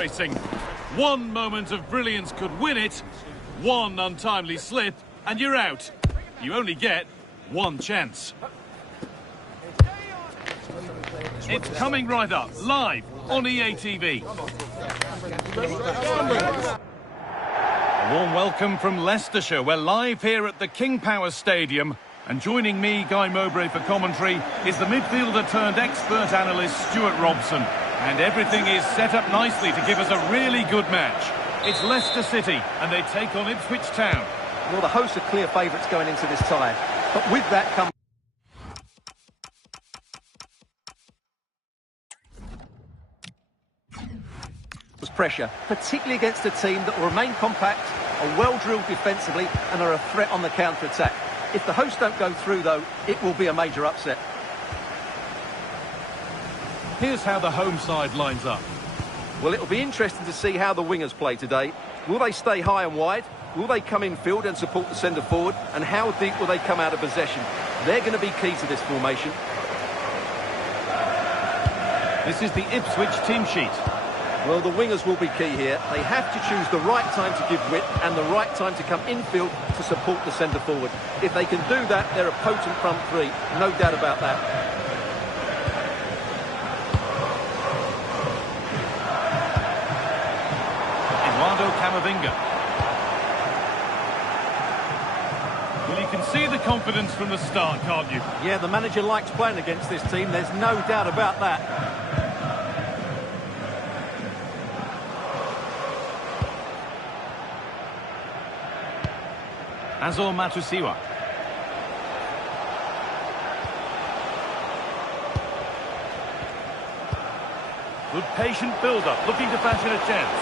racing. One moment of brilliance could win it, one untimely slip, and you're out. You only get one chance. It's coming right up, live on EA TV. A warm welcome from Leicestershire. We're live here at the King Power Stadium. And joining me, Guy Mowbray, for commentary is the midfielder turned expert analyst Stuart Robson. And everything is set up nicely to give us a really good match. It's Leicester City and they take on Ipswich Town. Well, the hosts are clear favourites going into this tie. But with that comes pressure, particularly against a team that will remain compact, are well drilled defensively and are a threat on the counter-attack. If the hosts don't go through, though, it will be a major upset. Here's how the home side lines up. Well, it'll be interesting to see how the wingers play today. Will they stay high and wide? Will they come in field and support the centre forward? And how deep will they come out of possession? They're going to be key to this formation. This is the Ipswich team sheet. Well, the wingers will be key here. They have to choose the right time to give width and the right time to come infield to support the centre forward. If they can do that, they're a potent front three. No doubt about that. Eduardo Camavinga. Well, you can see the confidence from the start, can't you? Yeah, the manager likes playing against this team. There's no doubt about that. Azor Matusiwa. Good patient build-up, looking to fashion a chance.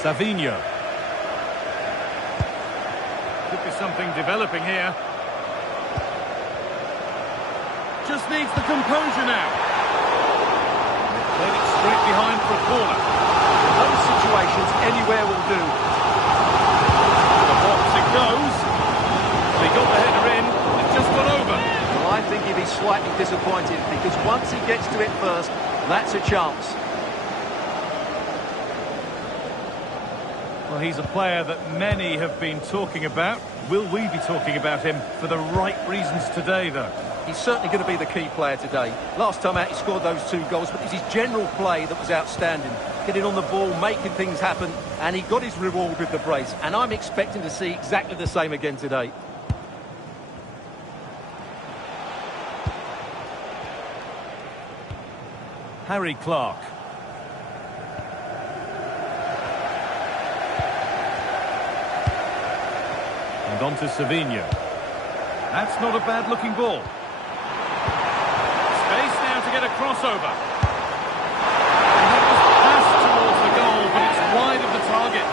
Savinho. Could be something developing here. Just needs the composure now. Played it straight behind for a corner. Those situations anywhere will do. The box it goes. He got the header in, it's just gone over. Well, I think he'll be slightly disappointed because once he gets to it first, that's a chance. Well, he's a player that many have been talking about. Will we be talking about him for the right reasons today, though? He's certainly going to be the key player today. Last time out he scored those 2 goals, but it's his general play that was outstanding. Getting on the ball, making things happen, and he got his reward with the brace. And I'm expecting to see exactly the same again today. Harry Clark. And on to Savinho. That's not a bad-looking ball. Space now to get a crossover. And that was passed towards the goal, but it's wide of the target.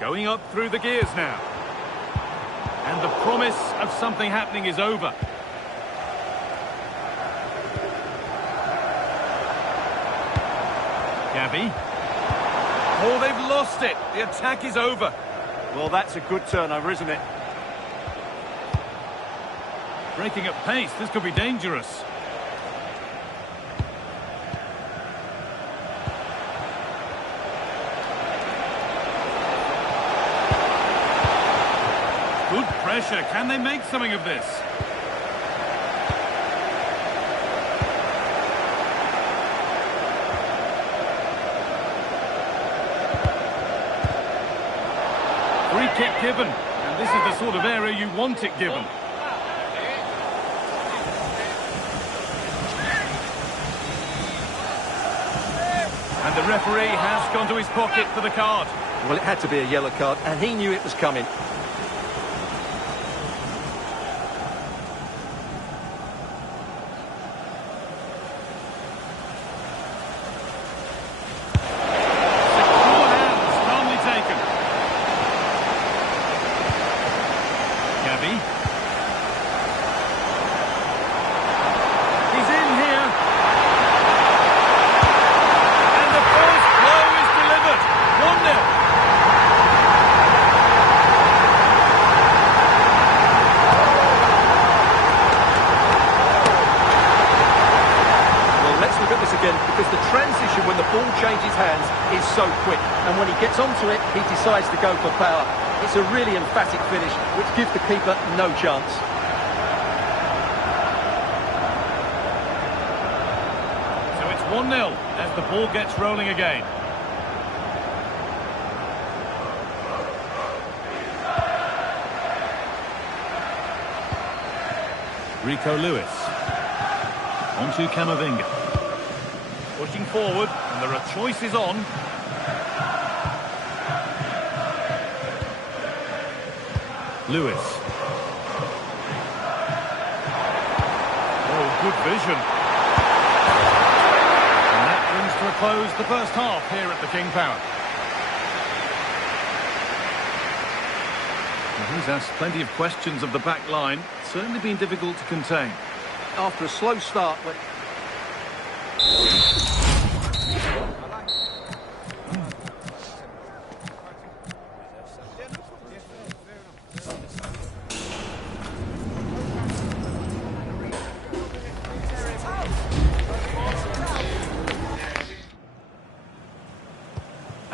Going up through the gears now. And the promise of something happening is over. Gabby. Oh, they've lost it. The attack is over. Well, that's a good turnover, isn't it? Breaking at pace. This could be dangerous. Good pressure. Can they make something of this? Free kick given. And this is the sort of area you want it given. And the referee has gone to his pocket for the card. Well, it had to be a yellow card, and he knew it was coming. transition when the ball changes hands is so quick. And when he gets onto it, he decides to go for power. It's a really emphatic finish, which gives the keeper no chance. So it's 1-0 as the ball gets rolling again. Rico Lewis. Onto Camavinga. Pushing forward, and there are choices on. Lewis. Oh, good vision. And that brings to a close the first half here at the King Power. Well, he's asked plenty of questions of the back line. Certainly been difficult to contain. After a slow start, but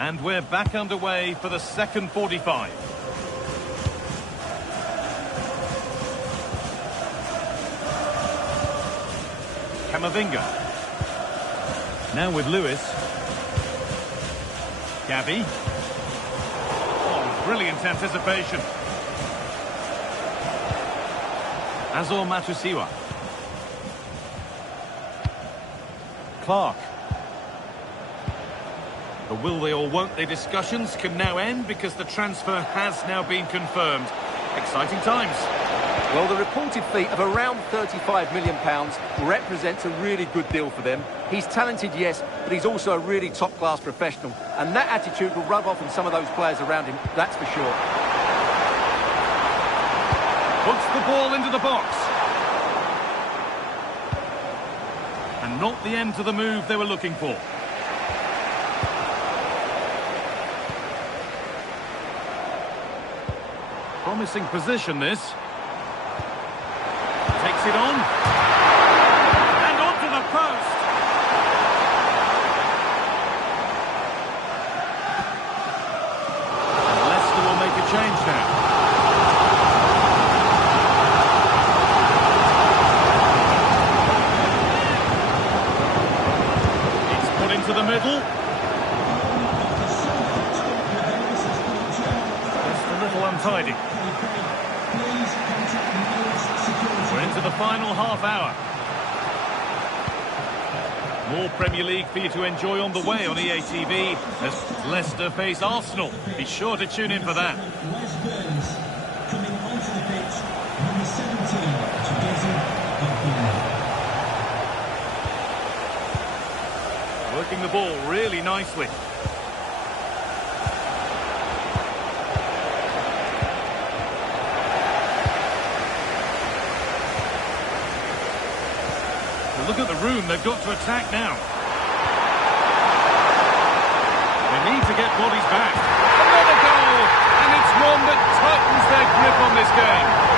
and we're back underway for the second 45. Camavinga. Now with Lewis. Gavi. Oh, brilliant anticipation. Azor Matusiwa. Clark. The will they or won't they discussions can now end because the transfer has now been confirmed. Exciting times. well, the reported fee of around £35 million represents a really good deal for them. He's talented, yes, but he's also a really top-class professional. And that attitude will rub off on some of those players around him, that's for sure. Puts the ball into the box. And not the end to the move they were looking for. Promising position, this. Takes it on. And onto the post. And Leicester will make a change now. It's put into the middle. Just a little untidy. We're into the final half hour. More Premier League for you to enjoy on the way on EA TV as Leicester face Arsenal. Be sure to tune in for that. Coming onto the pitch, number 17, Working the ball really nicely. Look at the room they've got to attack now. They need to get bodies back. Another goal! And it's one that tightens their grip on this game.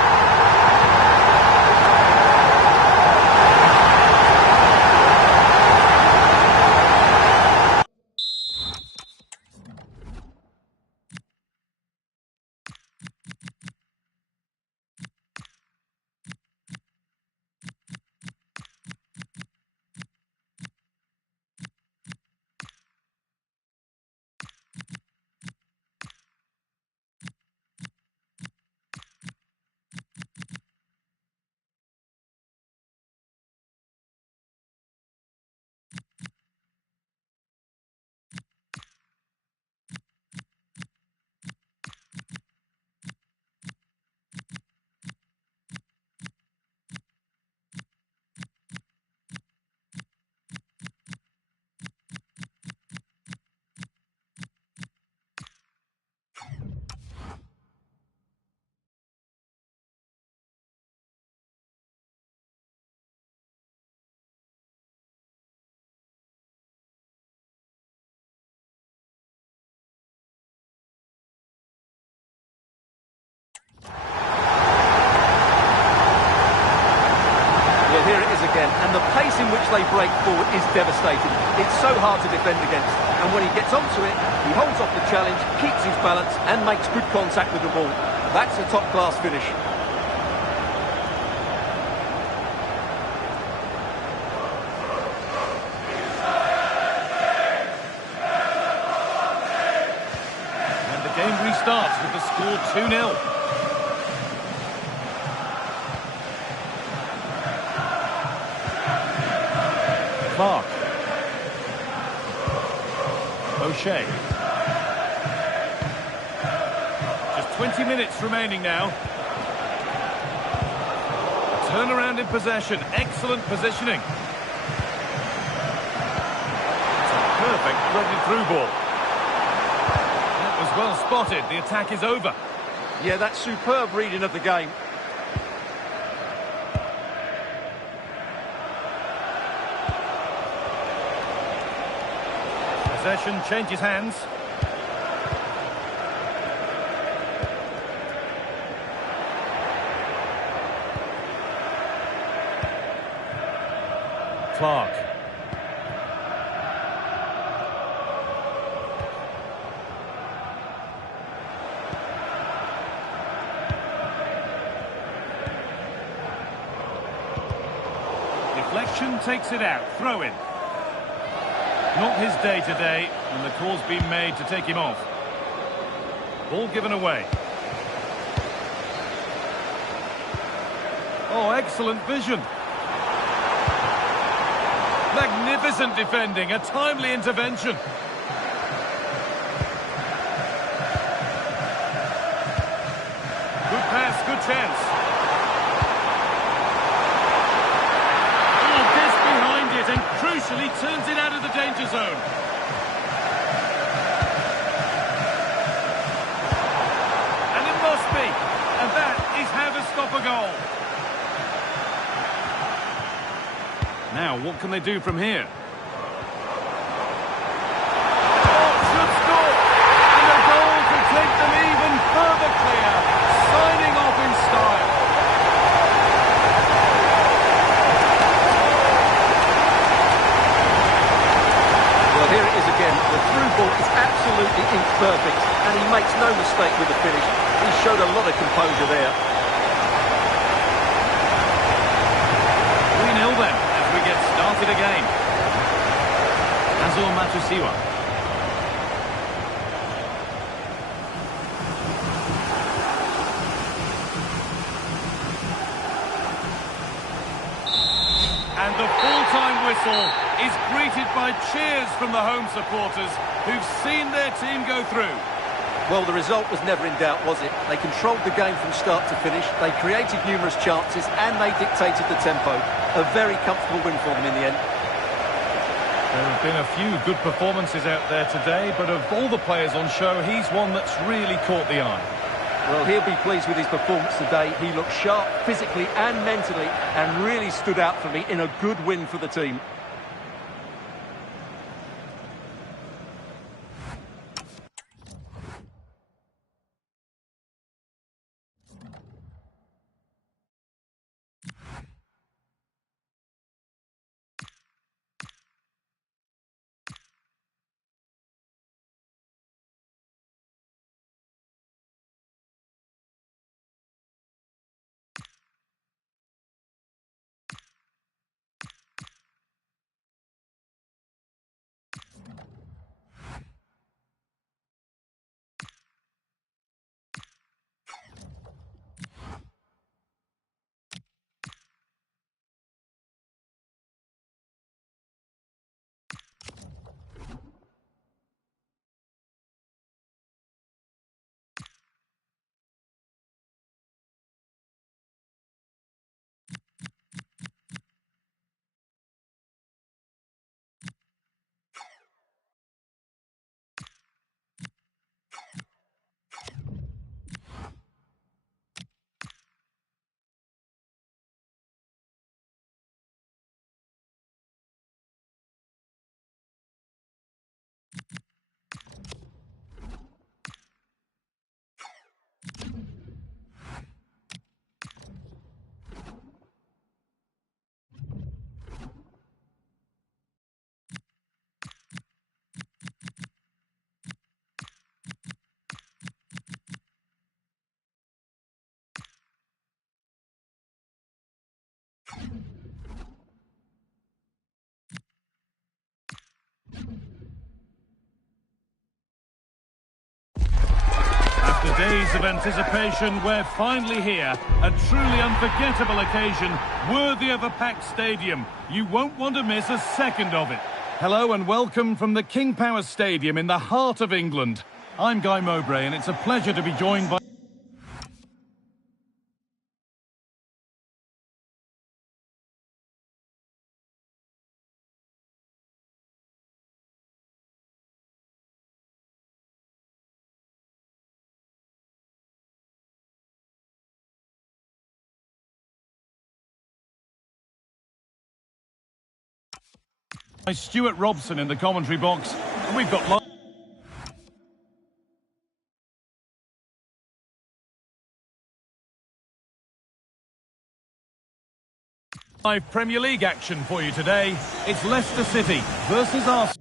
pace in which they break forward is devastating. It's so hard to defend against. And when he gets onto it, he holds off the challenge, keeps his balance and makes good contact with the ball. That's a top-class finish. And the game restarts with the score 2-0. Clark. O'Shea. Just 20 minutes remaining now. Turnaround in possession. Excellent positioning. It's a perfect threaded through ball. That was well spotted. The attack is over. Yeah, that's superb reading of the game. Possession changes hands. Clark. Deflection takes it out. Throw in. Not his day today, and the call's been made to take him off. Ball given away. Oh, excellent vision. Magnificent defending, a timely intervention. Good pass, good chance. Oh, gets behind it and crucially turns it out of the danger zone. And it must be. And that is how to stop a goal. Now, what can they do from here? Oh, should score! And a goal to take them even further clear. Signing off in style. Well, here it is again. The through ball is absolutely imperfect, and he makes no mistake with the finish. He showed a lot of composure there. 3-0 then, as we get started again. Azul Matusiwa. And the full-time whistle is greeted by cheers from the home supporters who've seen their team go through. Well, the result was never in doubt, was it? They controlled the game from start to finish, they created numerous chances, and they dictated the tempo. A very comfortable win for them in the end. There have been a few good performances out there today, but of all the players on show, he's one that's really caught the eye. Well, he'll be pleased with his performance today. He looked sharp physically and mentally and really stood out for me in a good win for the team. days of anticipation, we're finally here. A truly unforgettable occasion, worthy of a packed stadium. You won't want to miss a second of it. Hello and welcome from the King Power Stadium in the heart of England. I'm Guy Mowbray and it's a pleasure to be joined by... Stuart Robson in the commentary box. And we've got live Premier League action for you today. It's Leicester City versus Arsenal.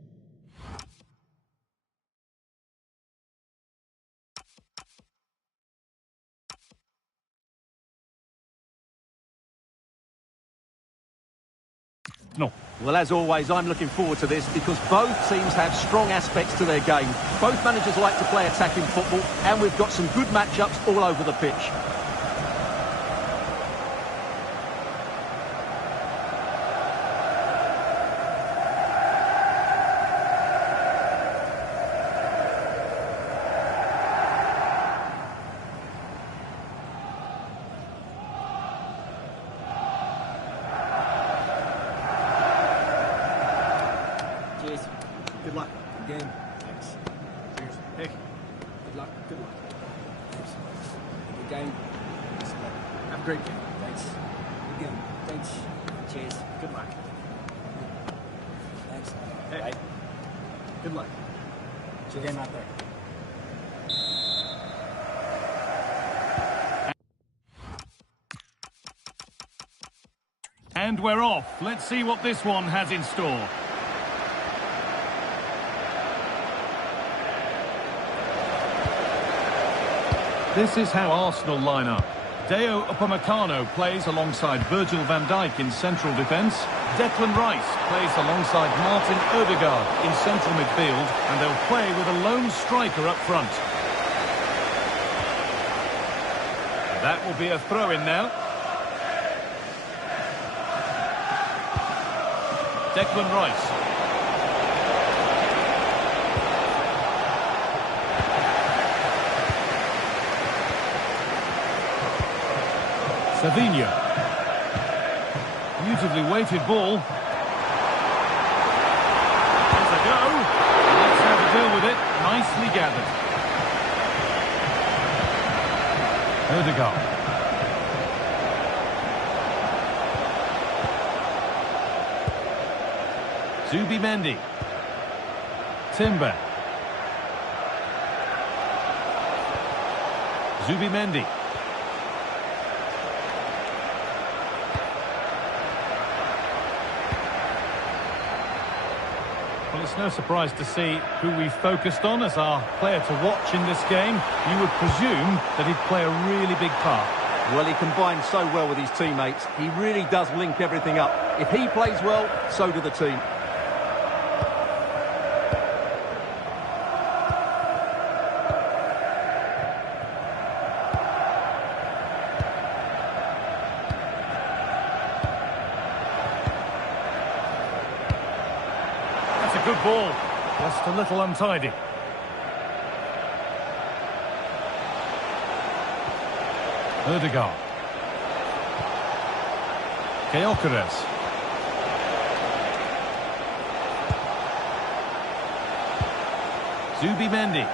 No. Well, as always, I'm looking forward to this because both teams have strong aspects to their game. Both managers like to play attacking football, and we've got some good matchups all over the pitch. Cheers. Good luck. Good game. Thanks. Cheers. Hey. Good luck. Good luck. Thanks. Good game. Thanks. Have a great game. Thanks. Good game. Thanks. Cheers. Good luck. Thanks. Hey. Bye. Good luck. Good game out there. And we're off. Let's see what this one has in store. This is how Arsenal line up. Deo Upamecano plays alongside Virgil van Dijk in central defence. Declan Rice plays alongside Martin Odegaard in central midfield, and they'll play with a lone striker up front. That will be a throw-in now. Declan Rice. Savinho. Beautifully weighted ball. There's a go. Let's have to deal with it. Nicely gathered. Odegaard. Zubimendi. Timber. Zubimendi. Well, it's no surprise to see who we focused on as our player to watch in this game. You would presume that he'd play a really big part. Well, he combines so well with his teammates. He really does link everything up. If he plays well, so do the team. Good ball, just a little untidy. Odegaard. Gyökeres. Zubimendi.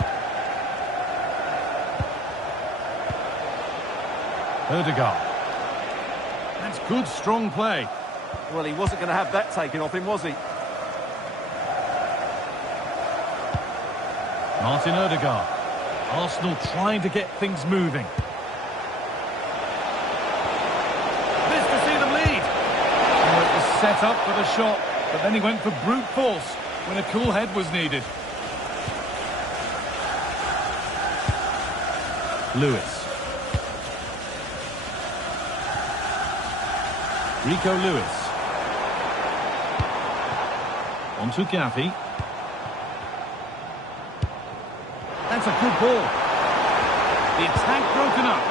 Odegaard. That's good, strong play. Well, he wasn't going to have that taken off him, was he? Martin Odegaard. Arsenal trying to get things moving. This to see them lead. Oh, it was set up for the shot, but then he went for brute force when a cool head was needed. Lewis. Rico Lewis. On to Gavi. That's a good ball. The attack broken up.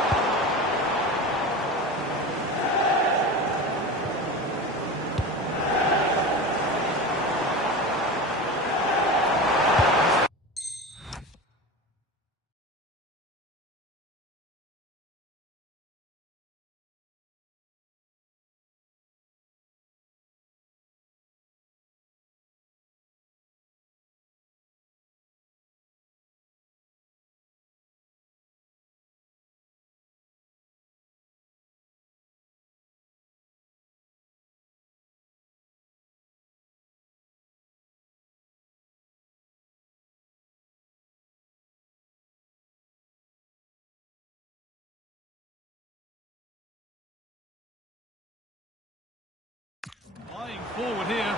Flying forward here.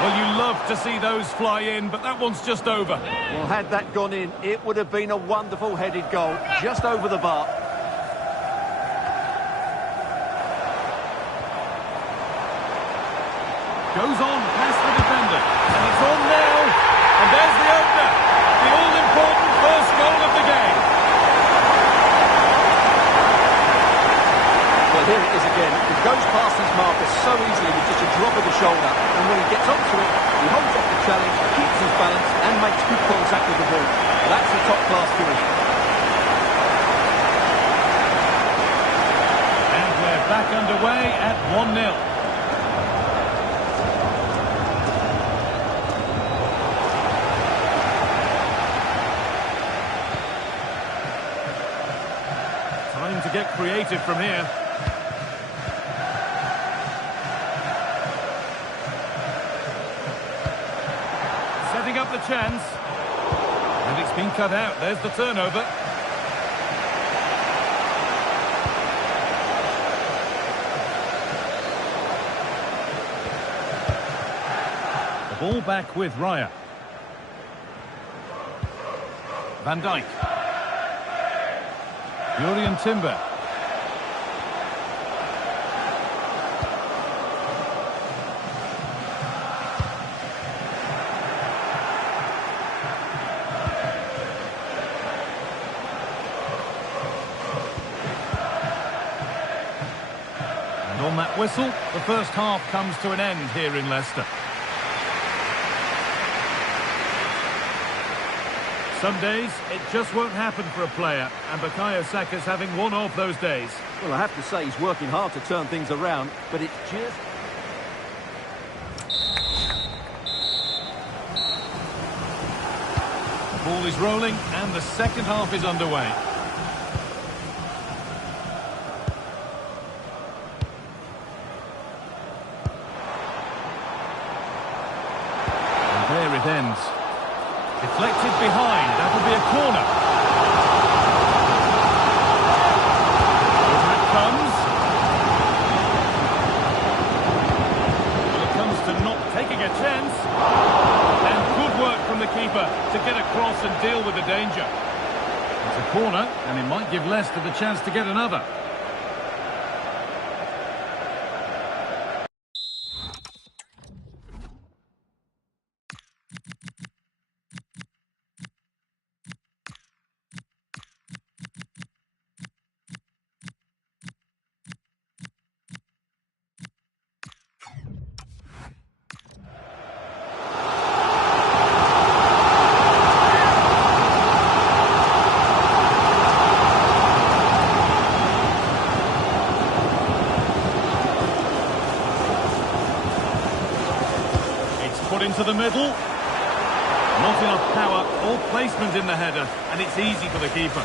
Well, you love to see those fly in, but that one's just over. Well, had that gone in, it would have been a wonderful headed goal, just over the bar. Goes on past the defender. And it's on now. And there's the opener. The all-important first goal of the game. Well, here it is again. He goes past his marker so easily with just a drop of the shoulder. And when he gets onto it, he holds off the challenge, keeps his balance, and makes good contact with the ball. That's a top-class finish. And we're back underway at 1-0. Time to get creative from here. Setting up the chance. And it's been cut out. There's the turnover. The ball back with Raya. Van Dijk. Jurien Timber. And on that whistle, the first half comes to an end here in Leicester. Some days, it just won't happen for a player, and Bukayo Saka's having one of those days. Well, I have to say he's working hard to turn things around, but it's just... The ball is rolling, and the second half is underway. And there it ends. Deflected behind, that'll be a corner. Over it comes. Well, it comes to not taking a chance. And good work from the keeper to get across and deal with the danger. It's a corner, and it might give Leicester the chance to get another. Put into the middle. Not enough power or placement in the header, and it's easy for the keeper.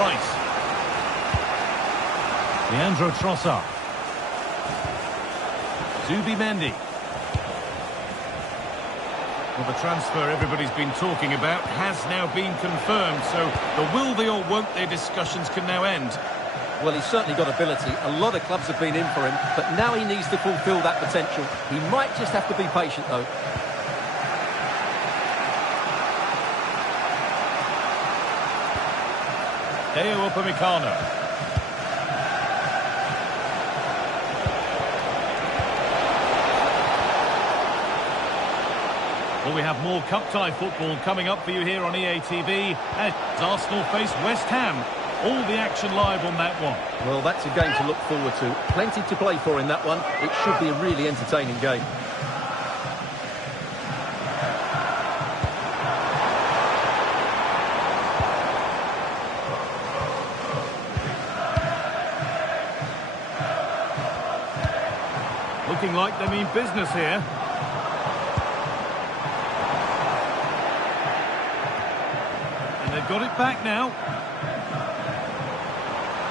Rice. Leandro Trossard. Zubimendi. Well, the transfer everybody's been talking about has now been confirmed, so the will they or won't they discussions can now end. Well, he's certainly got ability. A lot of clubs have been in for him, but now he needs to fulfil that potential. He might just have to be patient, though. Deo Upamecano. Well, we have more cup tie football coming up for you here on EA TV as Arsenal face West Ham. All the action live on that one. Well, that's a game to look forward to. Plenty to play for in that one. It should be a really entertaining game. Looking like they mean business here. And they've got it back now.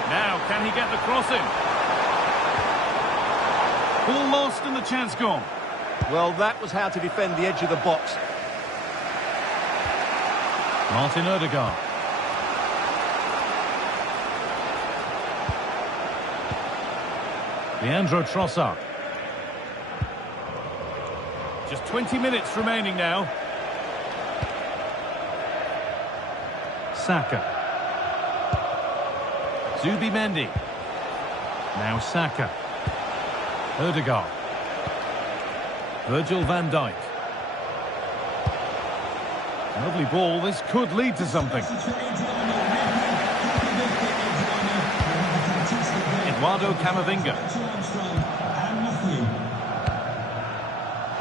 Now, can he get the crossing? Ball lost and the chance gone. Well, that was how to defend the edge of the box. Martin Odegaard. Leandro Trossard. Just 20 minutes remaining now. Saka. Zubimendi. Now Saka. Odegaard. Virgil van Dijk. Lovely ball. This could lead to something. Eduardo Camavinga.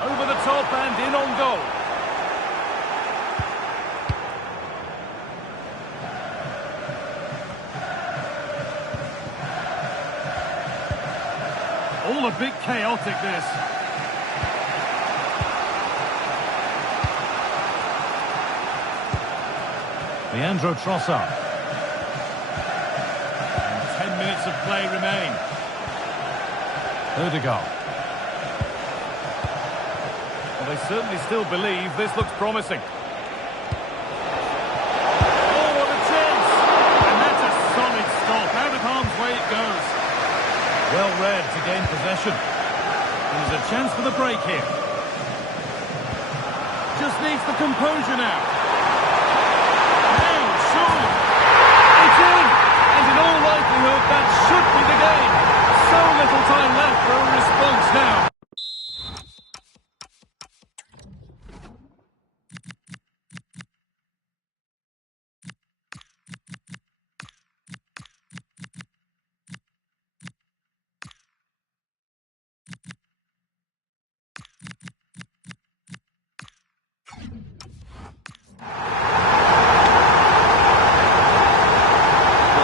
Over the top and in on goal. All a bit chaotic, this. Leandro Trossard. And 10 minutes of play remain. Odegaard. Well, they certainly still believe this looks promising. Oh, what a chance! And that's a solid stop. Out of harm's way it goes. Well read to gain possession. There's a chance for the break here. Just needs the composure now. Now, surely. It's in! And in all likelihood, that should be the game. So little time left for a response now.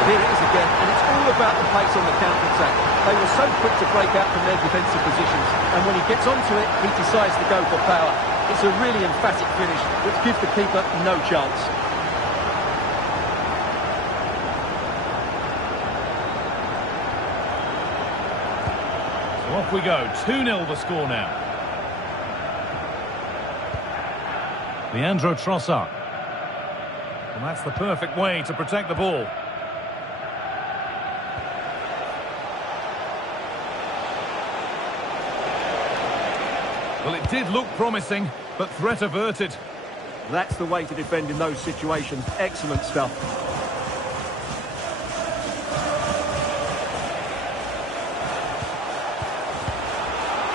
Here it is again, and it's all about the pace on the counter-attack. They were so quick to break out from their defensive positions, and when he gets onto it, he decides to go for power. It's a really emphatic finish, which gives the keeper no chance. So off we go, 2-0 the score now. Leandro Trossard. And that's the perfect way to protect the ball. Well, it did look promising, but threat averted. That's the way to defend in those situations. Excellent stuff.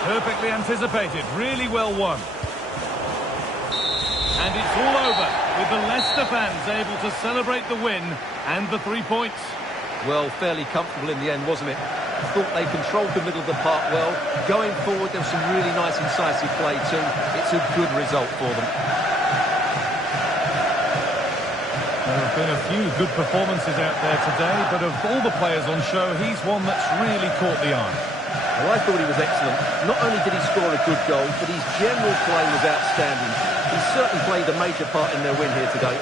Perfectly anticipated, really well won. And it's all over, with the Leicester fans able to celebrate the win and the 3 points. Well, fairly comfortable in the end, wasn't it? Thought they controlled the middle of the park well. Going forward, there's some really nice incisive play too. It's a good result for them. There have been a few good performances out there today, but of all the players on show, he's one that's really caught the eye. Well, I thought he was excellent. Not only did he score a good goal, but his general play was outstanding. He certainly played a major part in their win here today.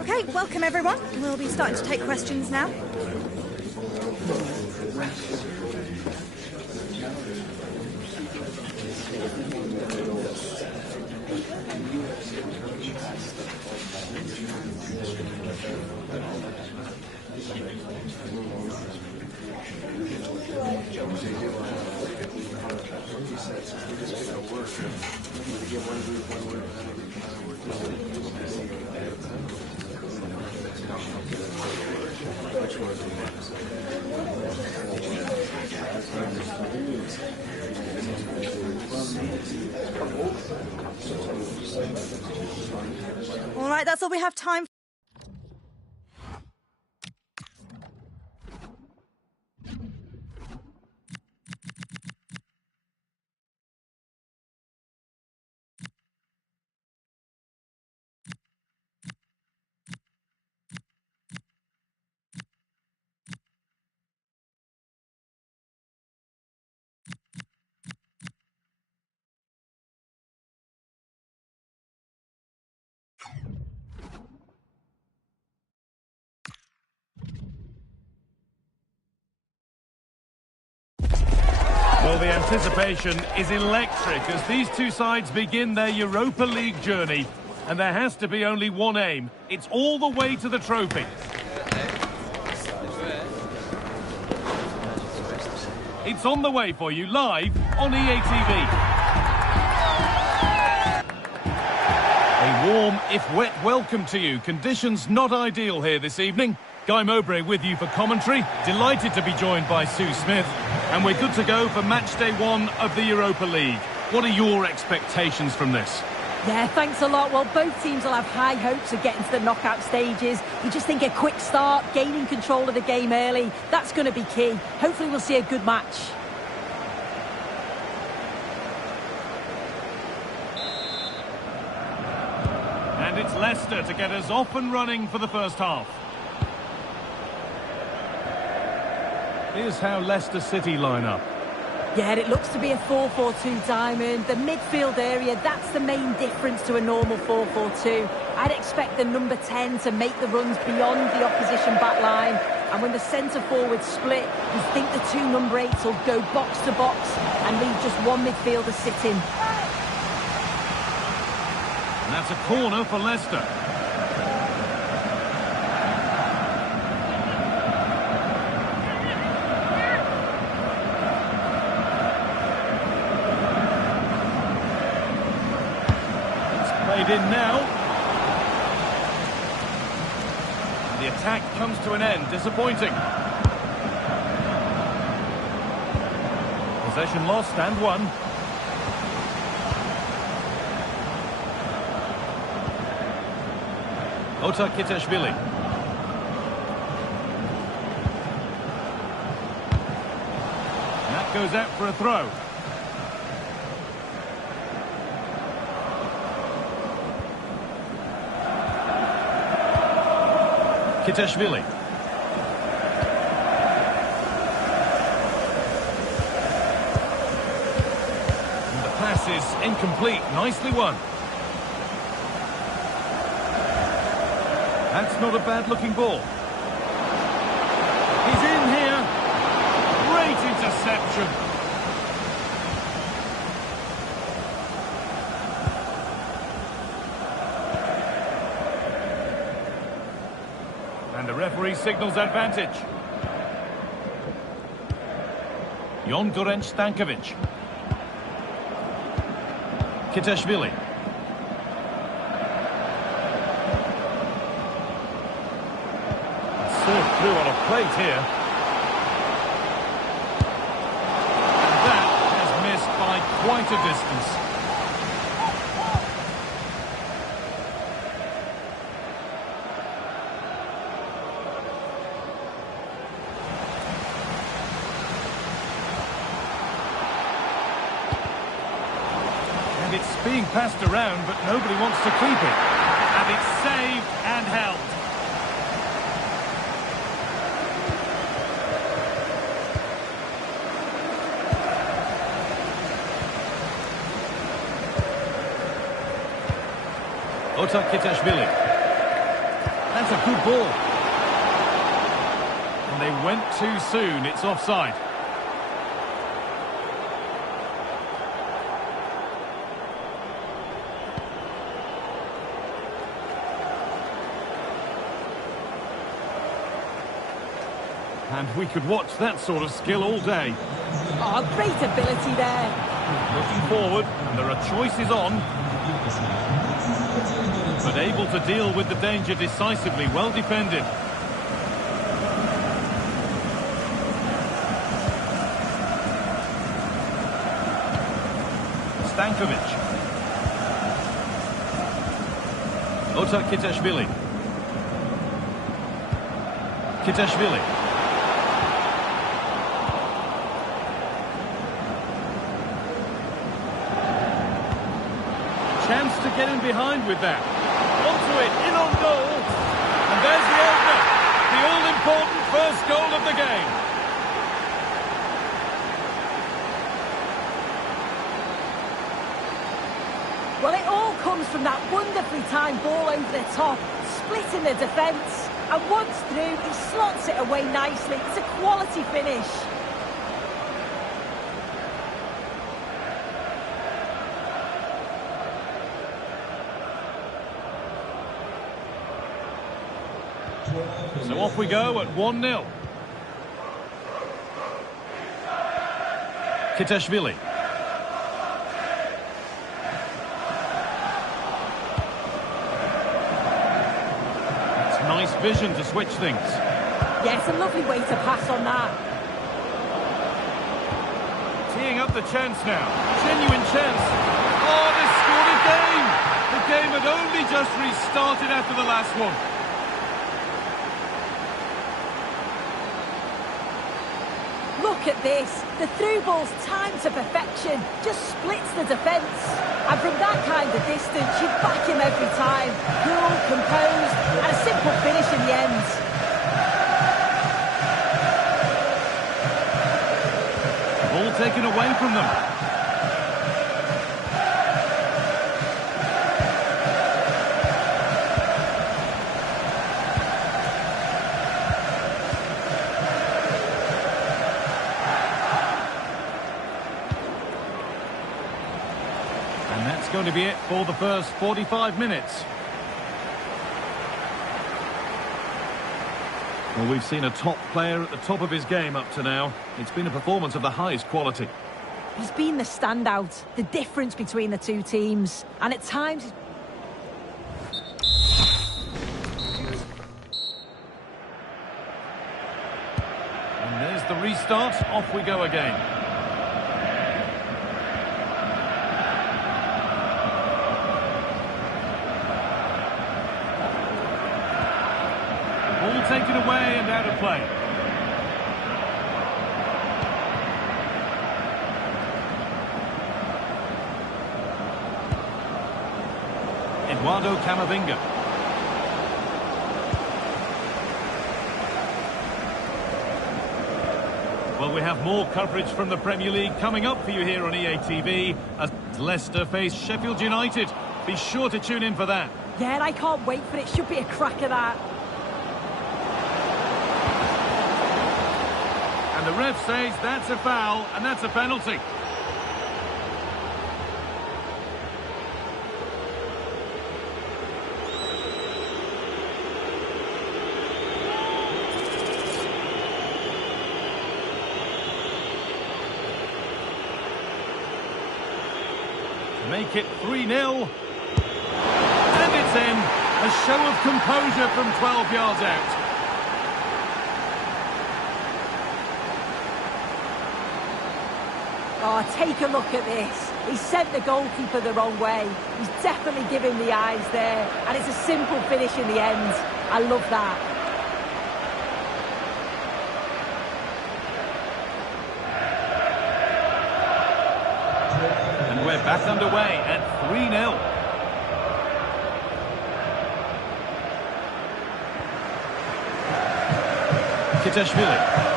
Okay, welcome everyone. We'll be starting to take questions now. All right, that's all we have time for. Well, the anticipation is electric as these two sides begin their Europa League journey. And there has to be only one aim. It's all the way to the trophy. It's on the way for you live on EA TV. A warm, if wet, welcome to you. Conditions not ideal here this evening. Guy Mowbray with you for commentary. Delighted to be joined by Sue Smith. And we're good to go for match day 1 of the Europa League. What are your expectations from this? Yeah, thanks a lot. Well, both teams will have high hopes of getting to the knockout stages. You just think a quick start, gaining control of the game early, that's going to be key. Hopefully we'll see a good match. And it's Leicester to get us off and running for the first half. Here's how Leicester City line up. Yeah, it looks to be a 4-4-2 diamond. The midfield area, that's the main difference to a normal 4-4-2. I'd expect the number 10 to make the runs beyond the opposition back line. And when the centre-forwards split, you think the two number 8s will go box to box and leave just one midfielder sitting. And that's a corner for Leicester. In now. And the attack comes to an end. Disappointing. Possession lost and won. Ota Kitashvili. And that goes out for a throw. Kitashvili. And the pass is incomplete. Nicely won. That's not a bad-looking ball. He's in here. Great interception. And the referee signals advantage. Jon Gorenc Stankovic. Kitashvili. Served through on a plate here. And that has missed by quite a distance. It's being passed around, but nobody wants to keep it. And it's saved and held. Ota Kitashvili. That's a good ball. And they went too soon. It's offside. And we could watch that sort of skill all day. Oh, great ability there. Looking forward, and there are choices on. But able to deal with the danger decisively, well defended. Stankovic. Ota Kitashvili. Kitashvili. Chance to get in behind with that. Onto it, in on goal. And there's the opener. The all-important first goal of the game. Well, it all comes from that wonderfully timed ball over the top, splitting the defence. And once through, he slots it away nicely. It's a quality finish. So off we go at 1-0. Kitashvili. It's nice vision to switch things. Yes, a lovely way to pass on that. Teeing up the chance now. Genuine chance. Oh, they scored again! The game had only just restarted after the last one. Look at this. The through ball's timed to perfection. Just splits the defence. And from that kind of distance, you back him every time. Cool, composed, and a simple finish in the end. Ball taken away from them. And that's going to be it for the first 45 minutes. Well, we've seen a top player at the top of his game up to now. It's been a performance of the highest quality. He's been the standout, the difference between the two teams. And at times... And there's the restart. Off we go again. Ball taken away and out of play. Eduardo Camavinga. Well, we have more coverage from the Premier League coming up for you here on EA TV as Leicester face Sheffield United. Be sure to tune in for that. Yeah, and I can't wait for it. Should be a cracker, that. And the ref says that's a foul and that's a penalty. To make it 3-0. And it's in. A show of composure from 12 yards out. Oh, take a look at this. He sent the goalkeeper the wrong way. He's definitely given the eyes there. And it's a simple finish in the end. I love that. And we're back underway at 3-0. Kitashvili.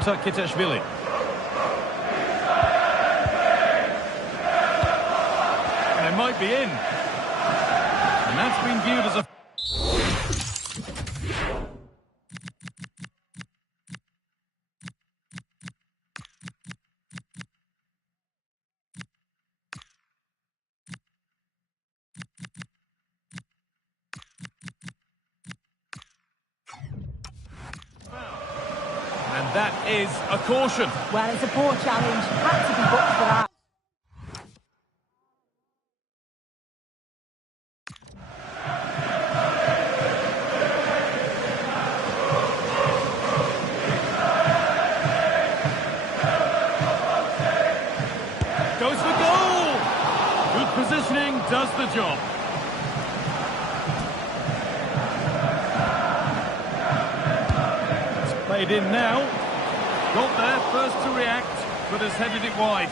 Kitashvili. And it might be in. And that's been viewed as a... And that is a caution. Well, it's a poor challenge. Had to be booked for that. Goes for goal! Good positioning, does the job. It's played in now. Got there first to react, but has headed it wide.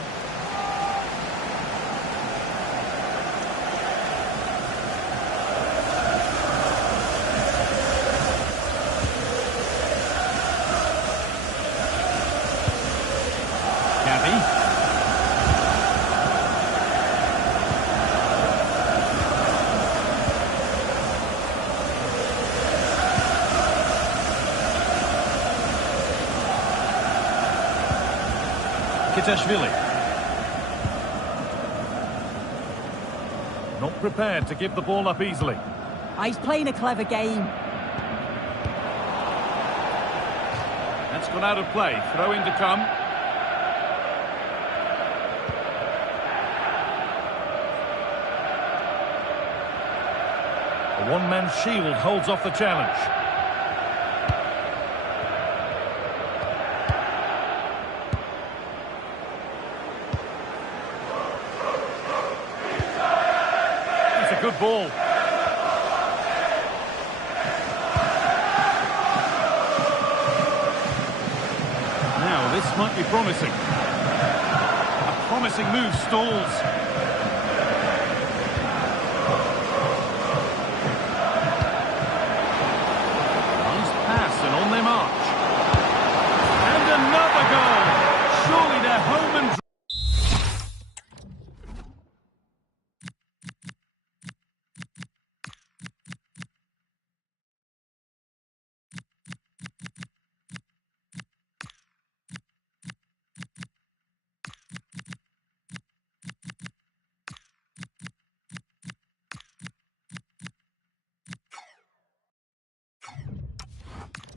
Gabby. Kitashvili. Not prepared to give the ball up easily. He's playing a clever game. That's gone out of play. Throw in to come. A one-man shield holds off the challenge. Good ball. Now, this might be promising. A promising move stalls. Nice pass and on their march. And another goal. Surely they're home and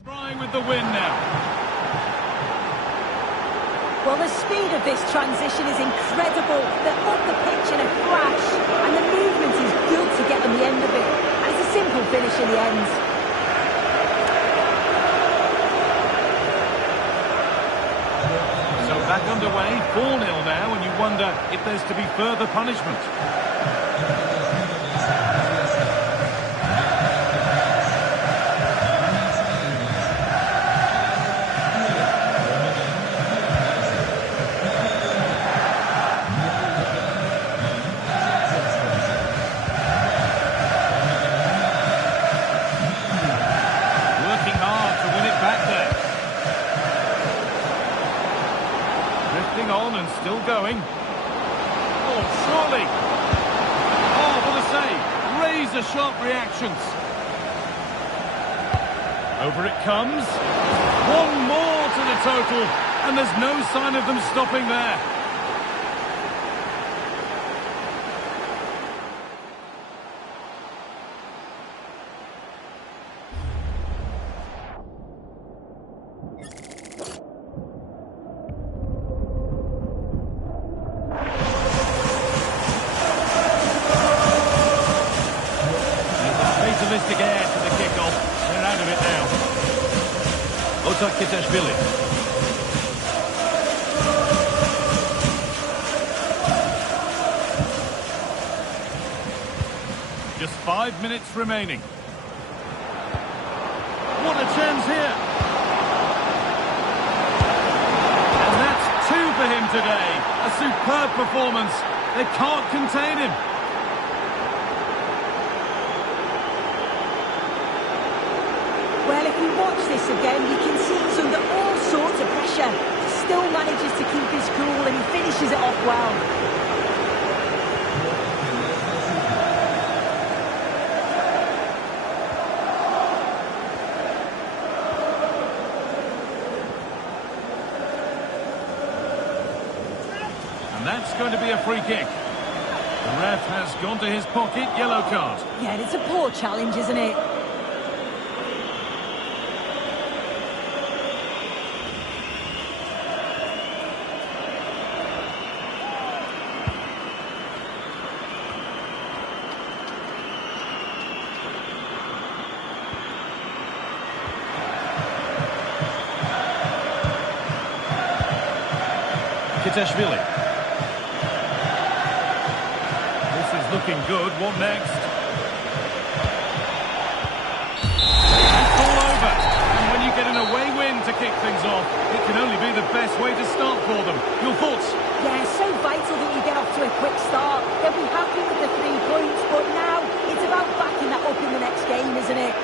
dry. With the win now. Well, the speed of this transition is incredible. They're up the pitch in a flash, and the movement is good to get on the end of it. And it's a simple finish in the end. So back underway, 4-0 now, and you wonder if there's to be further punishment. On and still going. Oh, surely. Oh, what a save. Razor-sharp reactions. Over it comes. One more to the total, and there's no sign of them stopping there. Fatalistic air to the kick-off. They're out of it now. Kitashvili. Just 5 minutes remaining. What a chance here. And that's 2 for him today. A superb performance. They can't contain him. Well, if we watch this again, we can see he's under all sorts of pressure. still manages to keep his cool and he finishes it off well. And that's going to be a free kick. The ref has gone to his pocket, yellow card. Yeah, it's a poor challenge, isn't it? Kitashvili. This is looking good. What next? It's all over. And when you get an away win to kick things off, it can only be the best way to start for them. Your thoughts? Yeah, so vital that you get off to a quick start. They'll be happy with the 3 points, but now it's about backing that up in the next game, isn't it?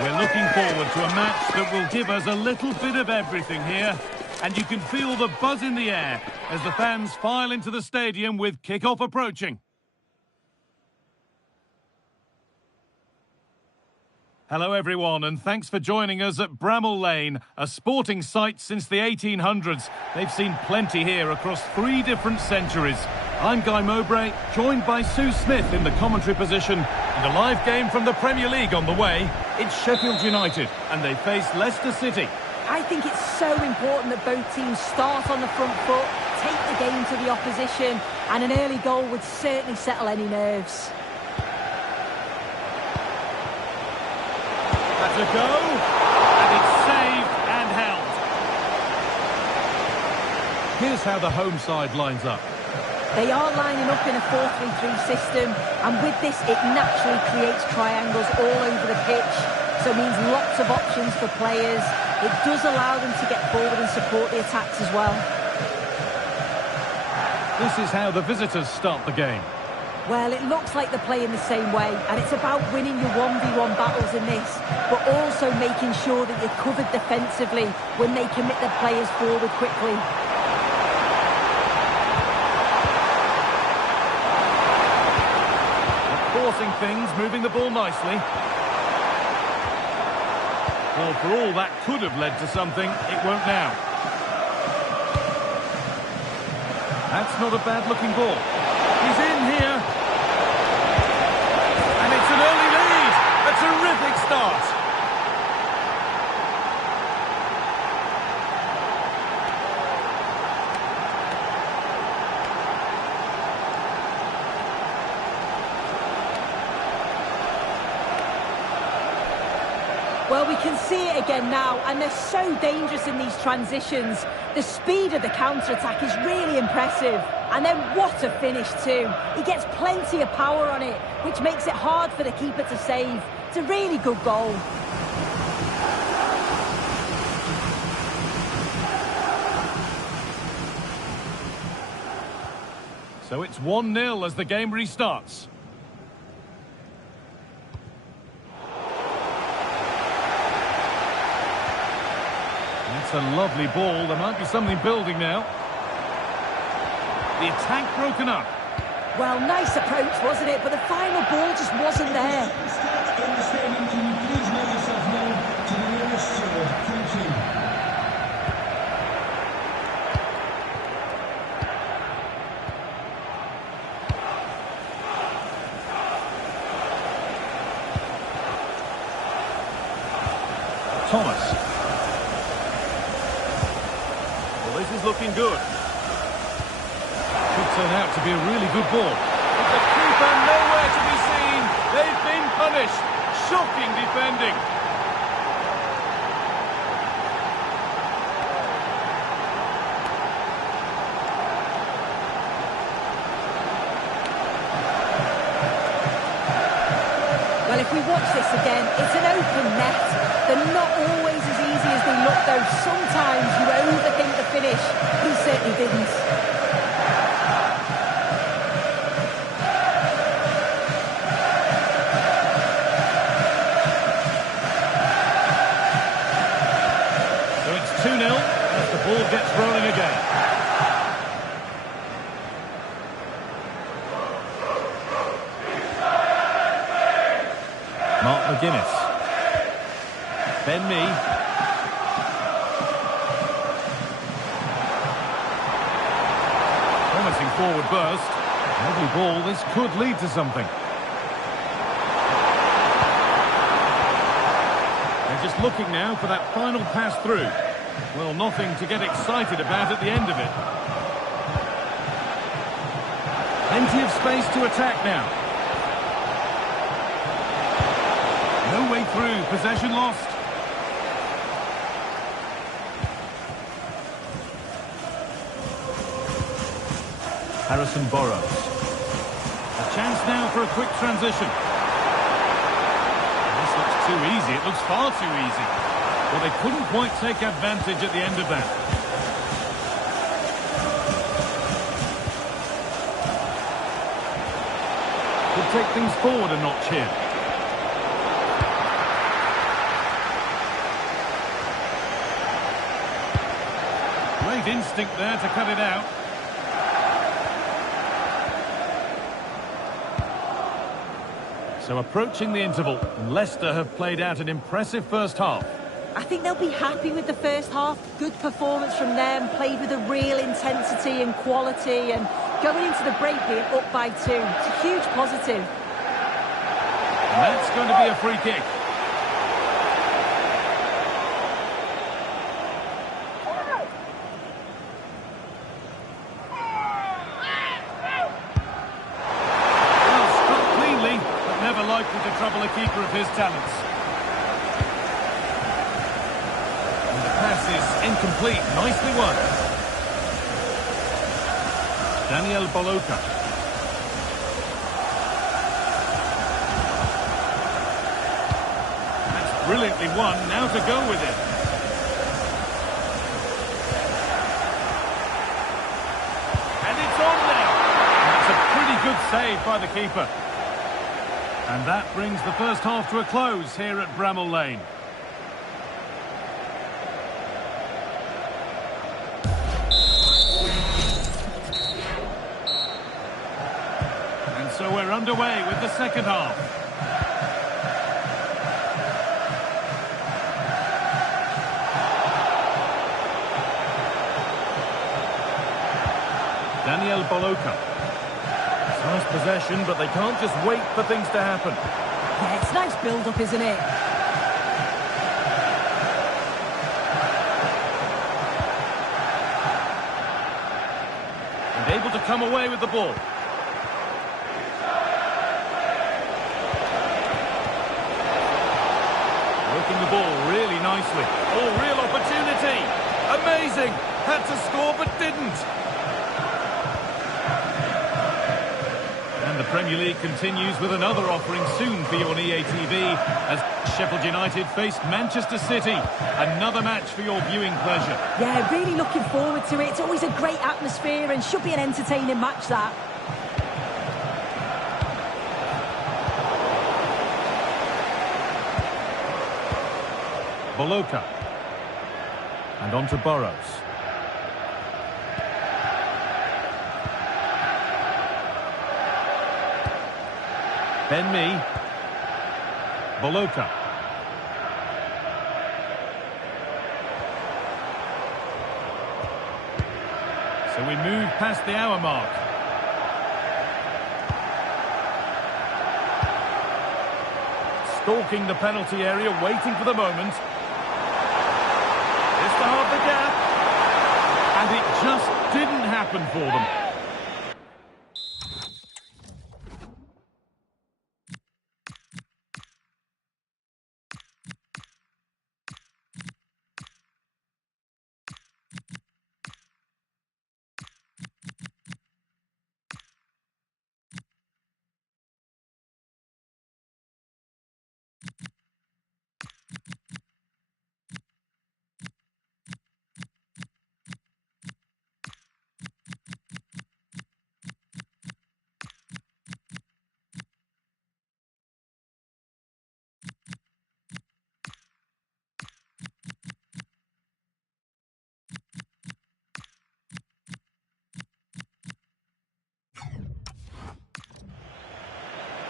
We're looking forward to a match that will give us a little bit of everything here. And you can feel the buzz in the air as the fans file into the stadium with kick-off approaching. Hello everyone, and thanks for joining us at Bramall Lane, a sporting site since the 1800s. They've seen plenty here across 3 different centuries. I'm Guy Mowbray, joined by Sue Smith in the commentary position, and a live game from the Premier League on the way. It's Sheffield United, and they face Leicester City. I think it's so important that both teams start on the front foot, take the game to the opposition, and an early goal would certainly settle any nerves. That's a go, and it's saved and held. Here's how the home side lines up. They are lining up in a 4-3-3 system, and with this it naturally creates triangles all over the pitch, so it means lots of options for players. It does allow them to get forward and support the attacks as well. This is how the visitors start the game. Well, it looks like they're playing the same way, and it's about winning your 1v1 battles in this, but also making sure that you're covered defensively when they commit their players forward quickly. Forcing things, moving the ball nicely. Well, for all that could have led to something, it won't now. That's not a bad-looking ball. He's in here. And it's an early lead. A terrific start. Well, we can see it again now, and they're so dangerous in these transitions. The speed of the counter-attack is really impressive. And then what a finish too. He gets plenty of power on it, which makes it hard for the keeper to save. It's a really good goal. So it's 1-0 as the game restarts. That's a lovely ball. There might be something building now. The attack broken up. Well, nice approach, wasn't it? But the final ball just wasn't there. In the stadium, can you please make yourself known to the nearest steward? Thank you. Thomas. Well, this is looking good. Could turn out to be a really good ball. But the keeper nowhere to be seen. They've been punished. Shocking defending. Well, if we watch this again, it's an open net. They're not always as easy as they look, though. Sometimes you overthink the finish. He certainly didn't. So it's 2-0 as the ball gets rolling again. Mark McGuinness. Ben Mee. Promising forward burst. Lovely ball. This could lead to something. They're just looking now for that final pass through. Well, nothing to get excited about at the end of it. Plenty of space to attack now. No way through. Possession lost. Harrison Burrows. A chance now for a quick transition. This looks too easy. It looks far too easy. Well, they couldn't quite take advantage at the end of that. Could take things forward a notch here. Great instinct there to cut it out. So approaching the interval, and Leicester have played out an impressive first half. I think they'll be happy with the first half. Good performance from them, played with a real intensity and quality, and going into the break being up by 2. It's a huge positive. And that's going to be a free kick. Likely to trouble a keeper of his talents. And the pass is incomplete. Nicely won. Daniel Boloka. That's brilliantly won. Now to go with it. And it's on now. That's a pretty good save by the keeper. And that brings the first half to a close here at Bramall Lane. And so we're underway with the second half. Daniel Boloka. Nice possession, but they can't just wait for things to happen. Yeah, it's nice build-up, isn't it? And able to come away with the ball. working the ball really nicely. Oh, real opportunity. Amazing. Had to score but didn't. And the Premier League continues with another offering soon for you on EA TV as Sheffield United face Manchester City. Another match for your viewing pleasure. Yeah, really looking forward to it. It's always a great atmosphere and should be an entertaining match, that. Boloka. And on to Burrows. Ben-Mee. Boloka. So we move past the hour mark. Stalking the penalty area, waiting for the moment. This to half the gap. And it just didn't happen for them.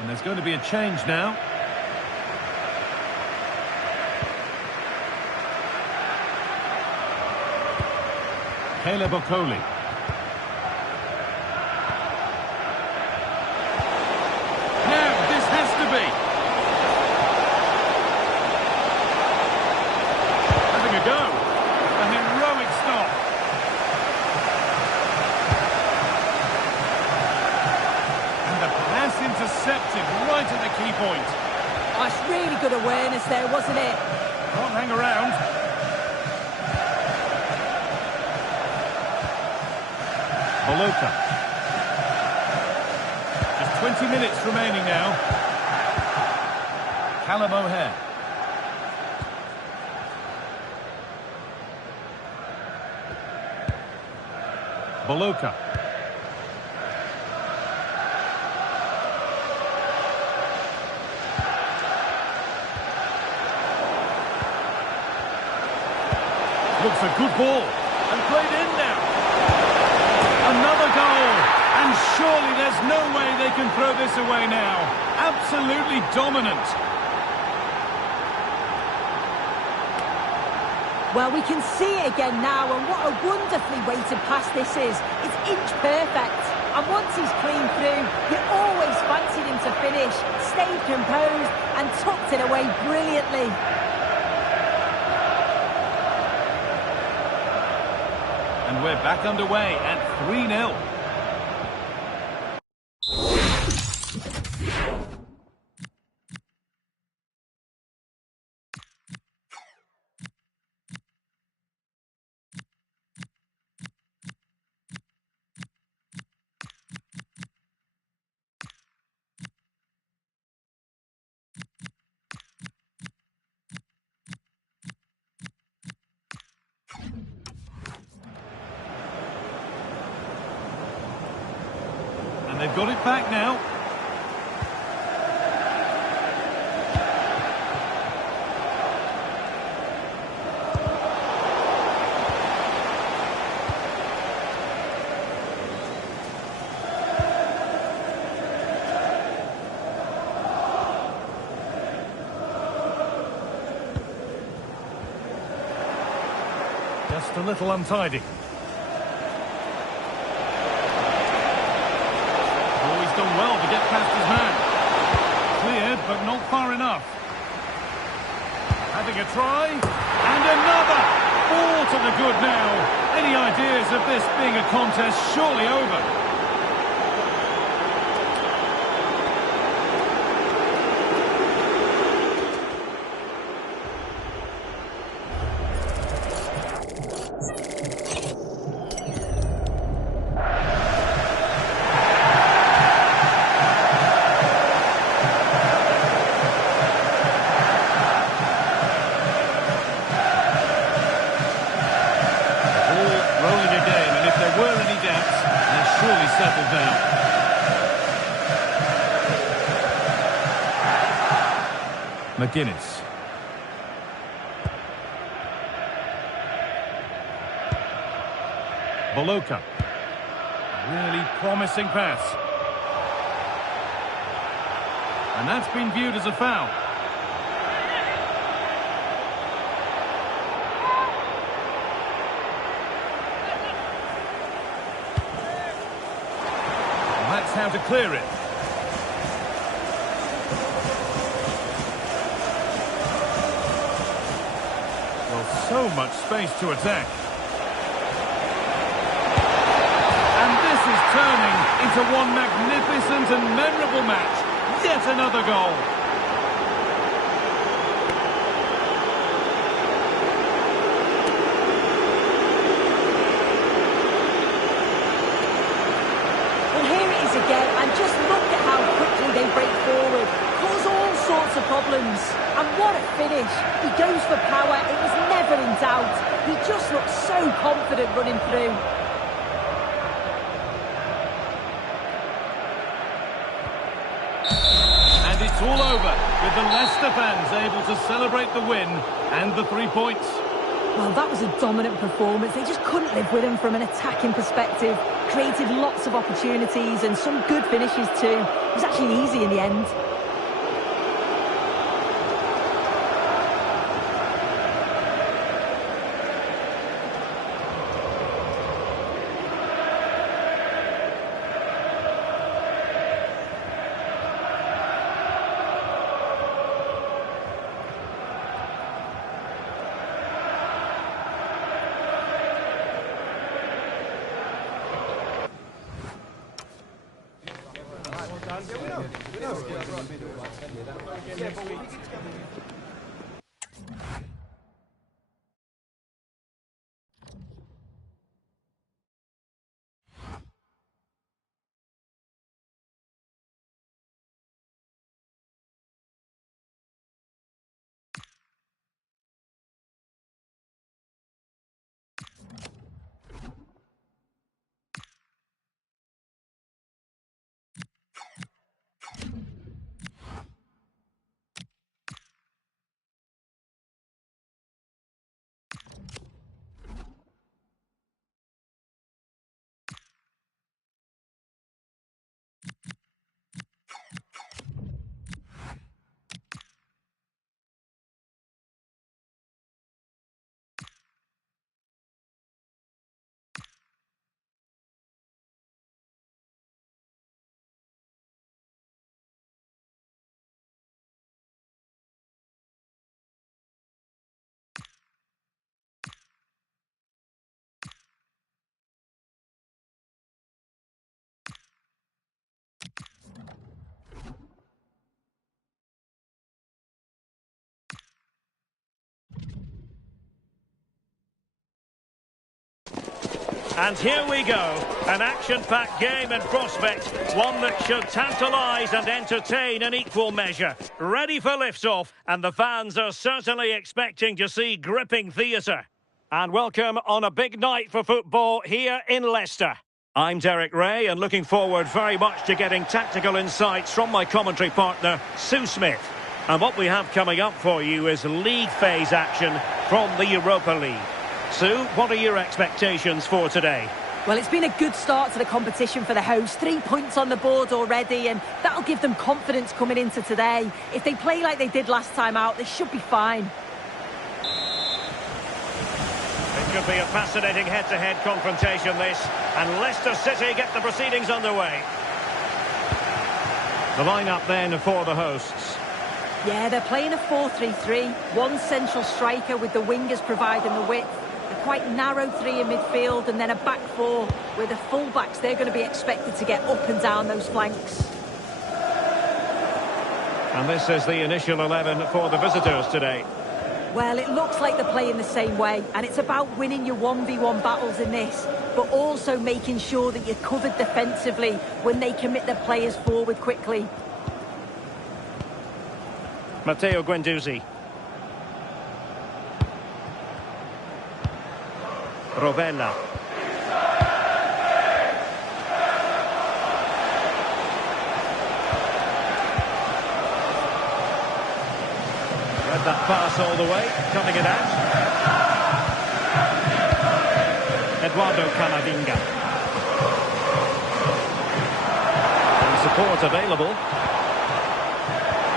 And there's going to be a change now. Caleb Okoli. Now, this has to be. Having a go. A heroic stop. Intercepted right at the key point. That's really good awareness there, wasn't it? Can't hang around. Boloka. Just 20 minutes remaining now. Callum O'Hare. Boloka. Looks a good ball, and played in now. Another goal, and surely there's no way they can throw this away now. Absolutely dominant. Well, we can see it again now, and what a wonderfully weighted pass this is. It's inch perfect, and once he's clean through, you always fancied him to finish, stayed composed, and tucked it away brilliantly. And we're back underway at 3-0. They've got it back now. Just a little untidy. Done well to get past his man. Cleared, but not far enough. Having a try, and another! All to the good now. Any ideas of this being a contest surely over? now. McGuinness. Boloka. Really promising pass. And that's been viewed as a foul. Well, that's how to clear it. Well, so much space to attack. And this is turning into one magnificent and memorable match. Yet another goal. Well, here it is again, and just look at how quickly they break forward. Cause all sorts of problems. And what a finish. He goes for power. It was never in doubt. He just looks so confident running through. It's all over, with the Leicester fans able to celebrate the win and the 3 points. Well, that was a dominant performance. They just couldn't live with him from an attacking perspective. Created lots of opportunities and some good finishes too. It was actually easy in the end. And here we go, an action-packed game in prospect, one that should tantalise and entertain in equal measure. Ready for lift-off, and the fans are certainly expecting to see gripping theatre. And welcome on a big night for football here in Leicester. I'm Derek Ray, and looking forward very much to getting tactical insights from my commentary partner, Sue Smith. And what we have coming up for you is league phase action from the Europa League. Sue, what are your expectations for today? Well, it's been a good start to the competition for the hosts. 3 points on the board already, and that'll give them confidence coming into today. If they play like they did last time out, they should be fine. It could be a fascinating head-to-head confrontation, this. And Leicester City get the proceedings underway. The lineup then for the hosts. Yeah, they're playing a 4-3-3. One central striker with the wingers providing the width. A quite narrow three in midfield, and then a back four with the full-backs. They're going to be expected to get up and down those flanks. And this is the initial 11 for the visitors today. Well, it looks like they're playing the same way, and it's about winning your 1v1 battles in this, but also making sure that you're covered defensively when they commit their players forward quickly. Matteo Guendouzi. Rovella. With that pass all the way, cutting it out. Eduardo Camavinga. And support available.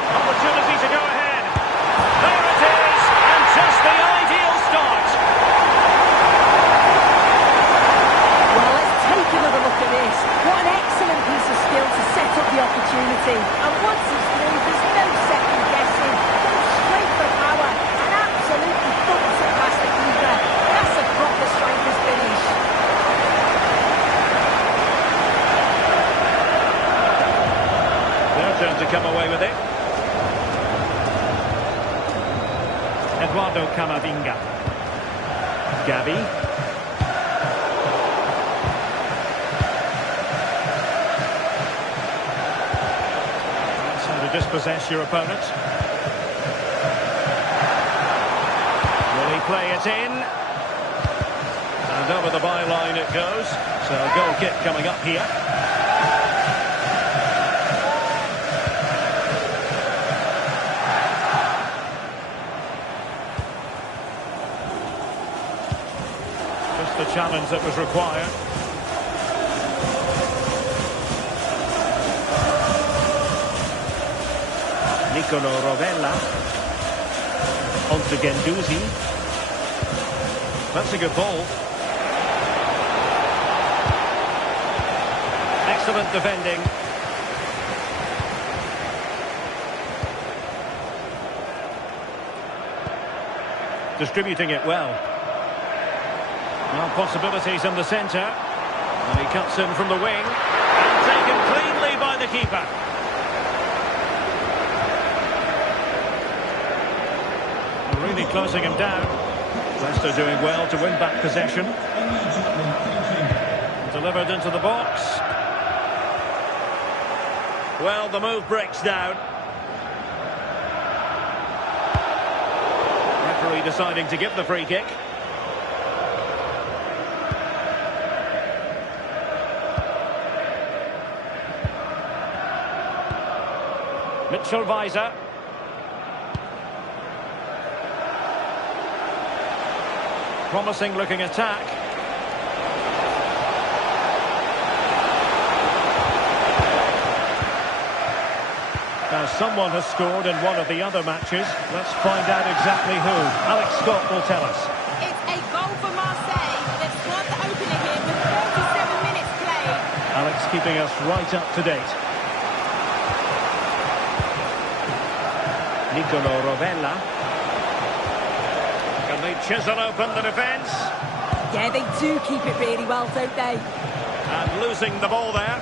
Opportunity to go ahead. There it is, and just the ideal start. Well, let's take another look at this. What an excellent piece of skill to set up the opportunity. And once it's through, there's no second guessing. Goes straight for power and absolutely thumps it past the keeper. That's a proper striker's finish. Their turn to come away with it. Eduardo Camavinga. Gavi. That's how to dispossess your opponent. Will he play it in? And over the byline it goes. So a goal kick coming up here. The challenge that was required. Nicolo Rovella. On to Guendouzi. That's a good ball. Excellent defending. Distributing it well. Well, possibilities in the centre. And he cuts in from the wing. And taken cleanly by the keeper. Really closing him down. Leicester doing well to win back possession. Delivered into the box. Well, the move breaks down. Referee deciding to give the free kick. Mitchell Weiser. Promising looking attack. Now someone has scored in one of the other matches. Let's find out exactly who. Alex Scott will tell us. It's a goal for Marseille. They've scored the opener here with 47 minutes played. Alex keeping us right up to date. Nicolo Rovella. Can they chisel open the defence? Yeah, they do keep it really well, don't they? And losing the ball there.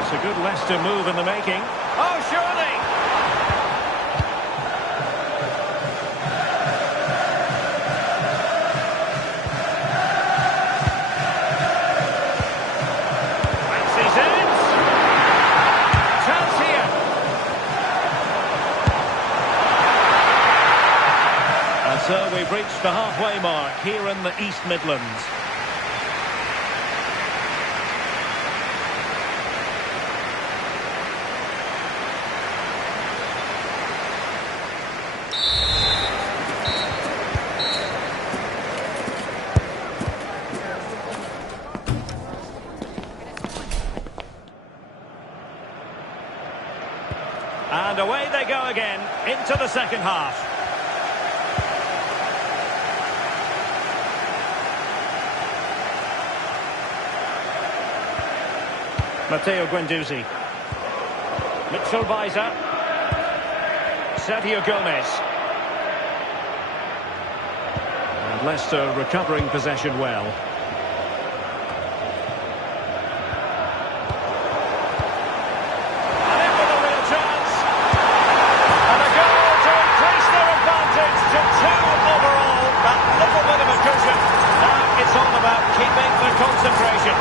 It's a good Leicester move in the making. Oh, surely! So we've reached the halfway mark here in the East Midlands. And away they go again into the second half. Matteo Guendouzi. Mitchell Weiser. Sergio Gomez. And Leicester recovering possession well. And in with a real chance. And a goal to increase their advantage to 2 overall. That little bit of a cushion. Now it's all about keeping the concentration.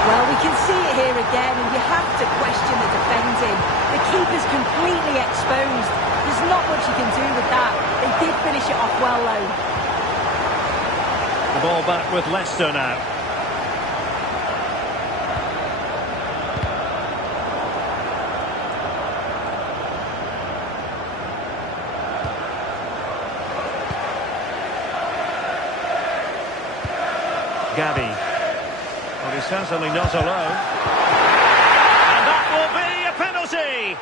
Well, we can see it here again, and you have to question the defending. The keeper's completely exposed. There's not much you can do with that. They did finish it off well, though. The ball back with Leicester now. Gabi. Well, he's certainly not alone. And that will be a penalty!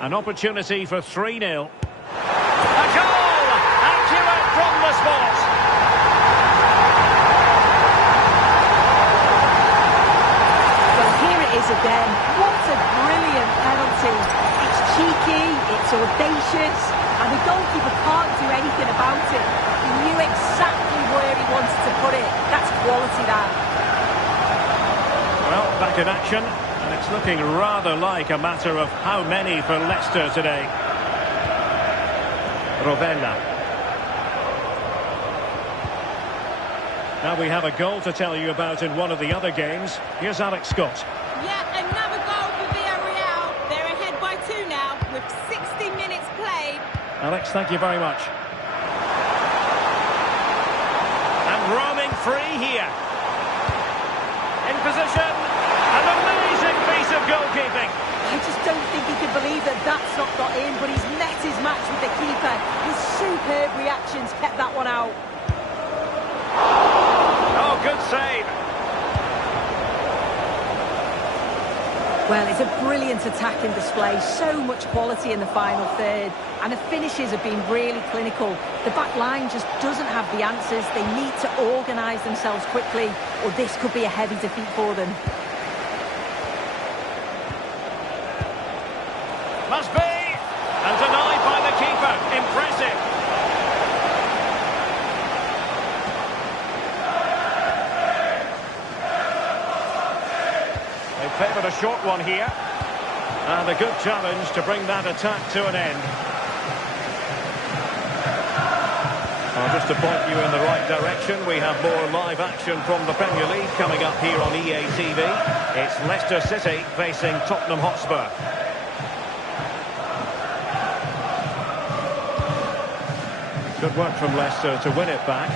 An opportunity for 3-0. A goal! Accurate from the spot. Well, here it is again. What a brilliant penalty. It's cheeky, it's audacious, and the goalkeeper can't do anything about it. He knew exactly where he wanted to put it. That's quality, that. Well, back in action. And it's looking rather like a matter of how many for Leicester today. Rovella. Now we have a goal to tell you about in one of the other games. Here's Alex Scott. Yeah, another goal for Villarreal. They're ahead by 2 now with 60 minutes played. Alex, thank you very much. And roaming free here. In position. An amazing piece of goalkeeping. I just don't think he can believe that that's not got in, but he's met his match with the keeper. His superb reactions kept that one out. Oh, good save. Well, it's a brilliant attacking display. So much quality in the final third. And the finishes have been really clinical. The back line just doesn't have the answers. They need to organise themselves quickly, or this could be a heavy defeat for them. Must be! And denied by the keeper. Impressive. They favoured a short one here. And a good challenge to bring that attack to an end. Well, just to point you in the right direction, we have more live action from the Premier League coming up here on EA TV. It's Leicester City facing Tottenham Hotspur. Good work from Leicester to win it back.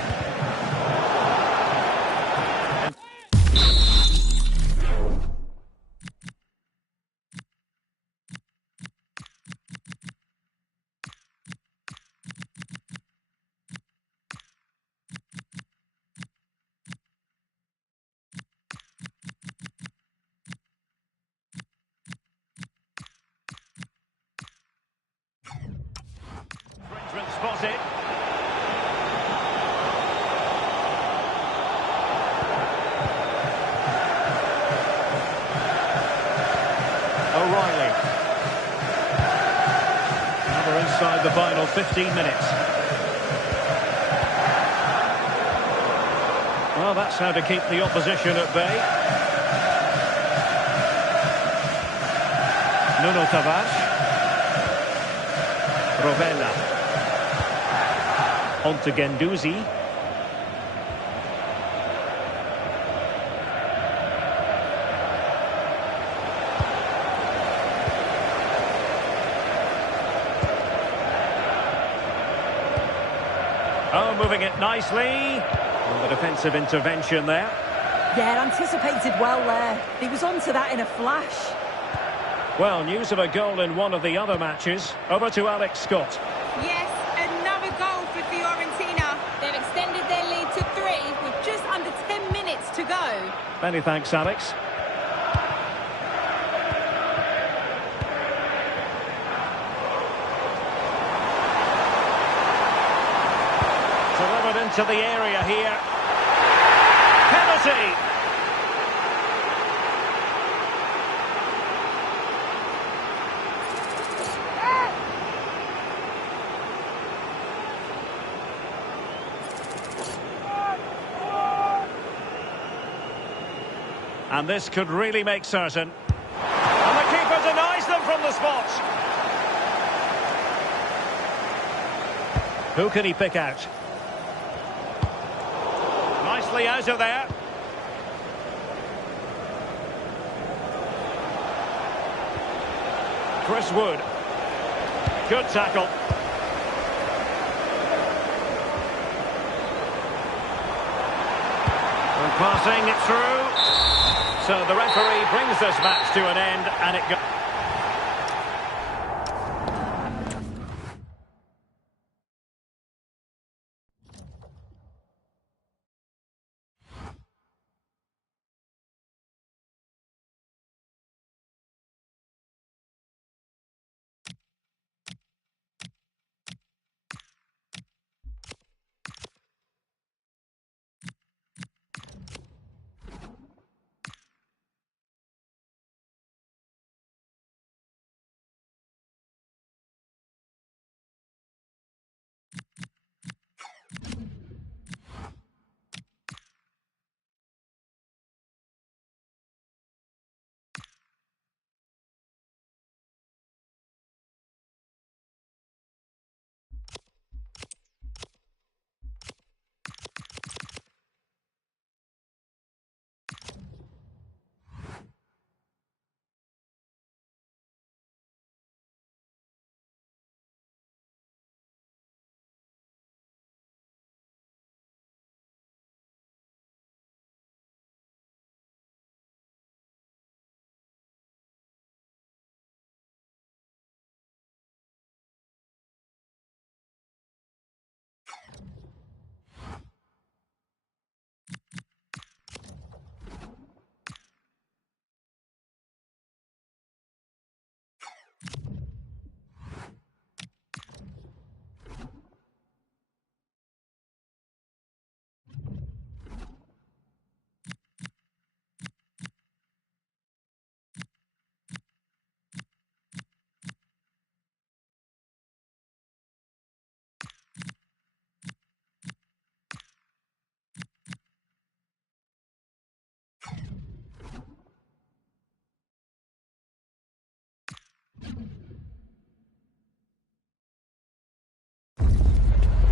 Infringement spotted. O'Reilly. Now we're inside the final 15 minutes. Well, that's how to keep the opposition at bay. Nuno Tavares. Rovella. On to Guendouzi. Oh, moving it nicely. And the defensive intervention there. Yeah, anticipated well there. He was onto that in a flash. Well, news of a goal in one of the other matches. Over to Alex Scott. Yes, another goal for Fiorentina. They've extended their lead to 3 with just under 10 minutes to go. Many thanks, Alex. Delivered into the area here. Penalty! And this could really make certain. And the keeper denies them from the spot. Who can he pick out? Nicely out of there. Chris Wood. Good tackle. And passing it through. So the referee brings this match to an end, and it goes.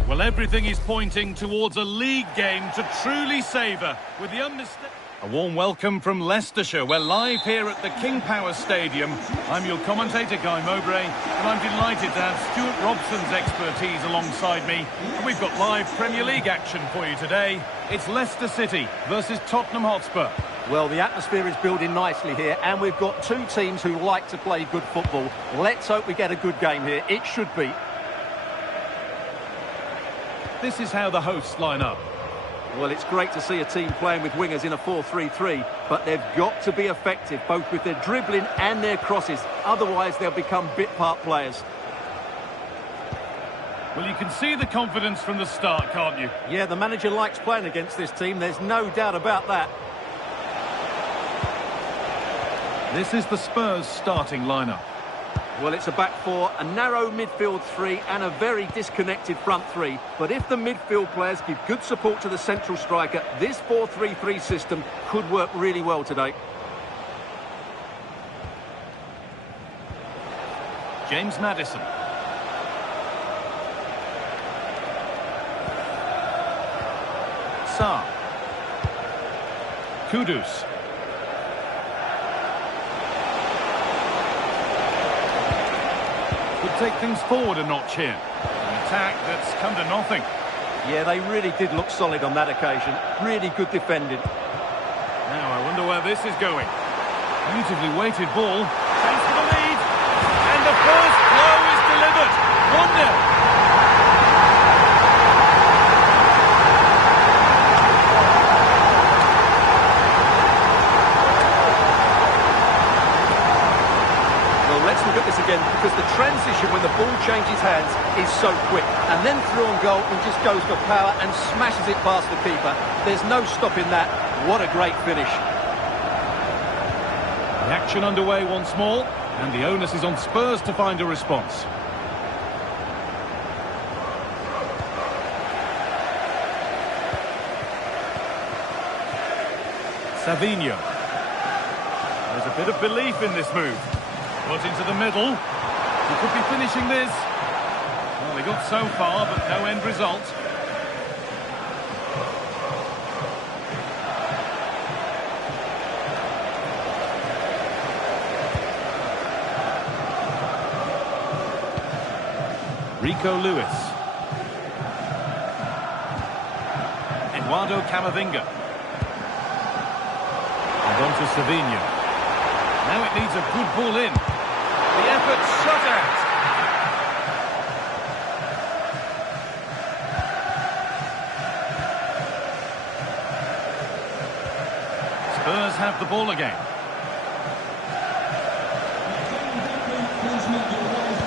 Well, everything is pointing towards a league game to truly savour with the unmistakable... A warm welcome from Leicestershire. We're live here at the King Power Stadium. I'm your commentator, Guy Mowbray, and I'm delighted to have Stuart Robson's expertise alongside me. And we've got live Premier League action for you today. It's Leicester City versus Tottenham Hotspur. Well, the atmosphere is building nicely here, and we've got two teams who like to play good football. Let's hope we get a good game here. It should be. This is how the hosts line up. Well, it's great to see a team playing with wingers in a 4-3-3, but they've got to be effective, both with their dribbling and their crosses. Otherwise, they'll become bit-part players. Well, you can see the confidence from the start, can't you? Yeah, the manager likes playing against this team. There's no doubt about that. This is the Spurs starting lineup. Well, it's a back four, a narrow midfield three and a very disconnected front three. But if the midfield players give good support to the central striker, this 4-3-3 system could work really well today. James Maddison. Sarr. Kudus. Could take things forward a notch here. An attack that's come to nothing. Yeah, they really did look solid on that occasion. Really good defending. Now, I wonder where this is going. Beautifully weighted ball. Chance for the lead. And the first blow is delivered. 1-0. Let's look at this again, because the transition when the ball changes hands is so quick. And then through on goal, he just goes for power and smashes it past the keeper. There's no stopping that. What a great finish. The action underway once more, and the onus is on Spurs to find a response. Savinho. There's a bit of belief in this move. Put into the middle. He could be finishing this. Well, he got so far, but no end result. Rico Lewis. Eduardo Camavinga. On to Savinho. Now it needs a good ball in. The effort shut out. Spurs have the ball again. Please make your way.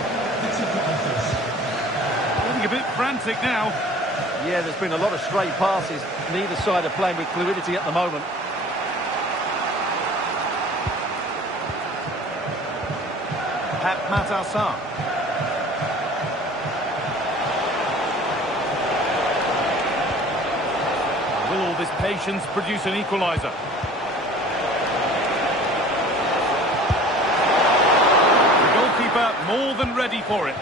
Exit office. Getting a bit frantic now. Yeah, there's been a lot of stray passes. Neither side are playing with fluidity at the moment. Pat Matassar. Will all this patience produce an equaliser? The goalkeeper more than ready for it.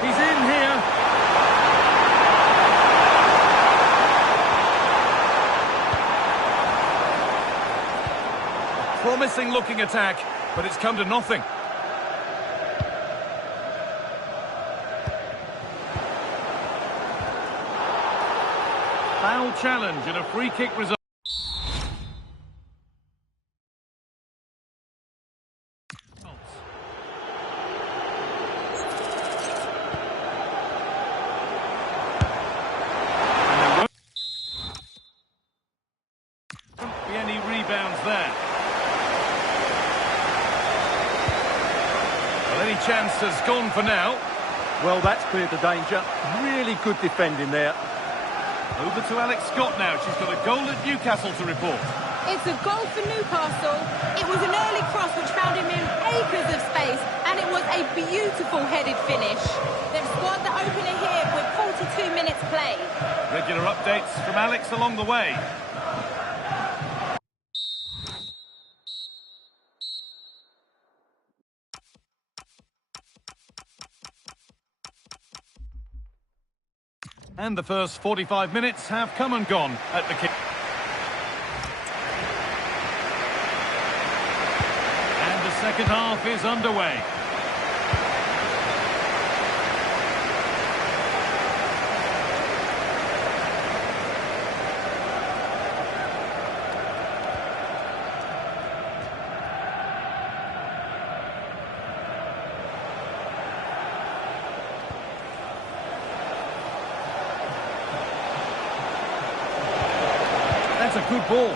He's in here. Promising looking attack, but it's come to nothing. Foul challenge and a free kick result. Won't be any rebounds there. Well, any chance has gone for now. Well, that's cleared the danger. Really good defending there. Over to Alex Scott now. She's got a goal at Newcastle to report. It's a goal for Newcastle. It was an early cross which found him in acres of space, and it was a beautiful headed finish. They've scored the opener here with 42 minutes played. Regular updates from Alex along the way. And the first 45 minutes have come and gone at the kick. And the second half is underway. That's a good ball.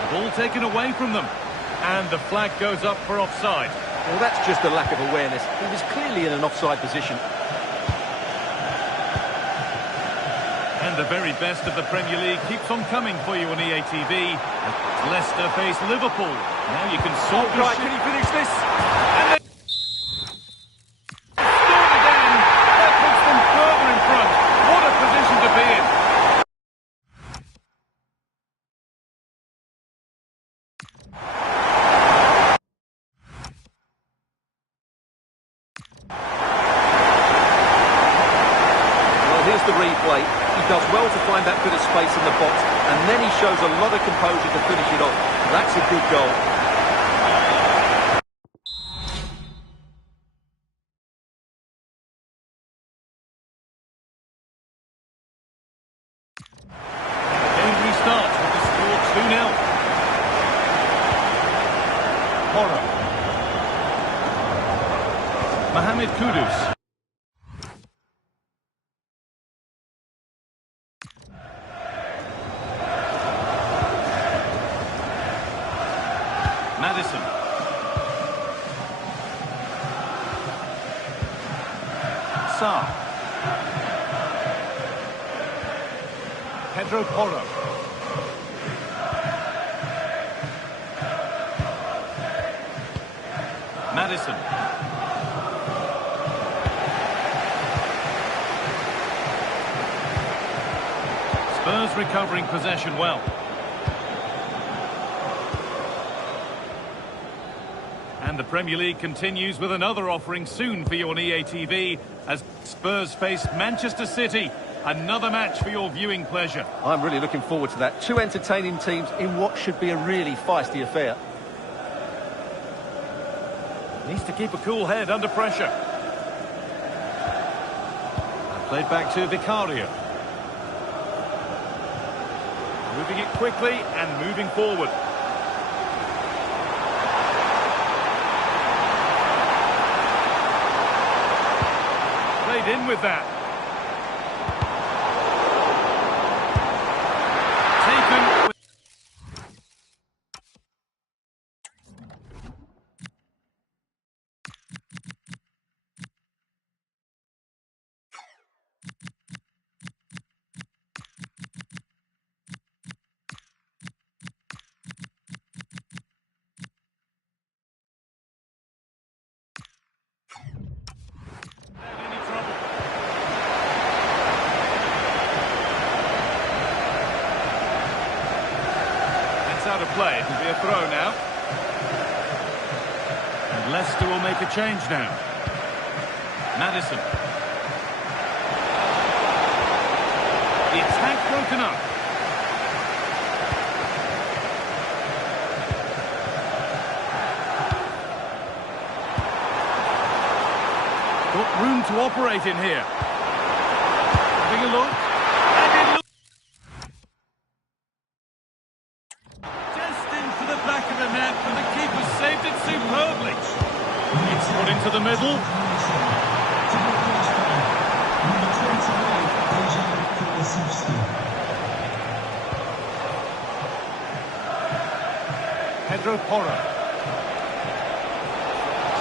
The ball taken away from them. And the flag goes up for offside. Well, that's just a lack of awareness. He was clearly in an offside position. And the very best of the Premier League keeps on coming for you on EA TV. Leicester face Liverpool. Now you can sort the Right, can he finish this? And they scored again. That puts them further in front. What a position to be in. Well, here's the replay. He does well to find that bit of space in the box, and then he shows a lot of composure to finish it off. That's a good goal. Game restarts with the score 2-0. Porro. Mohamed Kudus. Madison. Sarr. Pedro Porro. Madison. Spurs recovering possession well. And the Premier League continues with another offering soon for you on EA TV as Spurs face Manchester City. Another match for your viewing pleasure. I'm really looking forward to that. Two entertaining teams in what should be a really feisty affair. Needs to keep a cool head under pressure. And played back to Vicario. Moving it quickly and moving forward. Played in with that. Taken. Any trouble. It's out of play. It'll be a throw now. And Leicester will make a change now. Maddison. The attack broken up. Got room to operate in here. Having a look. And it looks destined for the back of the net, and the keeper saved it superbly. It's put into the middle. Pedro Porro.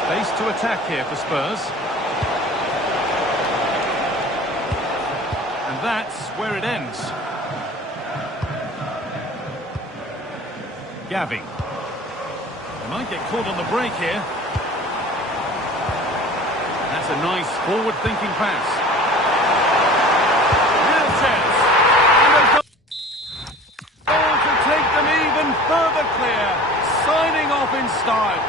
Space to attack here for Spurs. And that's where it ends. Gavi. They might get caught on the break here. That's a nice forward-thinking pass. Real chance. And a goal to take them even further clear. Signing off in style.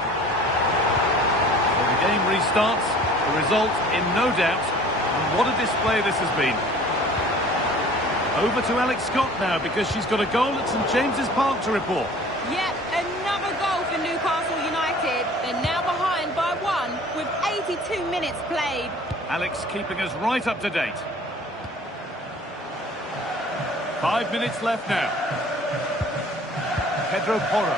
So the game restarts. The result in no doubt. And what a display this has been. Over to Alex Scott now, because she's got a goal at St James's Park to report. Yep, another goal for Newcastle United. They're now behind by 1 with 82 minutes played. Alex keeping us right up to date. 5 minutes left now. Pedro Porro.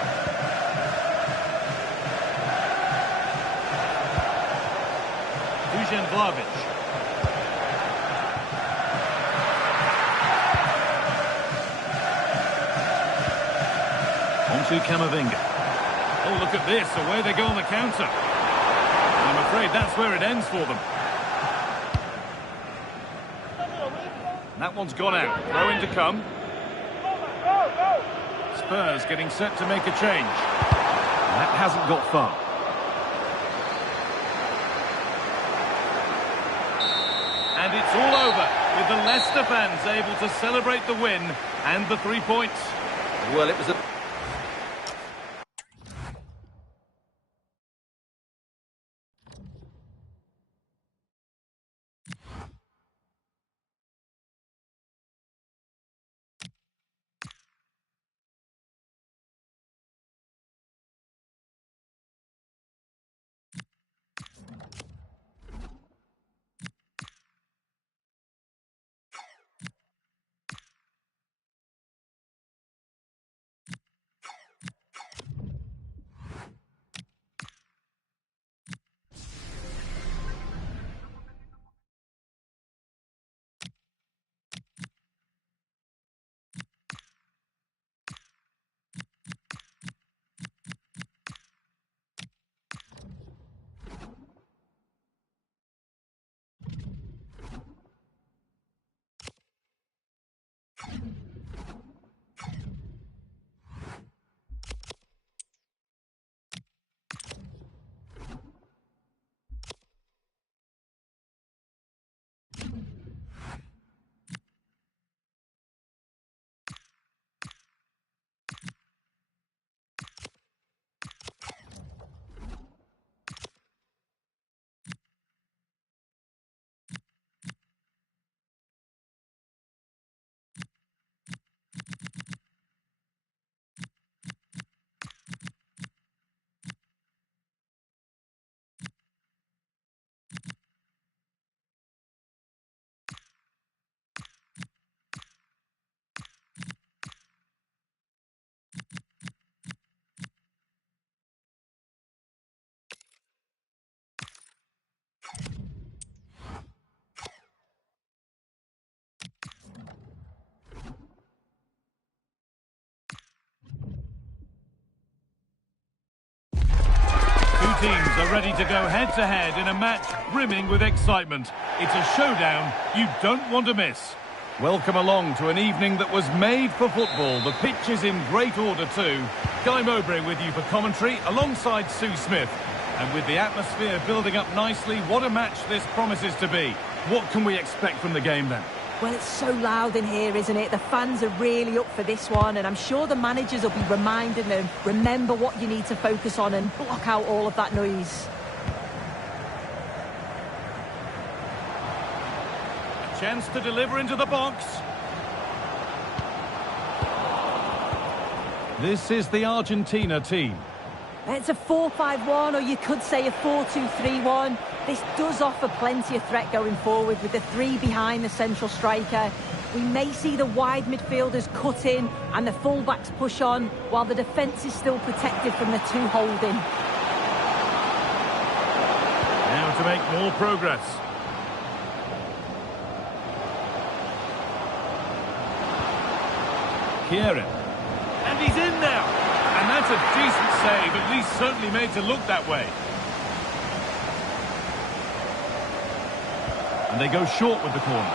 Dusan Vlahovic. On to Camavinga. Oh, look at this. Away they go on the counter. And I'm afraid that's where it ends for them. That one's gone out. Throw in to come. Spurs getting set to make a change. That hasn't got far. And it's all over, with the Leicester fans able to celebrate the win and the 3 points. Well, it was a teams are ready to go head-to-head in a match brimming with excitement. It's a showdown you don't want to miss. Welcome along to an evening that was made for football. The pitch is in great order too. Guy Mowbray with you for commentary alongside Sue Smith. And with the atmosphere building up nicely, what a match this promises to be. What can we expect from the game then? Well, it's so loud in here, isn't it? The fans are really up for this one, and I'm sure the managers will be reminding them, remember what you need to focus on and block out all of that noise. A chance to deliver into the box. This is the Argentina team. It's a 4-5-1, or you could say a 4-2-3-1. This does offer plenty of threat going forward with the three behind the central striker. We may see the wide midfielders cut in and the fullbacks push on, while the defence is still protected from the two holding. Now to make more progress. Kieran. And he's in now. And that's a decent save, at least certainly made to look that way. And they go short with the corner.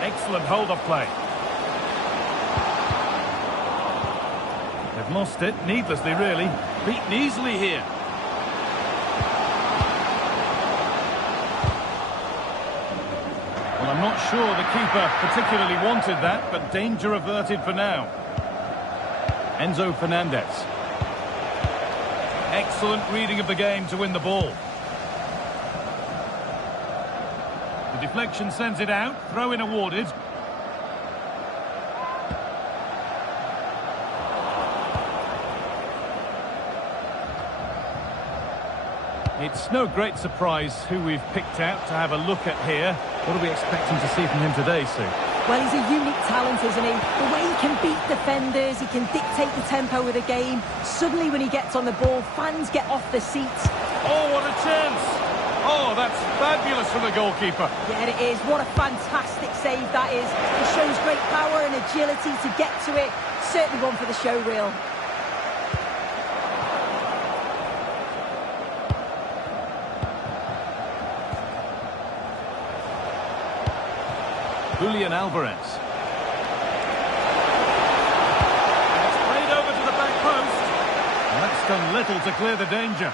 Excellent hold-up play. They've lost it, needlessly really. Beaten easily here. Well, I'm not sure the keeper particularly wanted that, but danger averted for now. Enzo Fernandez. Excellent reading of the game to win the ball. The deflection sends it out, throw-in awarded. It's no great surprise who we've picked out to have a look at here. What are we expecting to see from him today, Sue? Well, he's a unique talent, isn't he? The way he can beat defenders, he can dictate the tempo of the game. Suddenly when he gets on the ball, fans get off their seats. Oh, what a chance! Oh, that's fabulous from the goalkeeper. Yeah, it is. What a fantastic save that is. It shows great power and agility to get to it. Certainly one for the show reel. Julian Alvarez. And it's played over to the back post. And that's done little to clear the danger.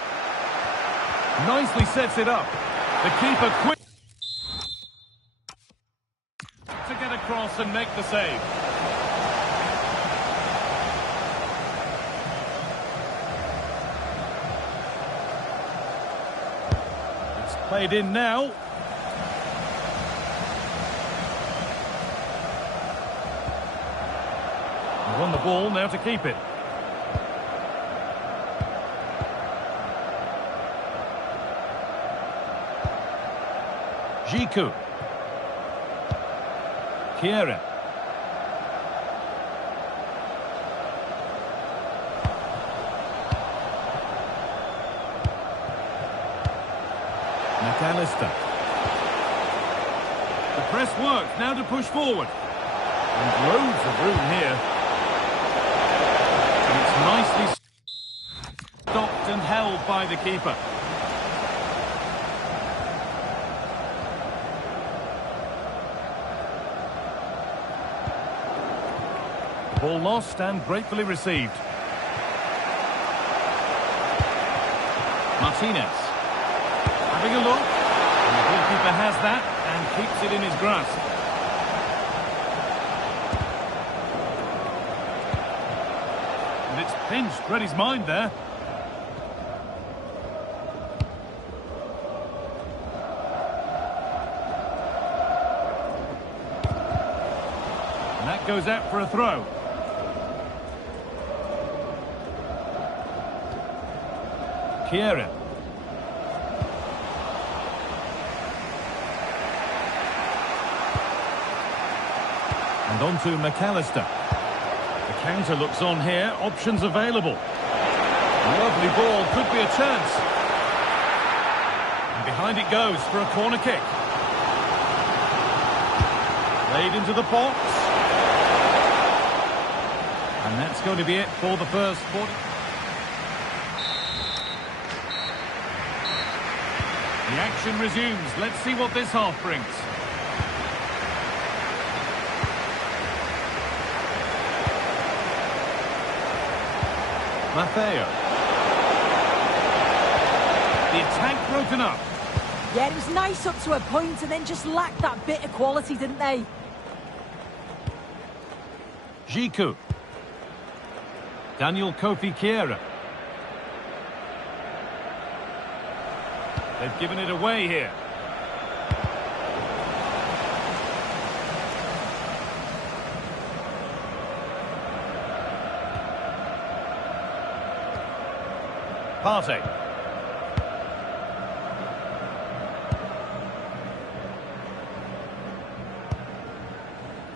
Nicely sets it up. The keeper quick to get across and make the save. It's played in now. Won the ball, now to keep it. Jiku. Kieran. McAllister. The press works, now to push forward. And loads of room here. Nicely stopped and held by the keeper. Ball lost and gratefully received. Martinez. Having a look. And the goalkeeper has that and keeps it in his grasp. Pinched, read his mind there. And that goes out for a throw. Kieran. And on to McAllister. The counter looks on here, options available. Lovely ball, could be a chance. And behind it goes for a corner kick. Played into the box. And that's going to be it for the first 40. The action resumes. Let's see what this half brings. Matteo. The attack broken up. Yeah, it was nice up to a point and then just lacked that bit of quality, didn't they? Giku. Daniel Kofi Kiera. They've given it away here. Partey.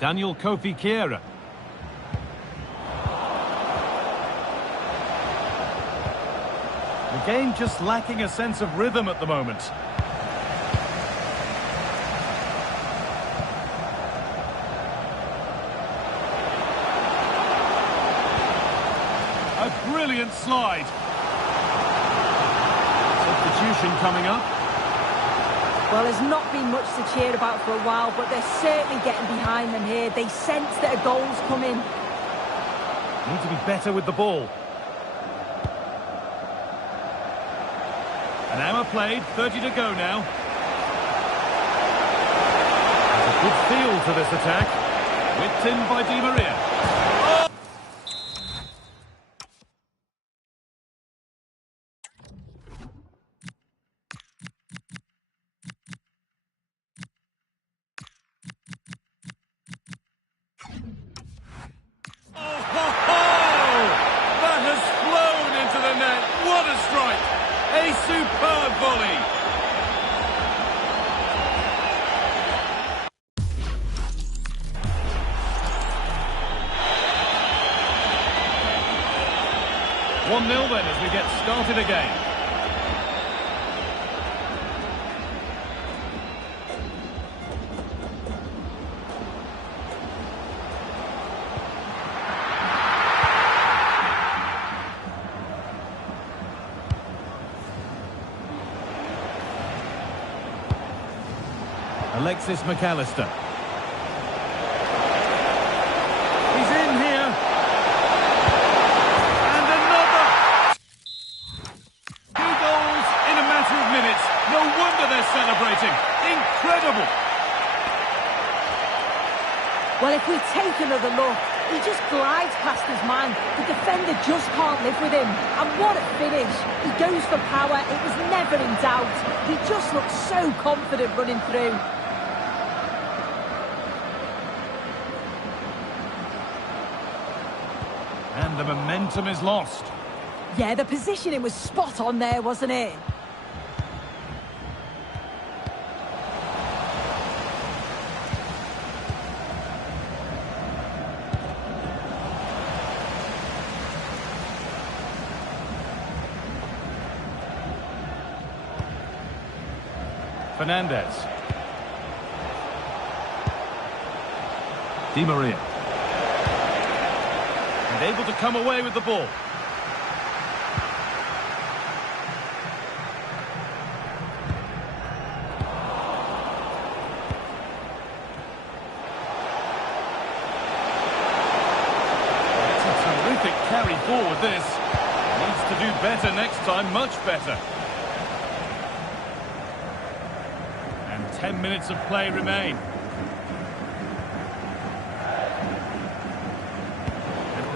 Daniel Kofi Kiera. The game just lacking a sense of rhythm at the moment. A brilliant slide. Substitution coming up. Well, there's not been much to cheer about for a while, but they're certainly getting behind them here. They sense that a goal's coming. Need to be better with the ball. An hour played, 30 to go now. There's a good feel to this attack. Whipped in by Di Maria. Oh! That has flown into the net. What a strike! A superb volley. One 0 then as we get started again. Alexis McAllister. He's in here. And another! 2 goals in a matter of minutes. No wonder they're celebrating. Incredible! Well, if we take another look, he just glides past his man. The defender just can't live with him. And what a finish. He goes for power. It was never in doubt. He just looks so confident running through. And the momentum is lost. Yeah, the positioning was spot on there, wasn't it? Fernandez. Di Maria. And able to come away with the ball. It's a terrific carry forward, this. Needs to do better next time, much better. And 10 minutes of play remain.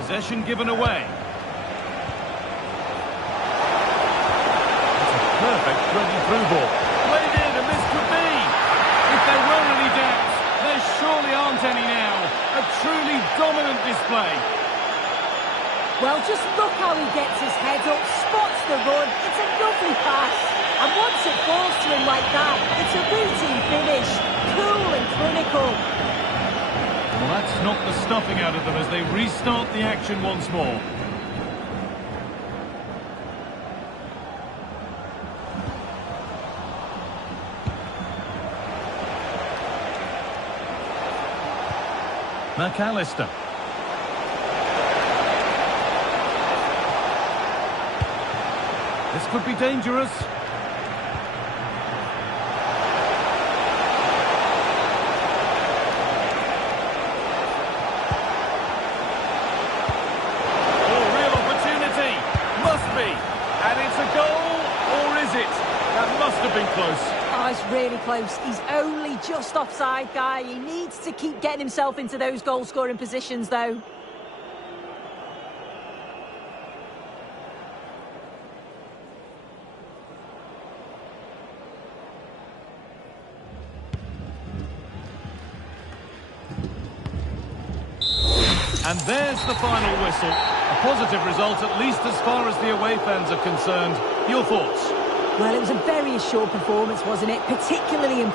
Possession given away. It's a perfect 23 ball. Played in, and this could be. If there were any doubts, there surely aren't any now. A truly dominant display. Well, just look how he gets his head up, spots the run. It's a lovely pass. And once it falls to him like that, it's a routine finish. Cool and clinical. Well, that's knocked the stuffing out of them as they restart the action once more. McAllister. This could be dangerous. have been close. Oh, it's really close. He's only just offside, Guy. He needs to keep getting himself into those goal-scoring positions, though. And there's the final whistle. A positive result, at least as far as the away fans are concerned. Your thoughts? Well, it was a very assured performance, wasn't it? Particularly in...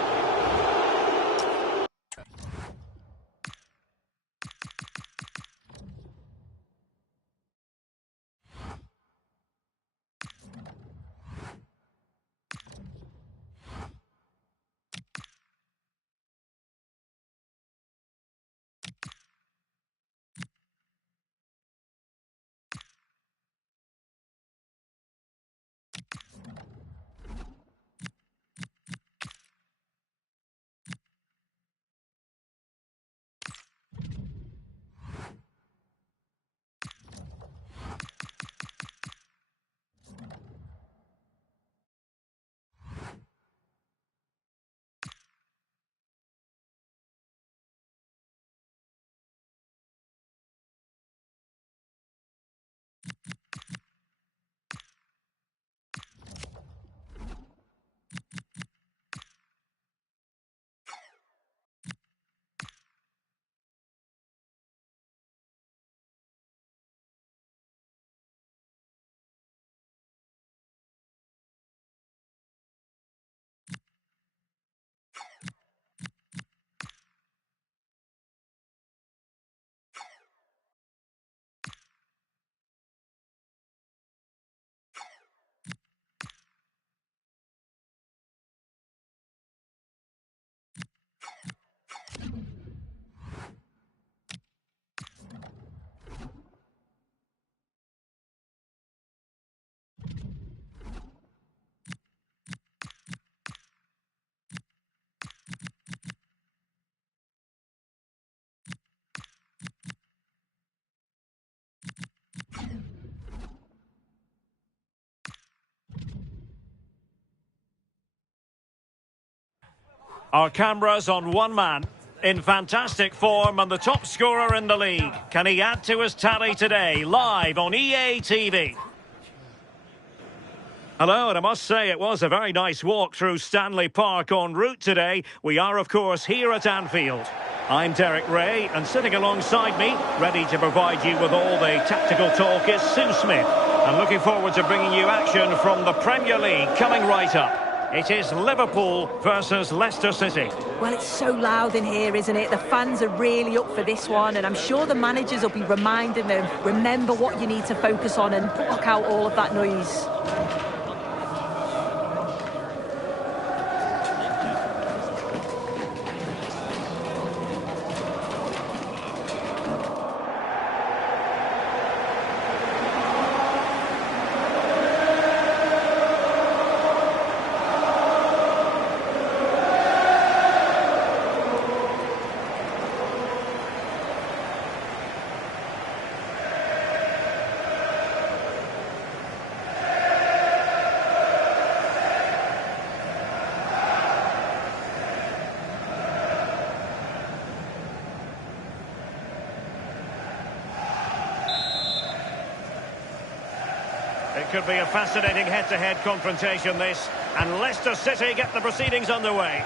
Our cameras on one man. In fantastic form and the top scorer in the league. Can he add to his tally today? Live on EA TV. Hello, and I must say it was a very nice walk through Stanley Park en route today. We are, of course, here at Anfield. I'm Derek Ray, and sitting alongside me, ready to provide you with all the tactical talk, is Sue Smith. I'm looking forward to bringing you action from the Premier League coming right up. It is Liverpool versus Leicester City. Well, it's so loud in here, isn't it? The fans are really up for this one, and I'm sure the managers will be reminding them, remember what you need to focus on and block out all of that noise. It could be a fascinating head-to-head confrontation, this. And Leicester City get the proceedings underway.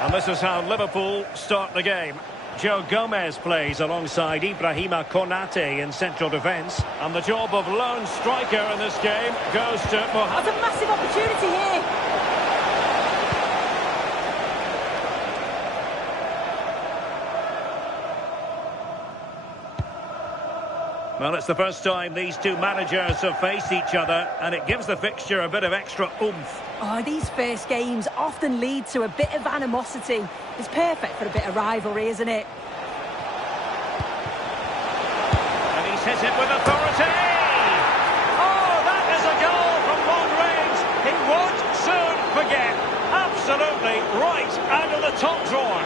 And this is how Liverpool start the game. Joe Gomez plays alongside Ibrahima Konate in central defence. And the job of lone striker in this game goes to Mohamed. That's a massive opportunity here. Well, it's the first time these two managers have faced each other, and it gives the fixture a bit of extra oomph. Oh, these first games often lead to a bit of animosity. It's perfect for a bit of rivalry, isn't it? And he's hit it with authority! Oh, that is a goal from long range. He won't soon forget. Absolutely right out of the top drawer.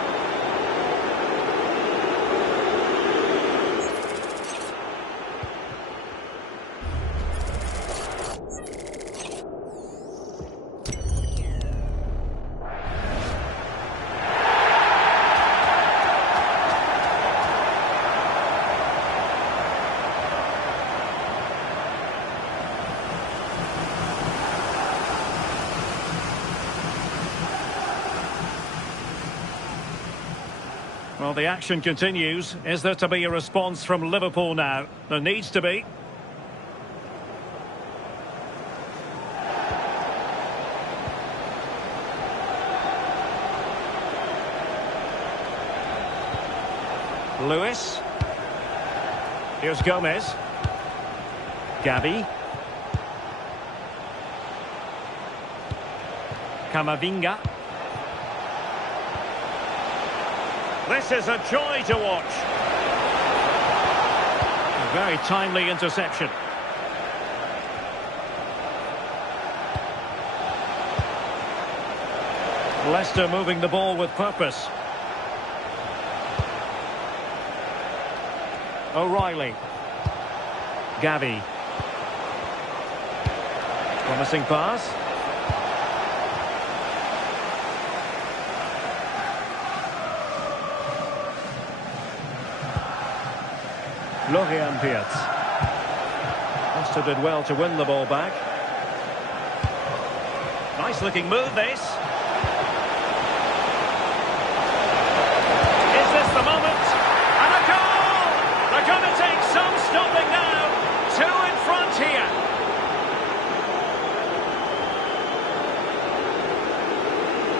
Well, the action continues. Is there to be a response from Liverpool now? There needs to be. Lewis. Here's Gomez. Gavi. Camavinga. This is a joy to watch. A very timely interception. Leicester moving the ball with purpose. O'Reilly. Gavi. Promising pass. Florian Wirtz. Leicester did well to win the ball back. Nice looking move this. Is this the moment? And a goal! They're going to take some stopping now. Two in front here.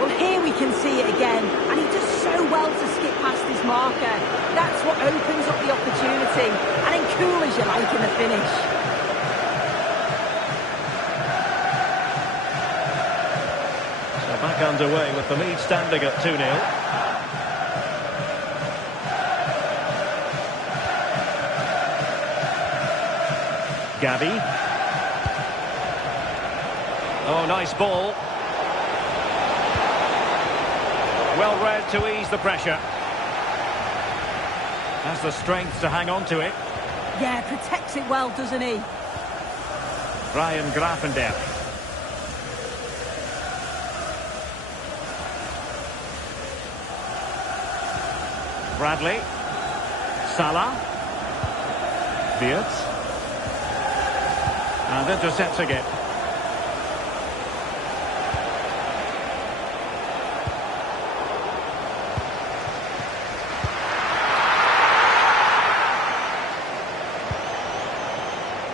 Well, here we can see it again, and he does so well to skip past his marker. That's what opens up the opportunity, and then cool as you like in the finish. So back underway with the lead standing at 2-0. Gavi. Oh, nice ball. Well read to ease the pressure. Has the strength to hang on to it. Yeah, protects it well, doesn't he? Ryan Gravenberch. Bradley. Salah. Wirtz. And intercepting it.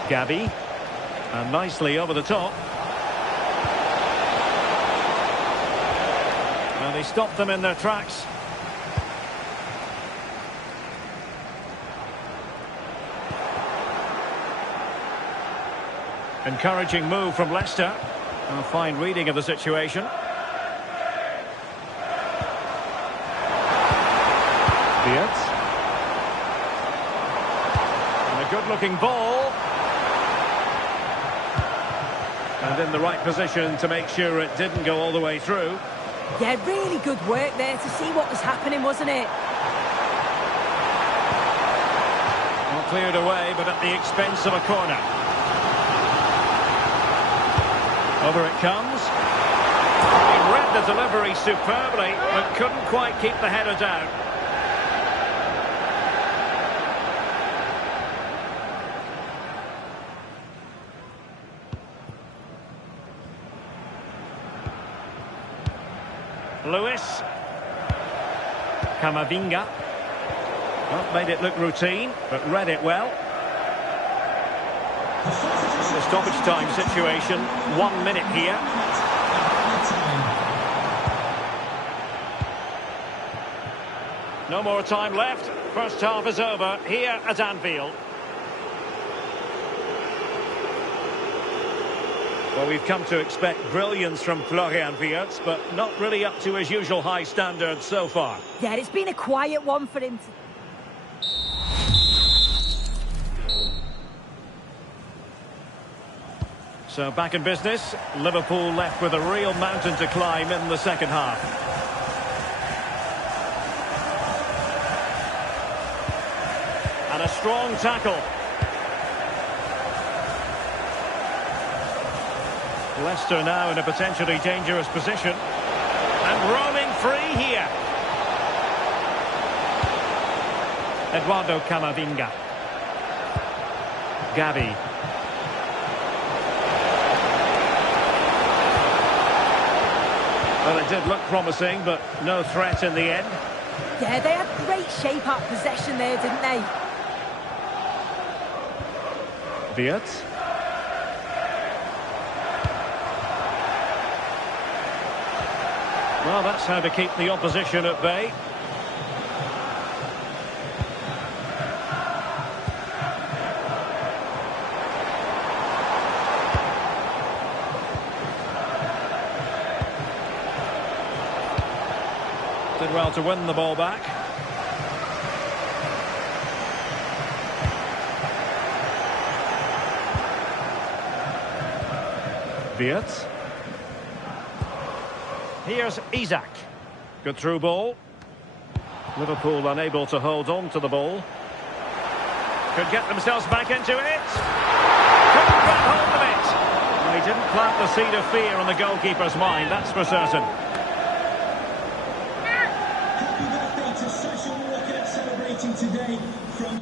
Gavi. And nicely over the top. And he stopped them in their tracks. Encouraging move from Leicester. A fine reading of the situation. Wirtz. And a good-looking ball. And in the right position to make sure it didn't go all the way through. Yeah, really good work there to see what was happening, wasn't it? Not cleared away, but at the expense of a corner. Over it comes. He read the delivery superbly, but couldn't quite keep the header down. Lewis. Camavinga. Well, made it look routine, but read it well. The stoppage time situation, 1 minute here. No more time left. First half is over here at Anfield. Well, we've come to expect brilliance from Florian Wirtz, but not really up to his usual high standards so far. Yeah, it's been a quiet one for him. So back in business, Liverpool left with a real mountain to climb in the second half. And a strong tackle. Leicester now in a potentially dangerous position. And roaming free here. Eduardo Camavinga. Gavi. Well, it did look promising, but no threat in the end. Yeah, they had great shape out possession there, didn't they? Wirtz. Well, that's how to keep the opposition at bay. Did well to win the ball back. Wirtz. Here's Isak. Good through ball. Liverpool unable to hold on to the ball. Could get themselves back into it. Couldn't grab hold of it. Well, he didn't plant the seed of fear on the goalkeeper's mind, that's for certain. Happy birthday to Sasha Walker, celebrating today from...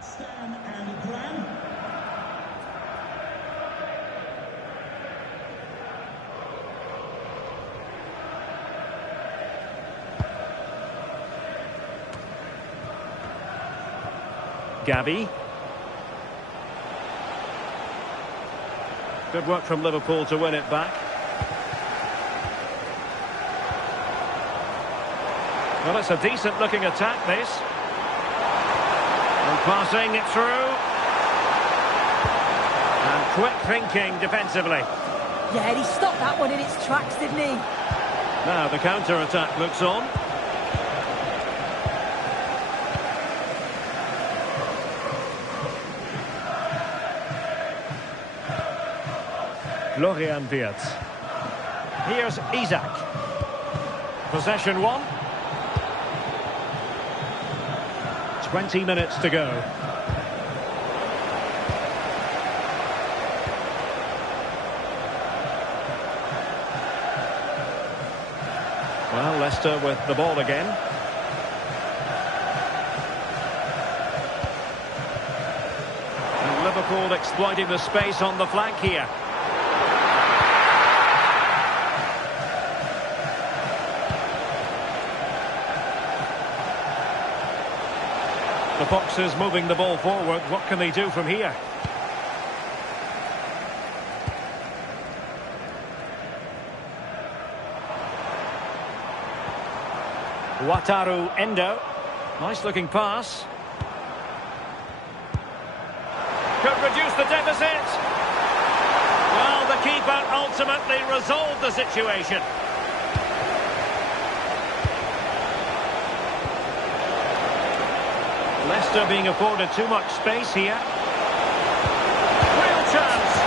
Stan and Graham. Gabby. Good work from Liverpool to win it back. Well, it's a decent looking attack, this. And passing it through. And quick thinking defensively. Yeah, he stopped that one in its tracks, didn't he? Now the counter-attack looks on. Florian Wirtz. Here's Isak. Possession one. 20 minutes to go. Well, Leicester with the ball again. And Liverpool exploiting the space on the flank here. The Foxes moving the ball forward. What can they do from here? Wataru Endo. Nice looking pass. Could reduce the deficit. Well, the keeper ultimately resolved the situation. Leicester being afforded too much space here. Real chance.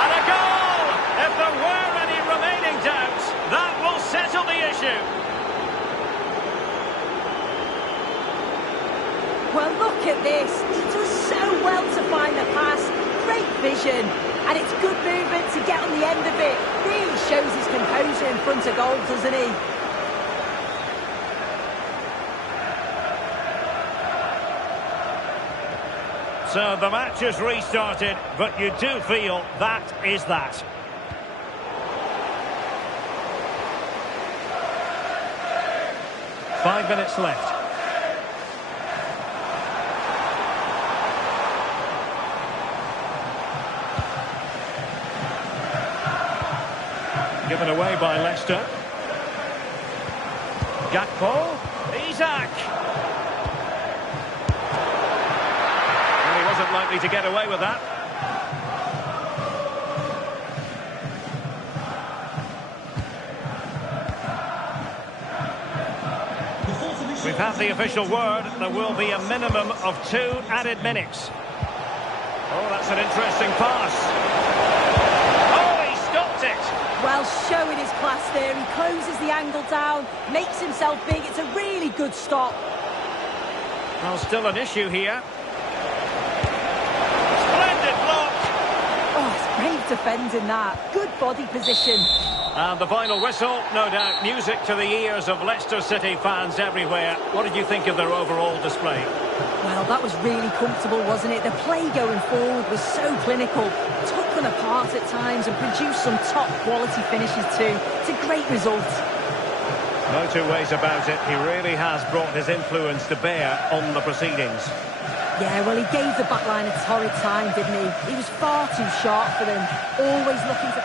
And a goal! If there were any remaining doubts, that will settle the issue. Look at this. He does so well to find the pass. Great vision. And it's good movement to get on the end of it. Really shows his composure in front of goal, doesn't he? So the match has restarted, but you do feel that is that. Five minutes left. Given away by Leicester. Gakpo. Isak. And he wasn't likely to get away with that. We've had the official word. There will be a minimum of 2 added minutes. Oh, that's an interesting pass. Oh, he stopped it. Well, showing his class there. He closes the angle down, makes himself big. It's a really good stop. Well, still an issue here. Splendid block. Oh, it's brave defending that. Good body position. And the final whistle, no doubt music to the ears of Leicester City fans everywhere. What did you think of their overall display? Well, that was really comfortable, wasn't it? The play going forward was so clinical. Took them apart at times and produced some top-quality finishes too. It's a great result. No two ways about it. He really has brought his influence to bear on the proceedings. Yeah, well, he gave the back line a torrid time, didn't he? He was far too sharp for them. Always looking to...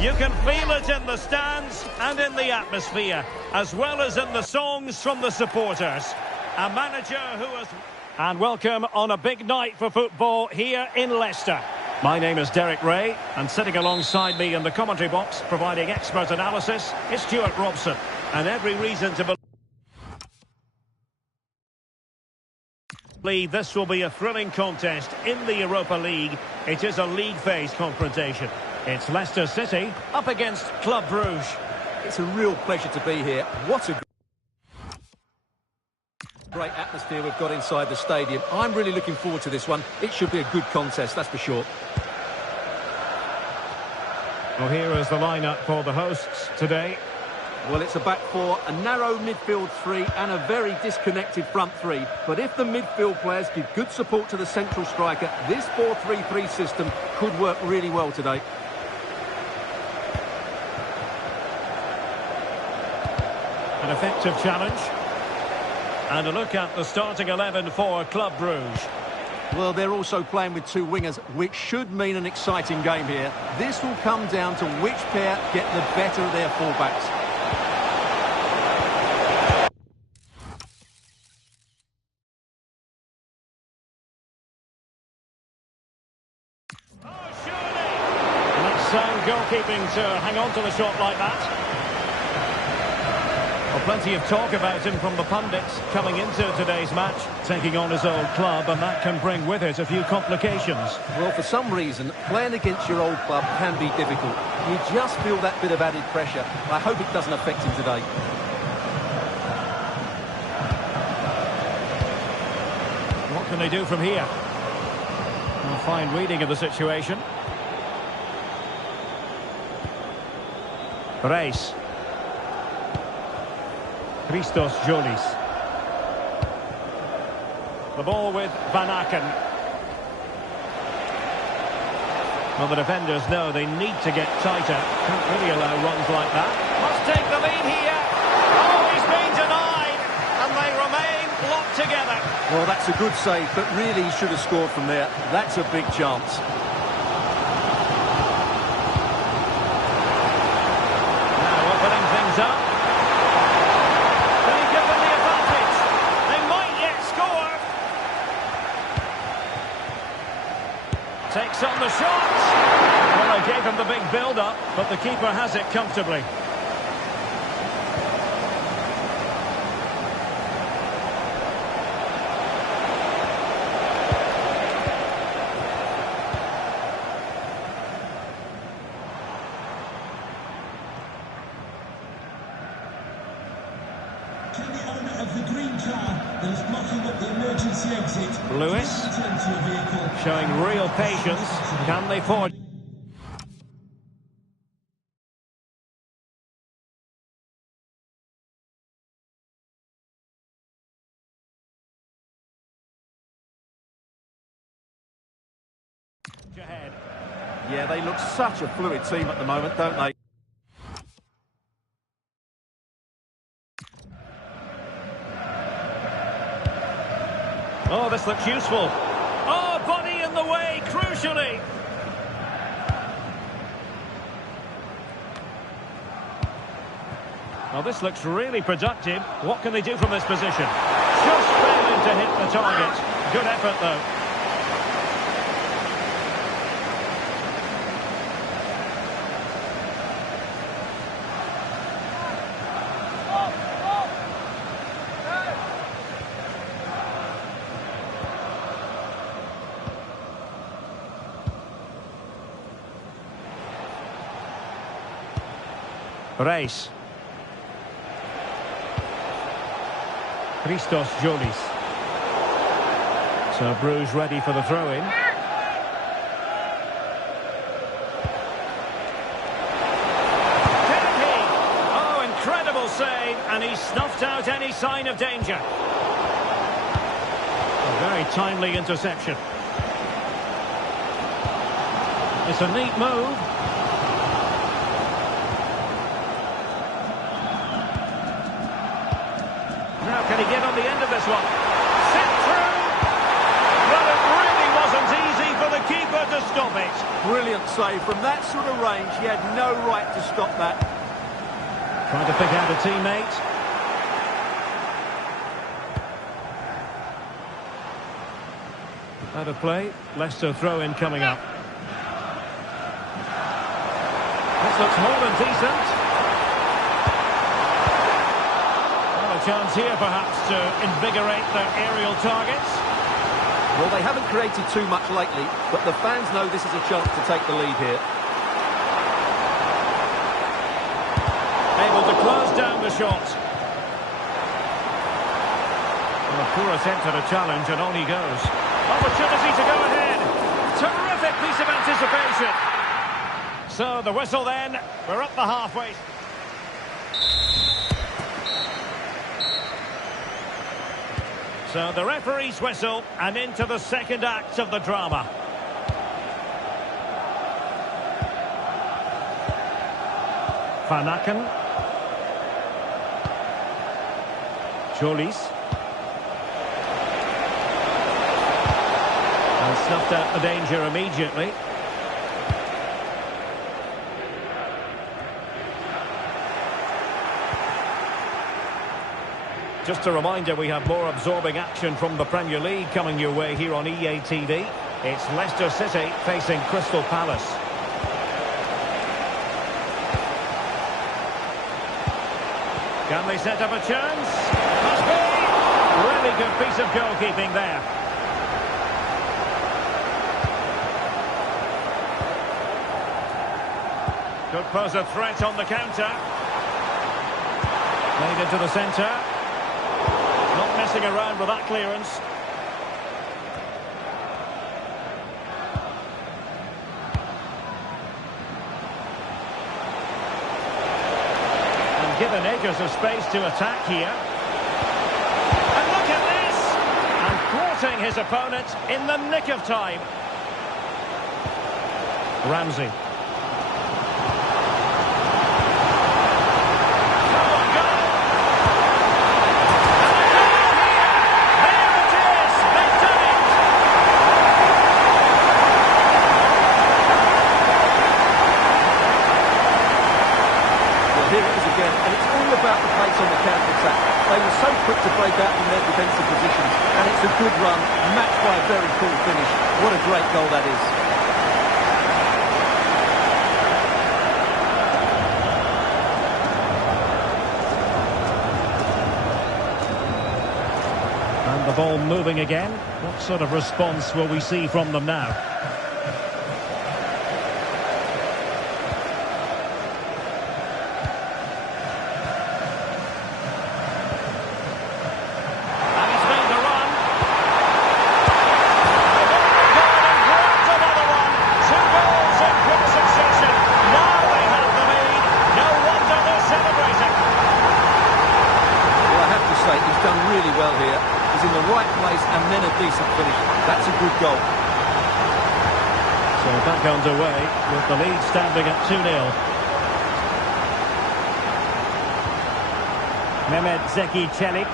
You can feel it in the stands and in the atmosphere, as well as in the songs from the supporters. A manager who has... And welcome on a big night for football here in Leicester. My name is Derek Ray, and sitting alongside me in the commentary box, providing expert analysis, is Stuart Robson. And every reason to believe this will be a thrilling contest in the Europa League. It is a league phase confrontation. It's Leicester City up against Club Brugge. It's a real pleasure to be here. What a great atmosphere we've got inside the stadium. I'm really looking forward to this one. It should be a good contest, that's for sure. Well, here is the lineup for the hosts today. Well, it's a back four, a narrow midfield three and a very disconnected front three. But if the midfield players give good support to the central striker, this 4-3-3 system could work really well today. An effective challenge. And a look at the starting 11 for Club Brugge. Well, they're also playing with two wingers, which should mean an exciting game here. This will come down to which pair get the better of their fullbacks. Oh, surely! That's sound goalkeeping to hang on to the shot like that. Well, plenty of talk about him from the pundits coming into today's match, taking on his old club, and that can bring with it a few complications. Well, for some reason, playing against your old club can be difficult. You just feel that bit of added pressure. I hope it doesn't affect him today. What can they do from here? A fine reading of the situation. Reis. Christos Jolis. The ball with Van Aken. Well, the defenders know they need to get tighter. Can't really allow runs like that. Must take the lead here. Oh, he's been denied. And they remain locked together. Well, that's a good save, but really he should have scored from there. That's a big chance. Now opening things up. Takes on the shot. Well, they gave him the big build-up, but the keeper has it comfortably. To the owner of the green car that is blocking up the emergency exit. Lewis Return to your vehicle. showing real patience. Can they forge? Ahead. Yeah, they look such a fluid team at the moment, don't they? Oh, this looks useful. Oh, body in the way, crucially. Well, this looks really productive. What can they do from this position? Just failing to hit the target. Good effort, though. Reis. Christos Jolis. So Bruges ready for the throw-in. Can he? Oh, incredible save, and he snuffed out any sign of danger. A very timely interception. It's a neat move. Now can he get on the end of this one? Sent through! Well, it really wasn't easy for the keeper to stop it. Brilliant save. From that sort of range, he had no right to stop that. Trying to pick out a teammate. Out of play. Leicester throw-in coming up. This looks more than decent. Well, a chance here perhaps to invigorate their aerial targets. Well, they haven't created too much lately, but the fans know this is a chance to take the lead here. Able to close down the shot. Well, a poor attempt at a challenge, and on he goes. Opportunity to go ahead. Terrific piece of anticipation. So the whistle then. We're up the halfway. So the referee's whistle, and into the second act of the drama. Van Aken. Jolis. And snuffed out the danger immediately. Just a reminder, we have more absorbing action from the Premier League coming your way here on EA TV. It's Leicester City facing Crystal Palace. Can they set up a chance? Must be! Really good piece of goalkeeping there. Could pose a threat on the counter. Played into the centre. Not messing around with that clearance. And given acres of space to attack here. And look at this! And thwarting his opponent in the nick of time. Ramsey. And it's all about the pace on the counter-attack. They were so quick to break out from their defensive positions, and it's a good run, matched by a very cool finish. What a great goal that is. And the ball moving again. What sort of response will we see from them now? He's done really well here. He's in the right place and then a decent finish. That's a good goal. So back underway with the lead standing at 2-0. Mehmet Zeki Çelik.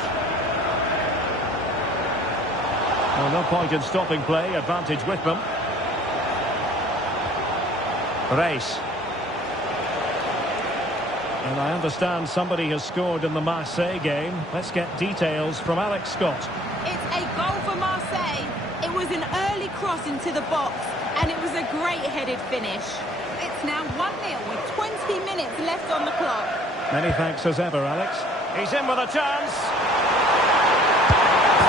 Well, no point in stopping play. Advantage with them. Reis. And I understand somebody has scored in the Marseille game. Let's get details from Alex Scott. It's a goal for Marseille. It was an early cross into the box, and it was a great headed finish. It's now 1-0 with 20 minutes left on the clock. Many thanks as ever, Alex. He's in with a chance.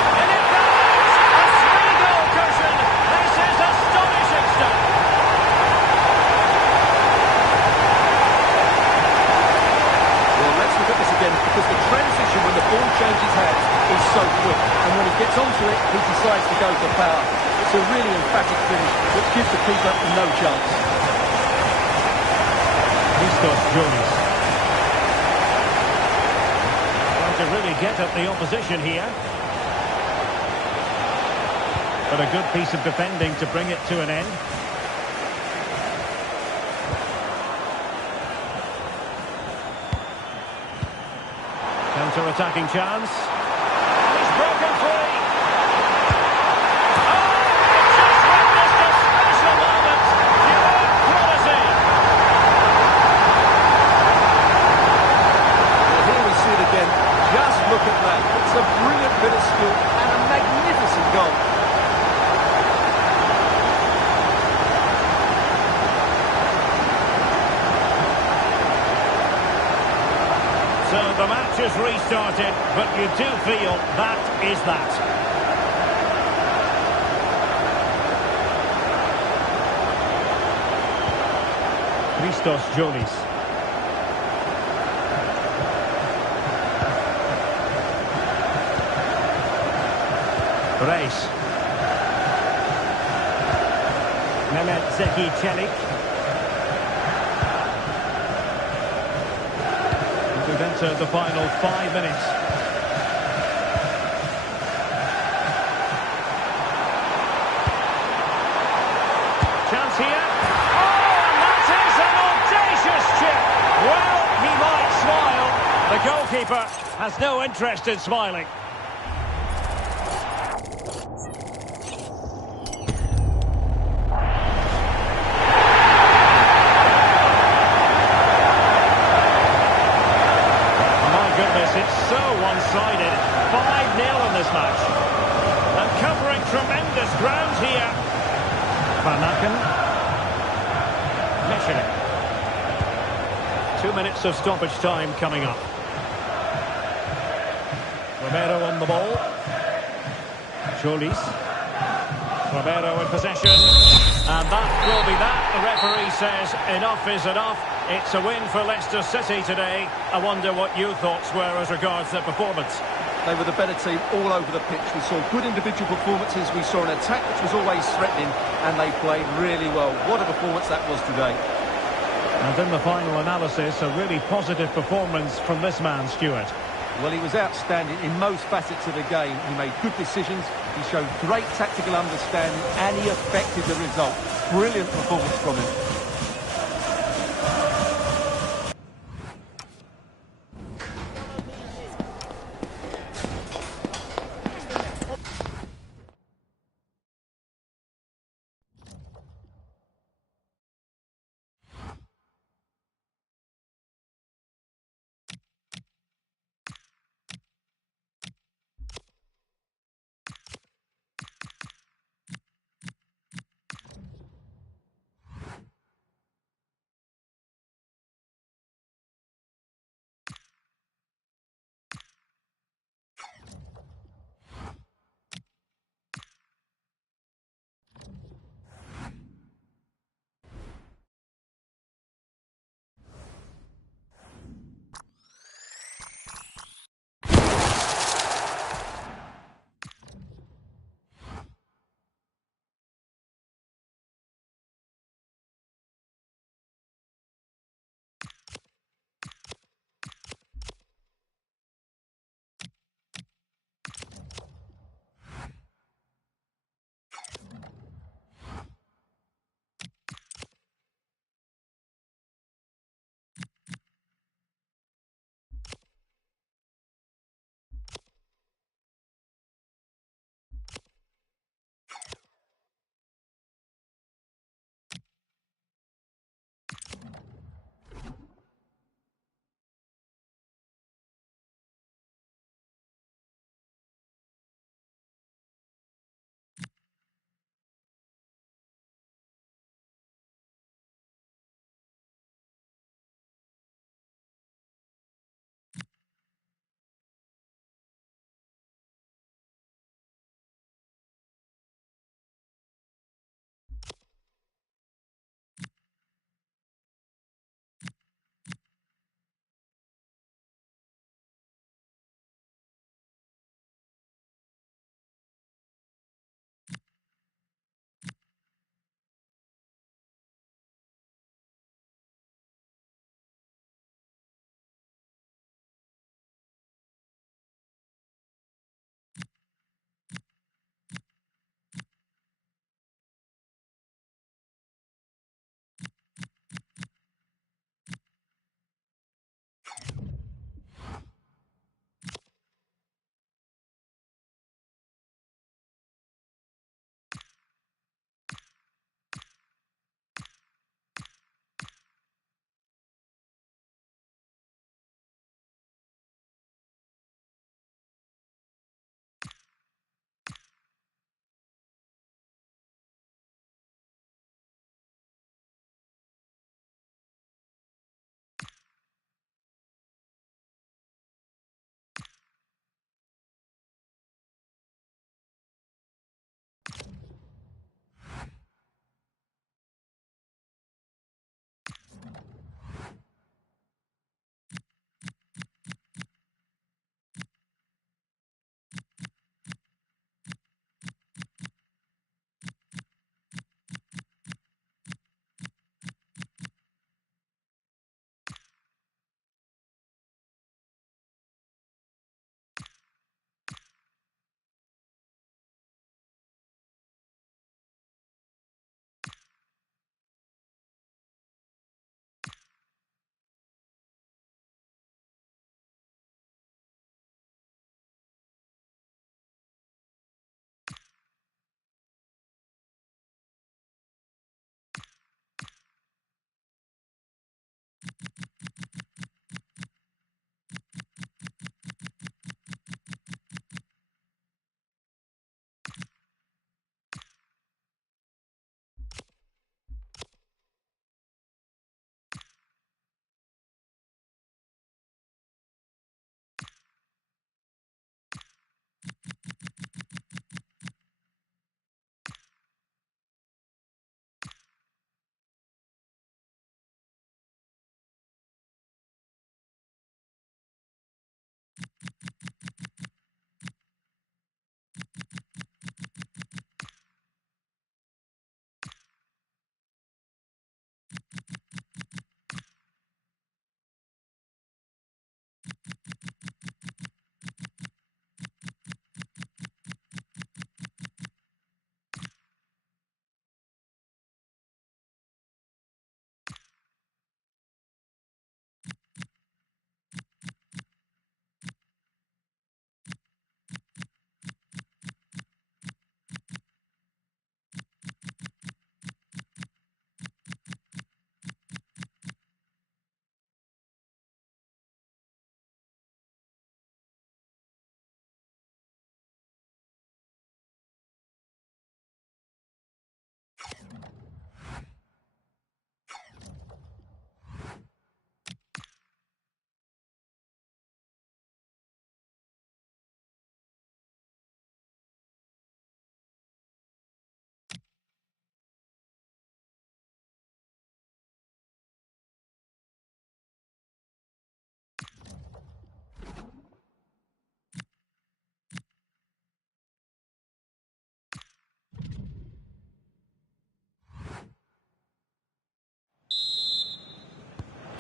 And it goes! A 3-goal cushion. This is astonishing stuff. Look at this again, because the transition when the ball changes hands is so quick, and when he gets onto it, he decides to go for power. It's a really emphatic finish that gives the keeper no chance. Christos Jolis. Trying to really get at the opposition here. But a good piece of defending to bring it to an end. Counter-attacking chance. He's broken free. Oh, just witnessed a special moment. You won't match has restarted, but you do feel that is that. Christos Jolis. Reis. Mehmet Zeki Çelik. We've entered the final 5 minutes. Chance here. Oh, and that is an audacious chip. Well, he might smile. The goalkeeper has no interest in smiling. It's so one-sided. 5-0 in this match. And covering tremendous ground here. Van Aken. Measuring. 2 minutes of stoppage time coming up. Romero on the ball. Jolis. Romero in possession. And that will be that. The referee says enough is enough. It's a win for Leicester City today. I wonder what your thoughts were as regards their performance. They were the better team all over the pitch. We saw good individual performances. We saw an attack which was always threatening, and they played really well. What a performance that was today. And in the final analysis, a really positive performance from this man, Stuart. Well, he was outstanding in most facets of the game. He made good decisions, he showed great tactical understanding, and he affected the result. Brilliant performance from him.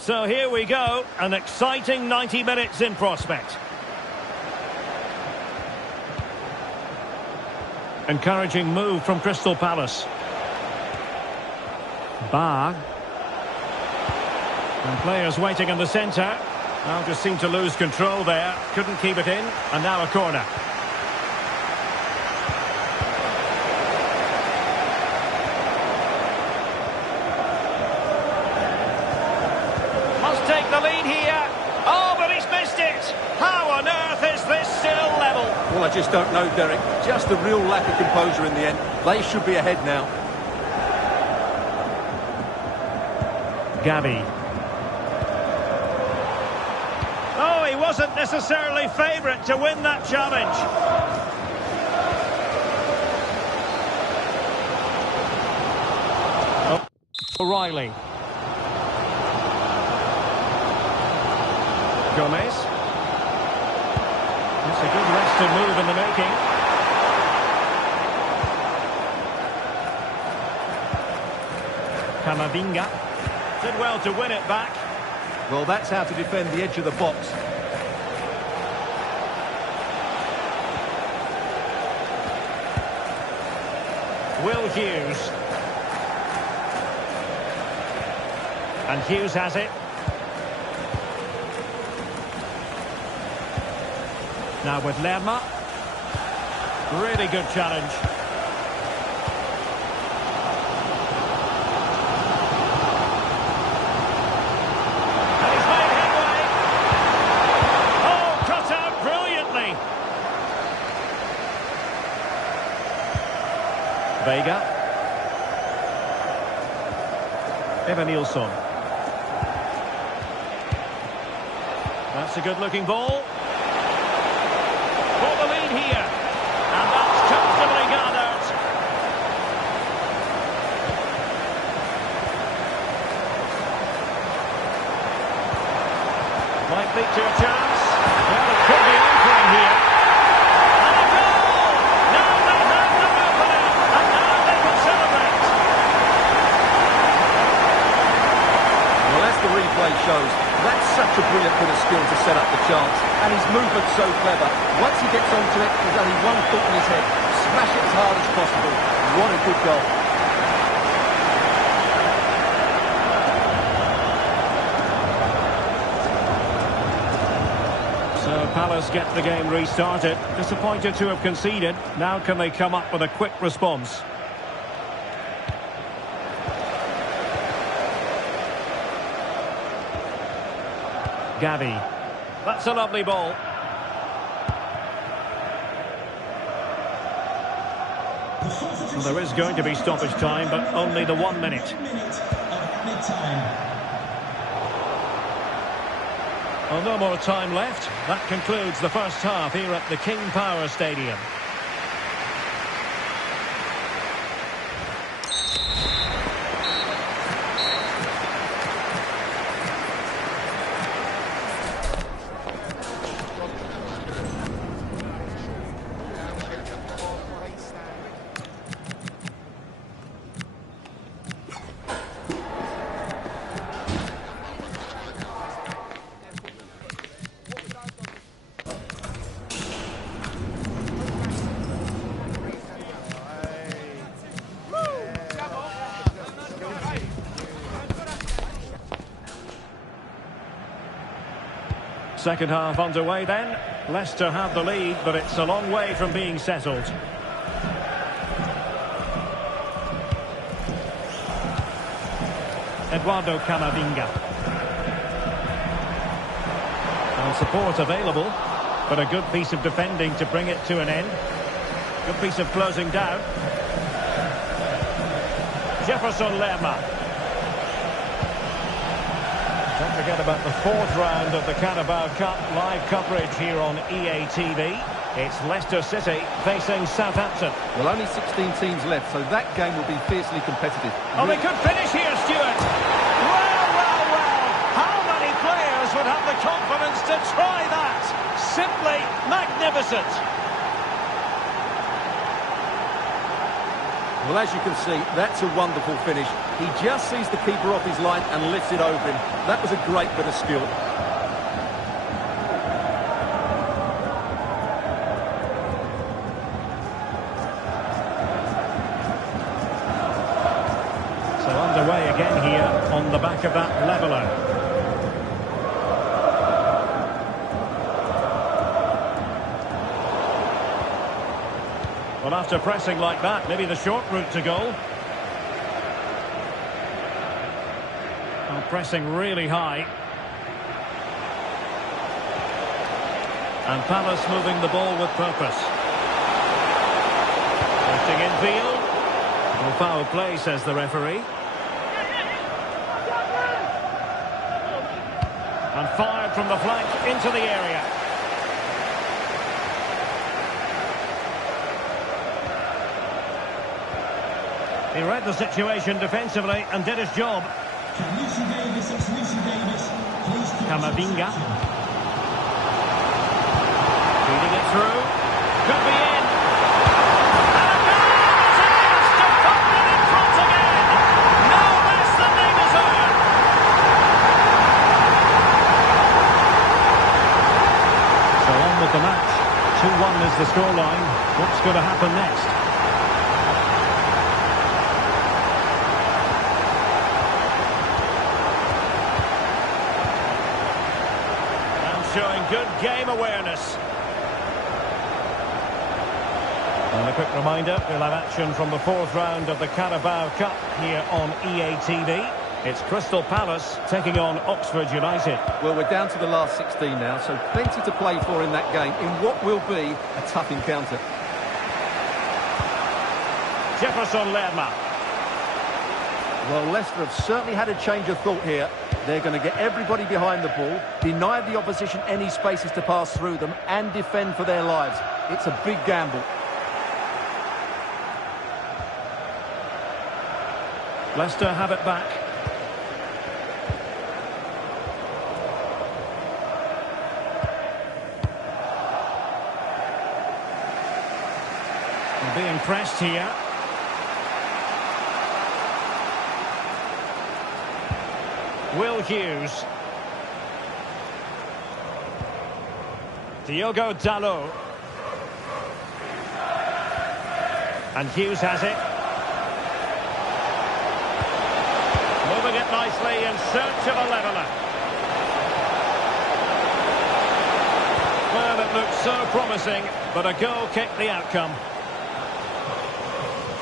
So here we go, an exciting 90 minutes in prospect. Encouraging move from Crystal Palace. Bar. And players waiting in the centre. Now just seemed to lose control there. Couldn't keep it in. And now a corner. Must take the lead here. Oh, but he's missed it. How on earth is this still level? Well, I just don't know, Derek. Just a real lack of composure in the end. They should be ahead now. Gavi. Oh, he wasn't necessarily favourite to win that challenge. Oh, O'Reilly. Gomez. It's a good rested move in the making. Camavinga. Did well to win it back. Well, that's how to defend the edge of the box. Will Hughes. And Hughes has it. Now with Lerma. Really good challenge. And he's made headway. Oh, cut out brilliantly. Vega. Evanilson. That's a good-looking ball. For the lead here. And that's comfortably gathered. Might lead to a chance. Well, it could be answering here. And a goal! Now they have the opening. And now they can celebrate. Well, as the replay shows, that's such a brilliant bit of skill to set up the chance. And his movement's so clever. Once he gets onto it, there's only one thought in his head. Smash it as hard as possible. What a good goal. So Palace get the game restarted. Disappointed to have conceded. Now can they come up with a quick response? Gavi. That's a lovely ball. Well, there is going to be stoppage time, but only the 1 minute. Well, no more time left. That concludes the first half here at the King Power Stadium. Second half underway then. Leicester have the lead, but it's a long way from being settled. Eduardo Camavinga. And support available, but a good piece of defending to bring it to an end. Good piece of closing down. Jefferson Lerma. Don't forget about the fourth round of the Carabao Cup live coverage here on EA TV. It's Leicester City facing Southampton. Well, only 16 teams left, so that game will be fiercely competitive. Oh, they could finish here, Stuart. Well. How many players would have the confidence to try that? Simply magnificent. Well, as you can see, that's a wonderful finish. He just sees the keeper off his line and lifts it over him. That was a great bit of skill. So underway again here on the back of that leveller. Well, after pressing like that, maybe the short route to goal. Well, pressing really high. And Palace moving the ball with purpose. Lifting infield. No foul play, says the referee. And fired from the flank into the area. He read the situation defensively and did his job. Camavinga. Feeding it through. Could be in. And a goal! It's against to put it in front again. No less than they deserve. So on with the match. 2-1 is the scoreline. What's going to happen next? Showing good game awareness. And a quick reminder, we'll have action from the fourth round of the Carabao Cup here on EA TV. It's Crystal Palace taking on Oxford United. Well, we're down to the last 16 now, so plenty to play for in that game, in what will be a tough encounter. Jefferson Lerma. Well, Leicester have certainly had a change of thought here. They're going to get everybody behind the ball, deny the opposition any spaces to pass through them, and defend for their lives. It's a big gamble. Leicester have it back. They're being pressed here. Will Hughes. Diogo Dalot. And Hughes has it. Moving it nicely in search of a leveller. Well, it looked so promising, but a goal kicked the outcome.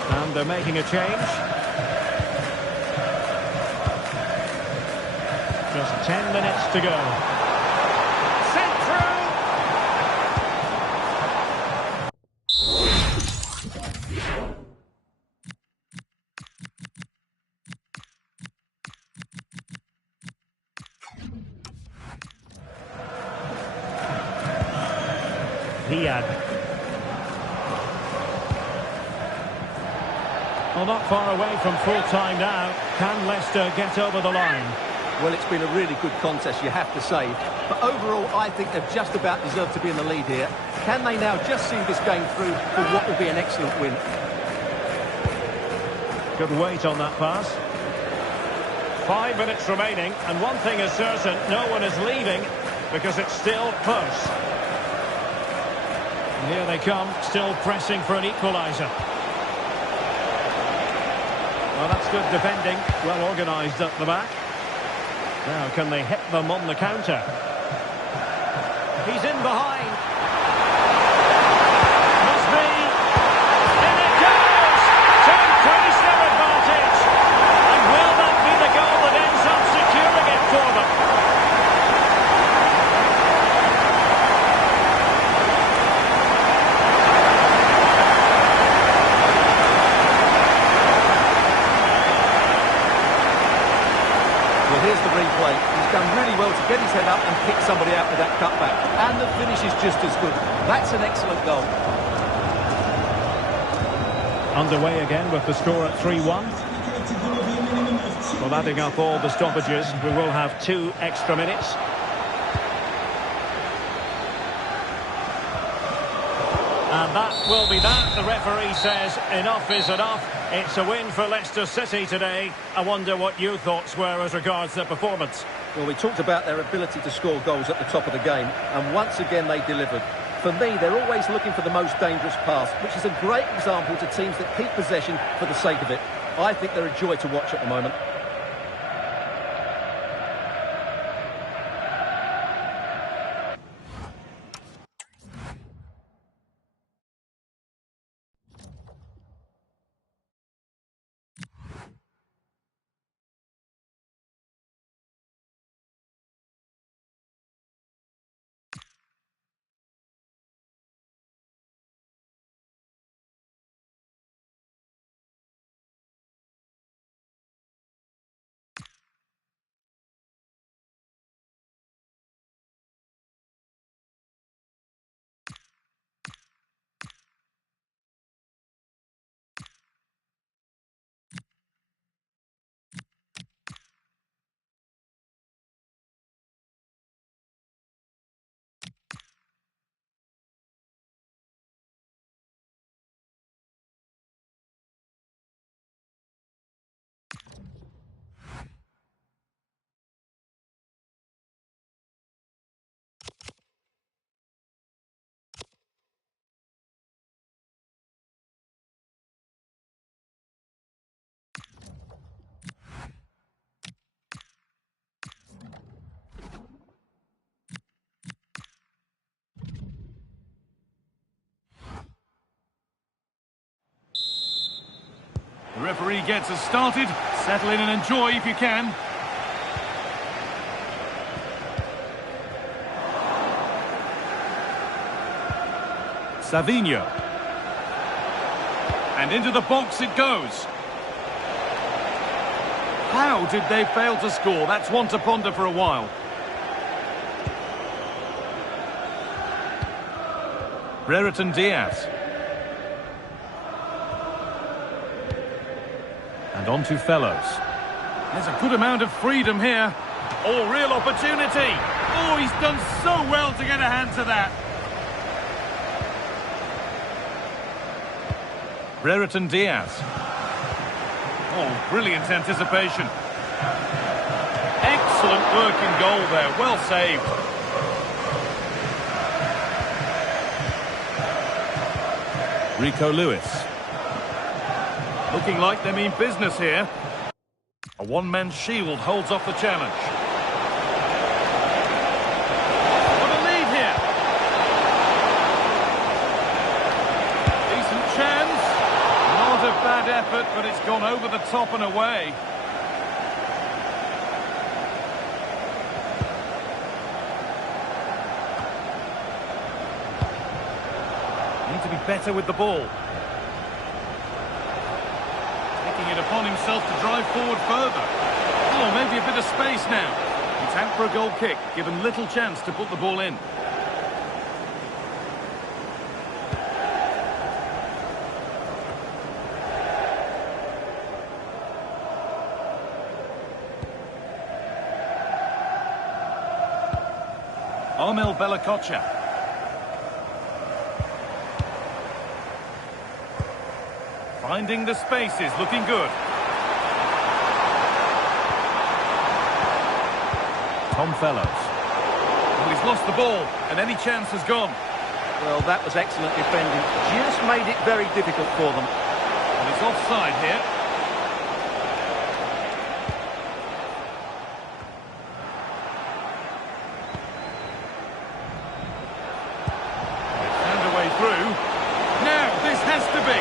And they're making a change. Just 10 minutes to go. Sent through. Riyad. Well, not far away from full time now. Can Leicester get over the line? Well, it's been a really good contest, you have to say. But overall, I think they've just about deserved to be in the lead here. Can they now just see this game through for what will be an excellent win? Good weight on that pass. 5 minutes remaining, and one thing is certain, no one is leaving because it's still close. And here they come, still pressing for an equaliser. Well, that's good defending, well organised at the back. Now, can they hit them on the counter? He's in behind. Must be. In it goes! To increase their advantage. And will that be the goal that ends up securing it for them? Well, here's the replay. He's done really well to get his head up and pick somebody out with that cutback. And the finish is just as good. That's an excellent goal. Underway again with the score at 3-1. Well, adding up all the stoppages, we will have 2 extra minutes. And That will be that. The referee says enough is enough. It's a win for Leicester City today. I wonder what your thoughts were as regards their performance. Well, we talked about their ability to score goals at the top of the game, and once again they delivered. For me, they're always looking for the most dangerous pass, which is a great example to teams that keep possession for the sake of it. I think they're a joy to watch at the moment. The referee gets us started. Settle in and enjoy if you can. Savinho. And into the box it goes. How did they fail to score? That's one to ponder for a while. Brereton Diaz. And on to Fellows. There's a good amount of freedom here. Oh, real opportunity. Oh, he's done so well to get a hand to that. Brereton Diaz. Oh, brilliant anticipation. Excellent work in goal there. Well saved. Rico Lewis. Looking like they mean business here. A one-man shield holds off the challenge. What a lead here. Decent chance. Not a bad effort, but it's gone over the top and away. Need to be better with the ball. It upon himself to drive forward further. Oh, maybe a bit of space now. He's out for a goal kick, given little chance to put the ball in. Armel Bella-Kotchap. Finding the spaces, looking good. Tom Fellows. Oh, he's lost the ball, and any chance has gone. Well, that was excellent defending. Just made it very difficult for them. And it's offside here. They've found a way through. Now, this has to be.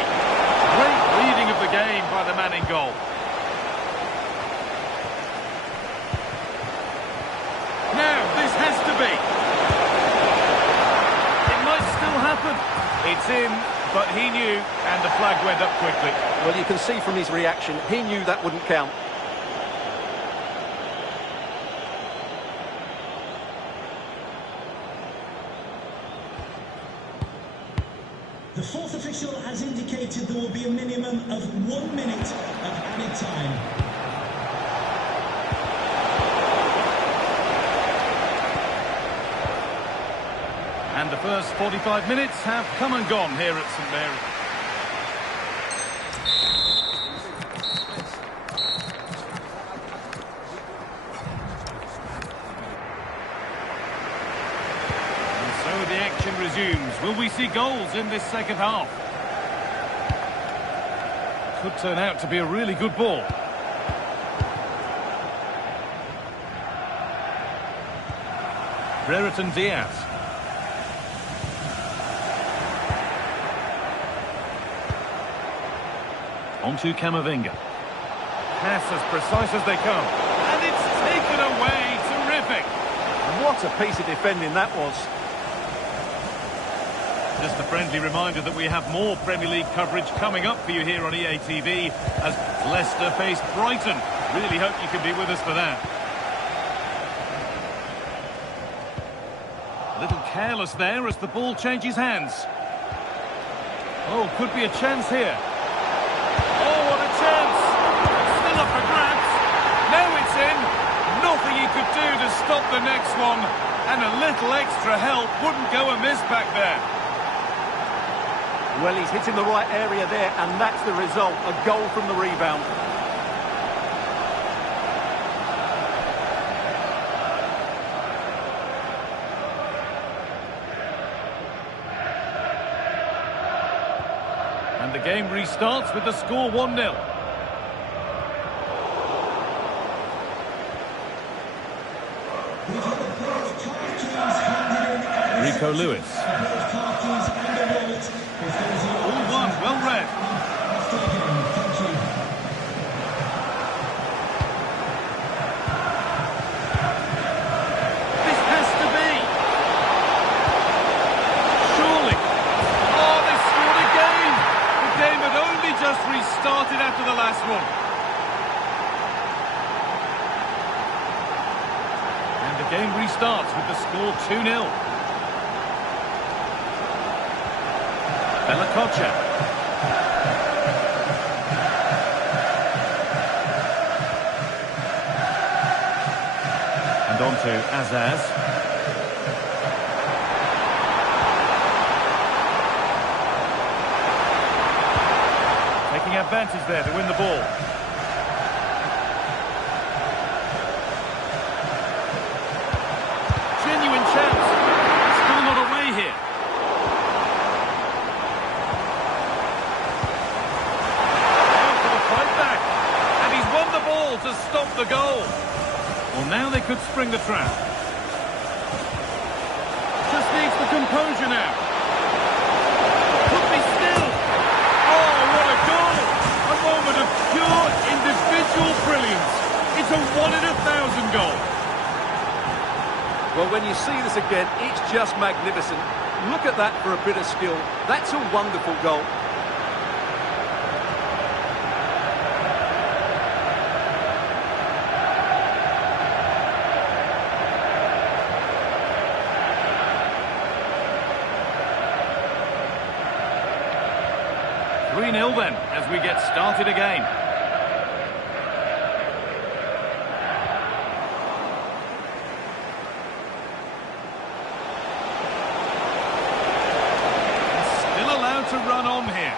Great reading of the game by the man in goal. Now, this has to be. It might still happen. It's in, but he knew, and the flag went up quickly. Well, you can see from his reaction, he knew that wouldn't count. The fourth official has indicated there will be a minimum of 1 minute of added time. And the first 45 minutes have come and gone here at St Mary. And so the action resumes. Will we see goals in this second half? Could turn out to be a really good ball. Brereton Diaz. On to Camavinga. Pass as precise as they come. And it's taken away. Terrific. What a piece of defending that was. Just a friendly reminder that we have more Premier League coverage coming up for you here on EA TV as Leicester face Brighton. Really hope you can be with us for that. A little careless there as the ball changes hands. Oh, could be a chance here. Oh, what a chance! Still up for grabs. Now it's in. Nothing he could do to stop the next one. And a little extra help wouldn't go amiss back there. Well, he's hitting the right area there, and that's the result. A goal from the rebound. And the game restarts with the score 1-0. Rico Lewis. All one, well read. This has to be. Surely. Oh, they scored again. The game had only just restarted after the last one. And the game restarts with the score 2-0. Bella-Kocha. And on to Azaz. Taking advantage there to win the ball. Genuine chance. Still not away here. To stop the goal. Well, now they could spring the trap. Just needs the composure now. Could be still. Oh, what a goal! A moment of pure individual brilliance. It's a 1 in 1,000 goal. Well, when you see this again, it's just magnificent. Look at that for a bit of skill. That's a wonderful goal. Then, as we get started again. Still allowed to run on here.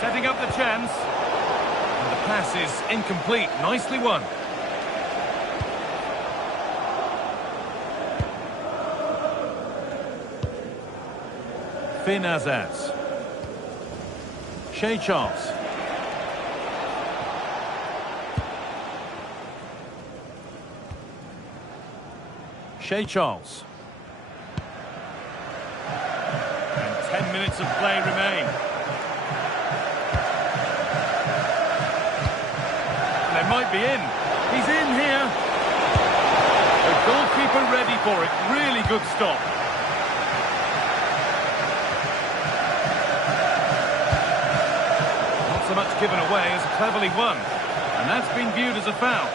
Setting up the chance. And the pass is incomplete. Nicely won. Finn Azaz. Shea Charles. Shea Charles. And 10 minutes of play remain. They might be in. He's in here. The goalkeeper ready for it. Really good stop. So much given away as cleverly won, and that's been viewed as a foul.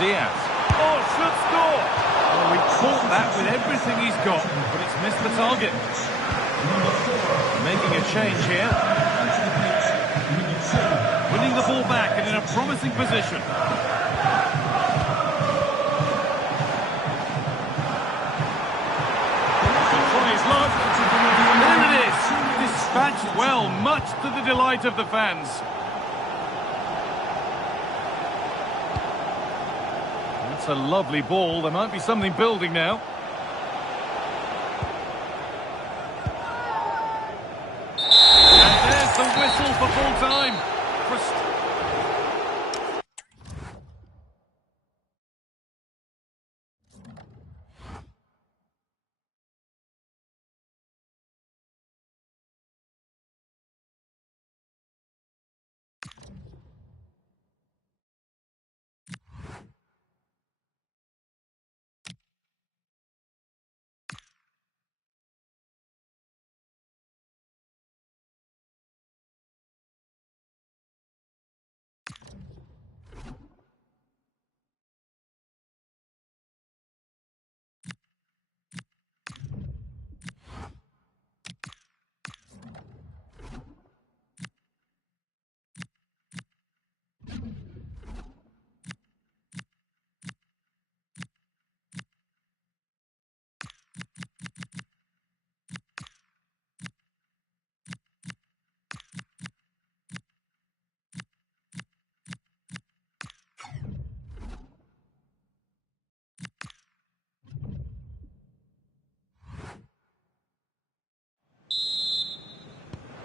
Diaz. Oh, should score! Well, he caught that with everything he's got, but it's missed the target. Making a change here. Winning the ball back and in a promising position. Try his luck. There it is. Dispatched well, much to the delight of the fans. That's a lovely ball. There might be something building now. And there's the whistle for full time.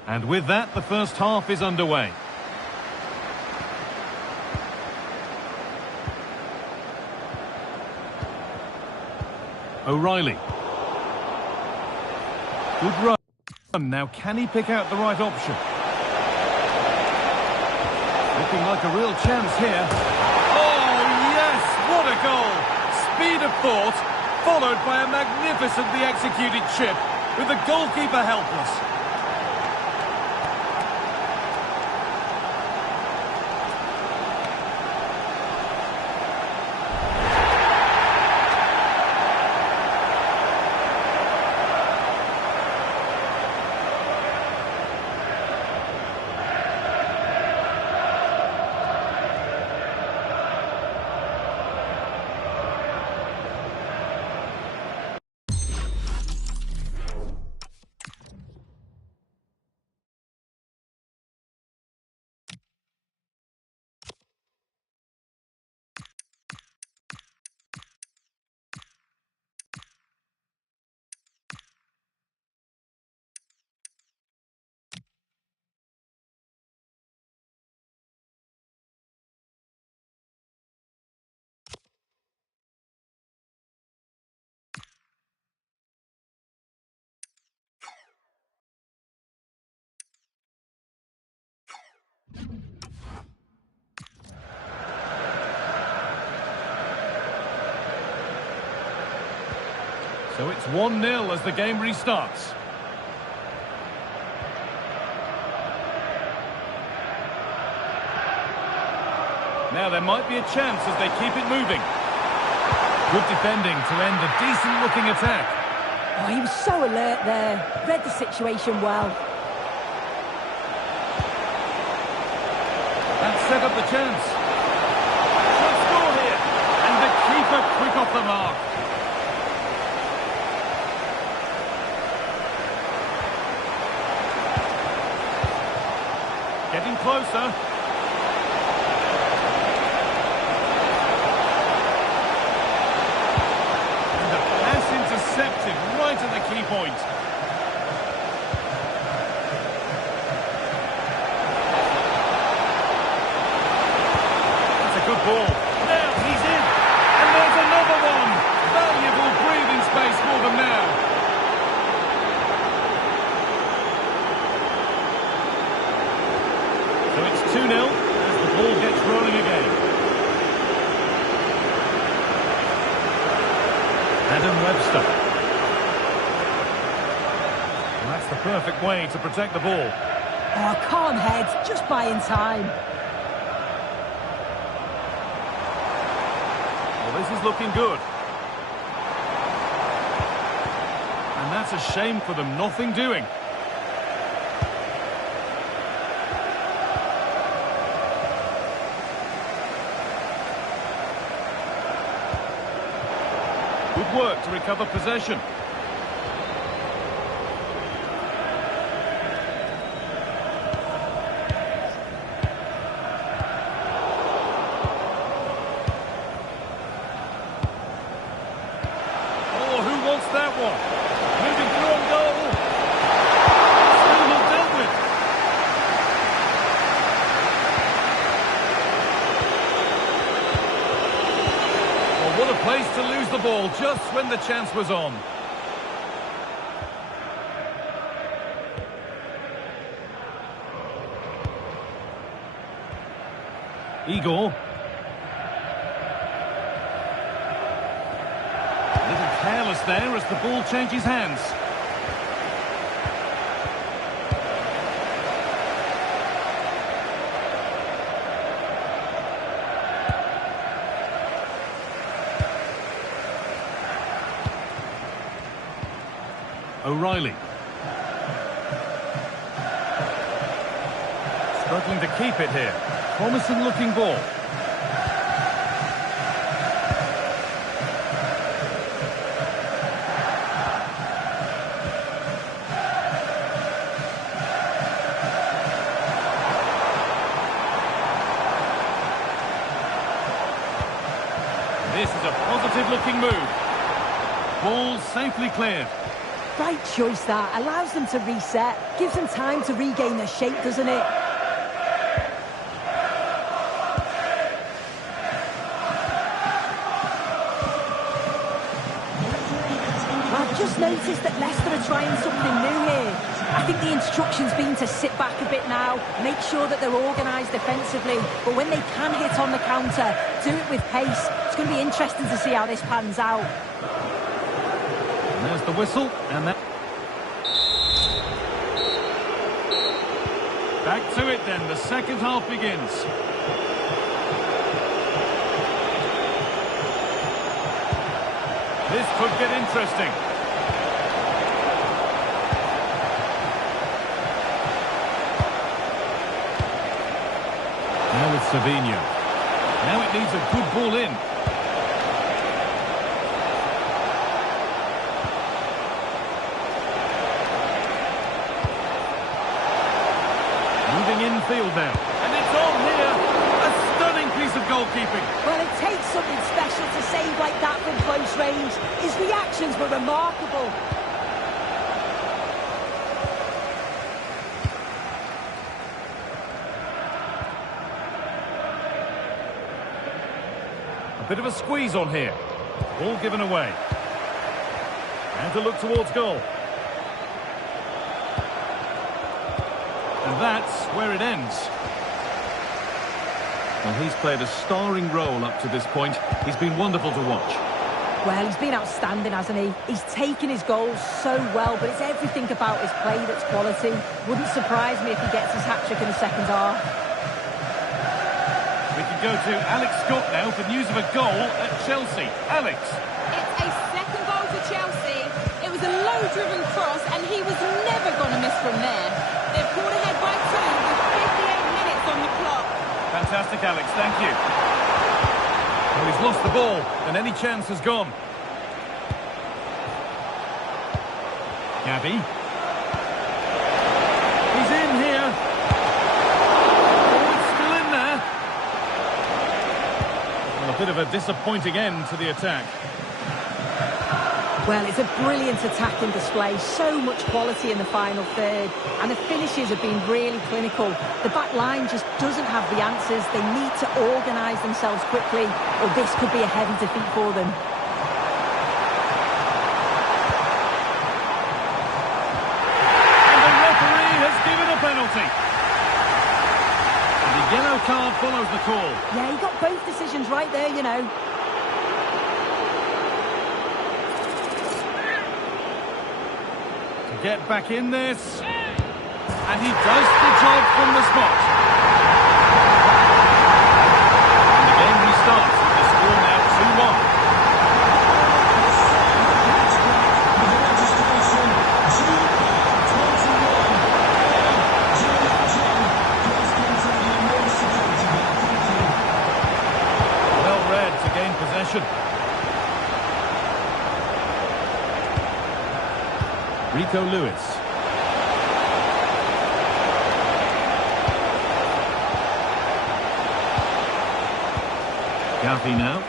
And with that, the first half is underway. O'Reilly. Good run. Now, can he pick out the right option? Looking like a real chance here. Oh, yes! What a goal! Speed of thought, followed by a magnificently executed chip, with the goalkeeper helpless. So it's 1-0 as the game restarts. Now there might be a chance as they keep it moving. Good defending to end a decent-looking attack. Oh, he was so alert there. Read the situation well. That set up the chance. Should score here. And the keeper quick off the mark. Getting closer. And the pass intercepted right at the key point. That's a good ball. Now he's in. And there's another one. Valuable breathing space for them now. So it's 2-0 as the ball gets rolling again. Adam Webster. And that's the perfect way to protect the ball. Oh, calm head, just buying time. is looking good. And that's a shame for them, nothing doing. Good work to recover possession. Oh, who wants that one? Moving through on goal. Still not dealt with. Well, what a place to lose the ball just when the chance was on. Igor. A little careless there as the ball changes hands. O'Reilly. Struggling to keep it here. Promising looking ball. This is a positive looking move. Ball safely cleared. Right choice that. Allows them to reset. Gives them time to regain their shape, doesn't it? I've just noticed that Leicester are trying something new here. I think the instruction's been to sit back a bit now, make sure that they're organised defensively, but when they can hit on the counter, do it with pace. It's going to be interesting to see how this pans out. And there's the whistle, and that... Back to it then, the second half begins. This could get interesting. Now with Savinho. Now it needs a good ball in. Moving infield now. And it's on here. A stunning piece of goalkeeping. Well, it takes something special to save like that from close range. His reactions were remarkable. A bit of a squeeze on here. Ball given away. And to look towards goal. And that's where it ends. Well, he's played a starring role up to this point. He's been wonderful to watch. Well, he's been outstanding, hasn't he? He's taken his goals so well, but it's everything about his play that's quality. Wouldn't surprise me if he gets his hat-trick in the second half. We can go to Alex Scott now for news of a goal at Chelsea. Alex. It's a second goal for Chelsea. It was a low-driven cross, and he was never going to miss from there. They've pulled ahead by 2 with 58 minutes on the clock. Fantastic, Alex. Thank you. Well, he's lost the ball, and any chance has gone. Gabby. He's in here. Oh, it's still in there. Well, a bit of a disappointing end to the attack. Well, it's a brilliant attacking display. So much quality in the final third. And the finishes have been really clinical. The back line just doesn't have the answers. They need to organise themselves quickly, or this could be a heavy defeat for them. And the referee has given a penalty. And the yellow card follows the call. Yeah, he got both decisions right there, you know. Get back in this, and he does the job from the spot. And the game restarts with the score now 2-1. Rico Lewis. Gavi now.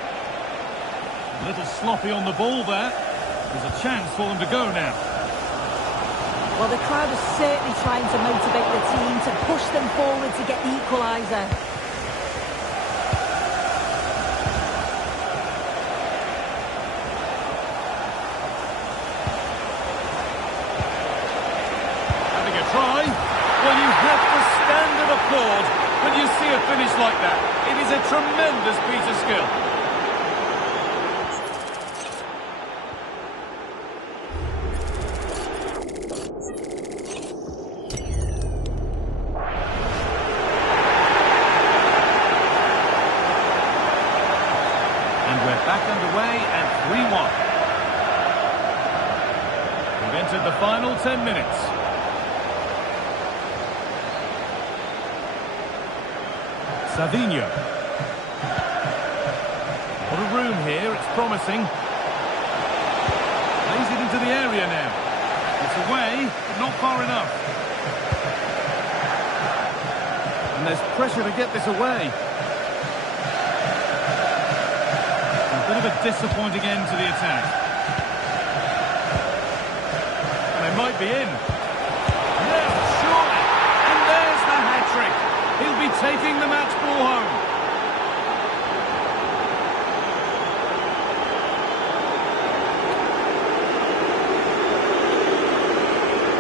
A little sloppy on the ball there. There's a chance for them to go now. Well, the crowd is certainly trying to motivate the team to push them forward to get the equaliser. Having a try. Well, you have to stand and applaud when you see a finish like that. It is a tremendous piece of skill. We're back underway and 3-1. We've entered the final 10 minutes. Savinho. What a room here, it's promising. Lays it into the area now. It's away, but not far enough. And there's pressure to get this away. A bit of a disappointing end to the attack. And they might be in. Now, surely. And there's the hat-trick. He'll be taking the match ball home.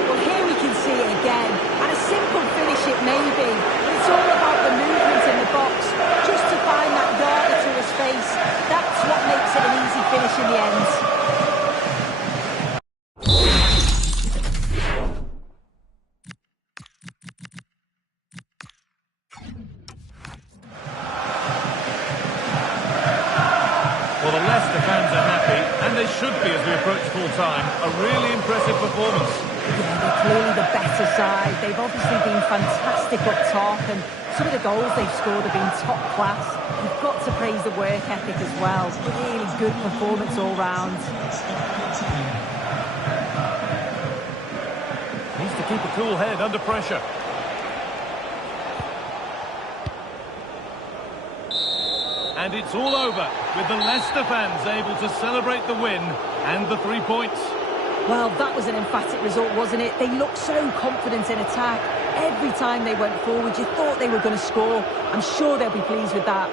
Well, here we can see it again. And a simple finish it may be. But it's all about the movement in the box. Just to find that yard to his face. That's what makes it an easy finish in the end. Well, the Leicester fans are happy, and they should be as we approach full time. A really impressive performance. Yeah, they're clearly the better side. They've obviously been fantastic up top, and some of the goals they've scored have been top class. You've got to praise the work ethic as well. Really good performance all round. Needs to keep a cool head under pressure. And it's all over, with the Leicester fans able to celebrate the win and the 3 points. Well, that was an emphatic result, wasn't it? They looked so confident in attack. Every time they went forward, you thought they were going to score. I'm sure they'll be pleased with that.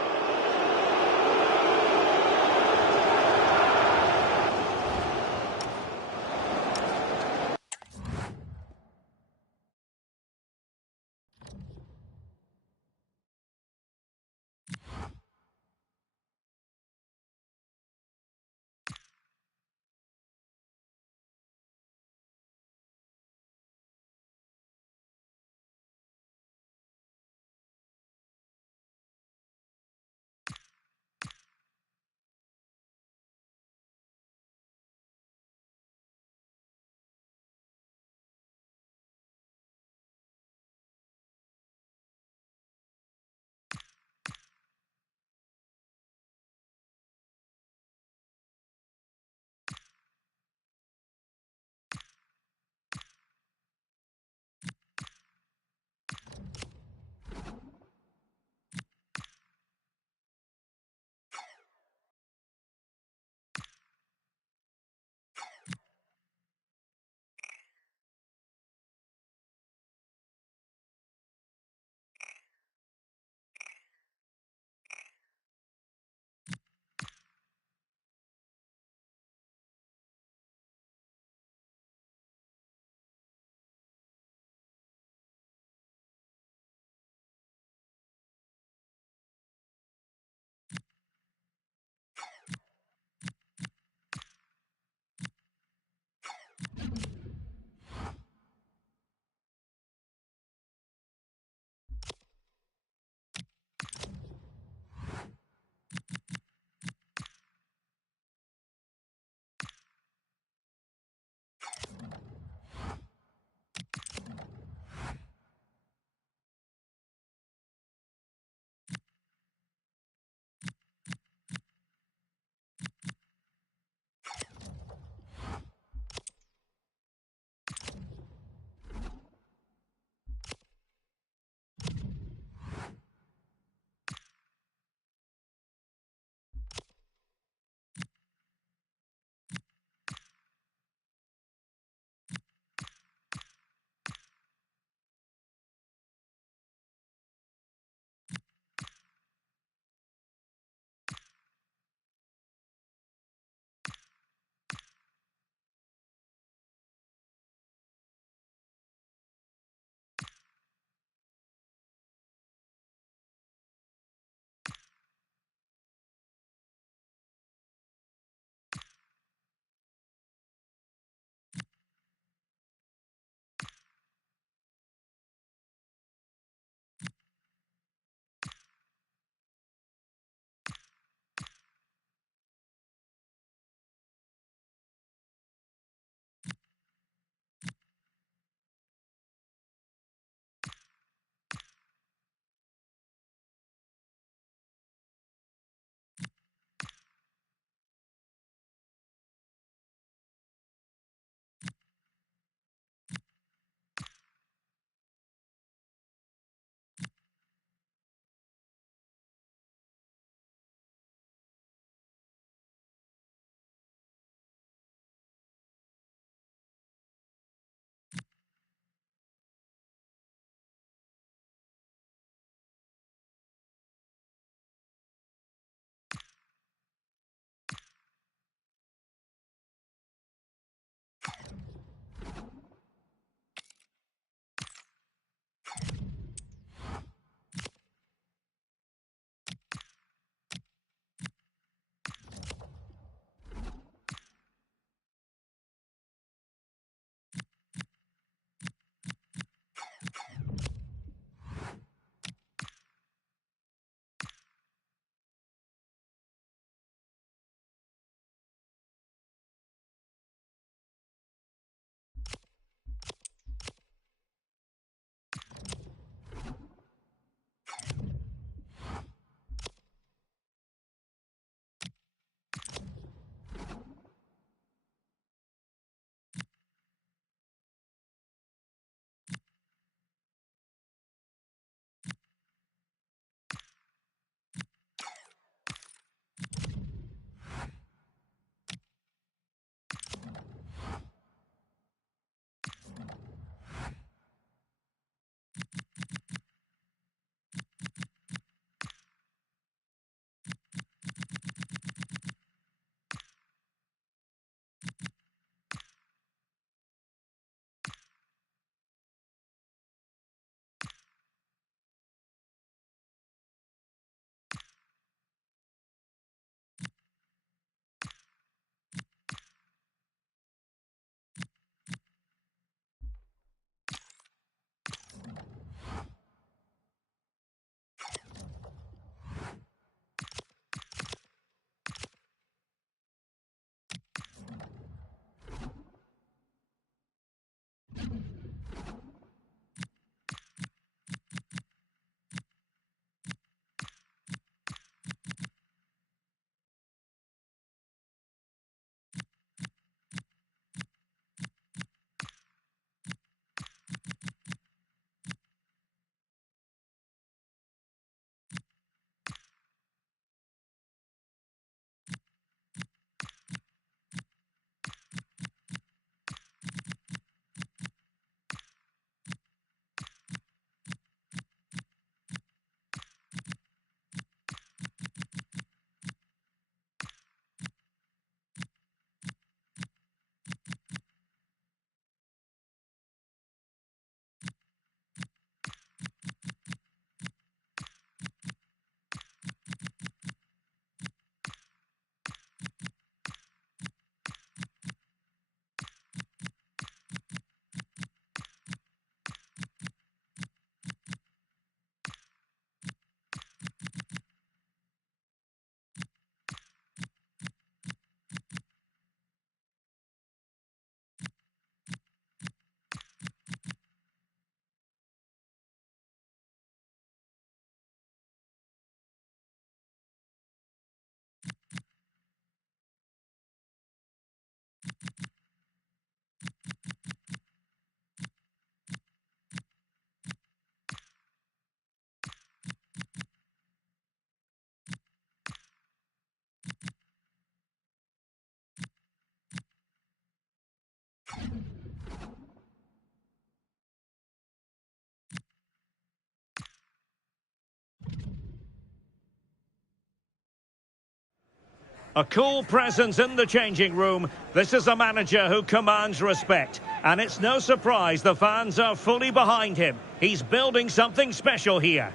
A cool presence in the changing room. This is a manager who commands respect. And it's no surprise the fans are fully behind him. He's building something special here.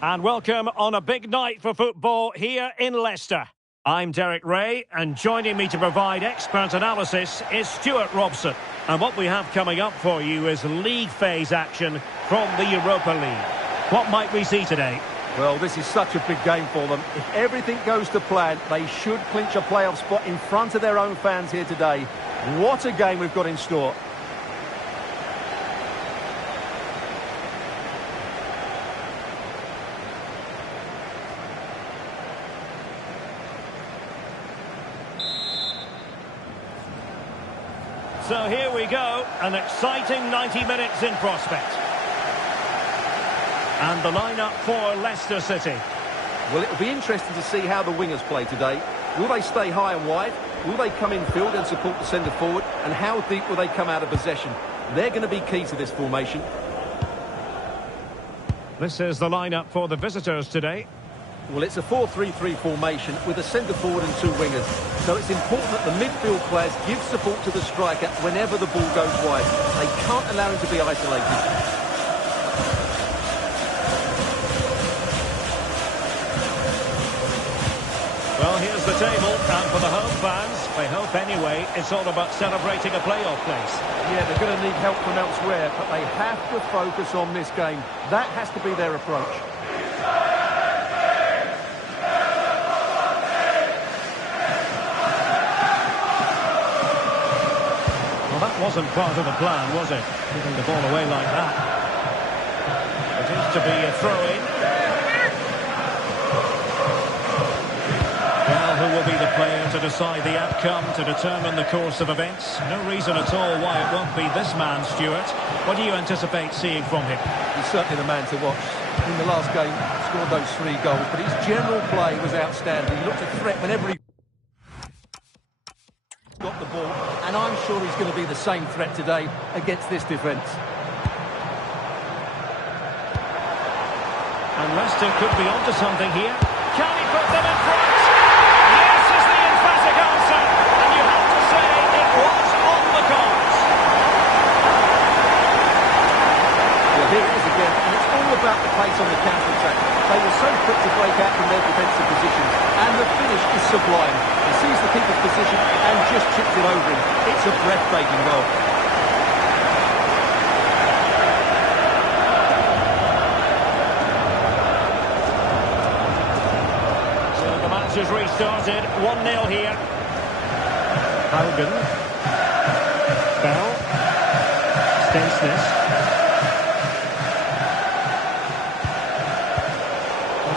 And welcome on a big night for football here in Leicester. I'm Derek Ray, and joining me to provide expert analysis is Stuart Robson. And what we have coming up for you is league phase action from the Europa League. What might we see today? Well, this is such a big game for them. If everything goes to plan, they should clinch a playoff spot in front of their own fans here today. What a game we've got in store. So here we go, an exciting 90 minutes in prospect. And the lineup for Leicester City. Well, it'll be interesting to see how the wingers play today. Will they stay high and wide? Will they come in field and support the centre forward? And how deep will they come out of possession? They're going to be key to this formation. This is the lineup for the visitors today. Well, it's a 4-3-3 formation with a centre forward and two wingers. So it's important that the midfield players give support to the striker whenever the ball goes wide. They can't allow him to be isolated. Well, here's the table, and for the home fans, they hope anyway, it's all about celebrating a playoff place. Yeah, they're going to need help from elsewhere, but they have to focus on this game. That has to be their approach. Well, that wasn't part of the plan, was it? Giving the ball away like that. It is to be a throw-in. Well, who will be the player to decide the outcome, to determine the course of events? No reason at all why it won't be this man, Stuart. What do you anticipate seeing from him? He's certainly the man to watch. In the last game, scored those 3 goals, but his general play was outstanding. He looked a threat whenever he got the ball, and I'm sure he's going to be the same threat today against this defence. And Leicester could be onto something here. Can he put them in front? Yes is the emphatic answer, and you have to say it was on the cards. Well, here it is again, and it's all about the pace on the counter-attack. They were so quick to break out from their defensive positions, and the finish is sublime. He sees the keeper's position and just chips it over him. It's a breathtaking goal. Has restarted, 1-0 here. Haugen. Bell. Stensness.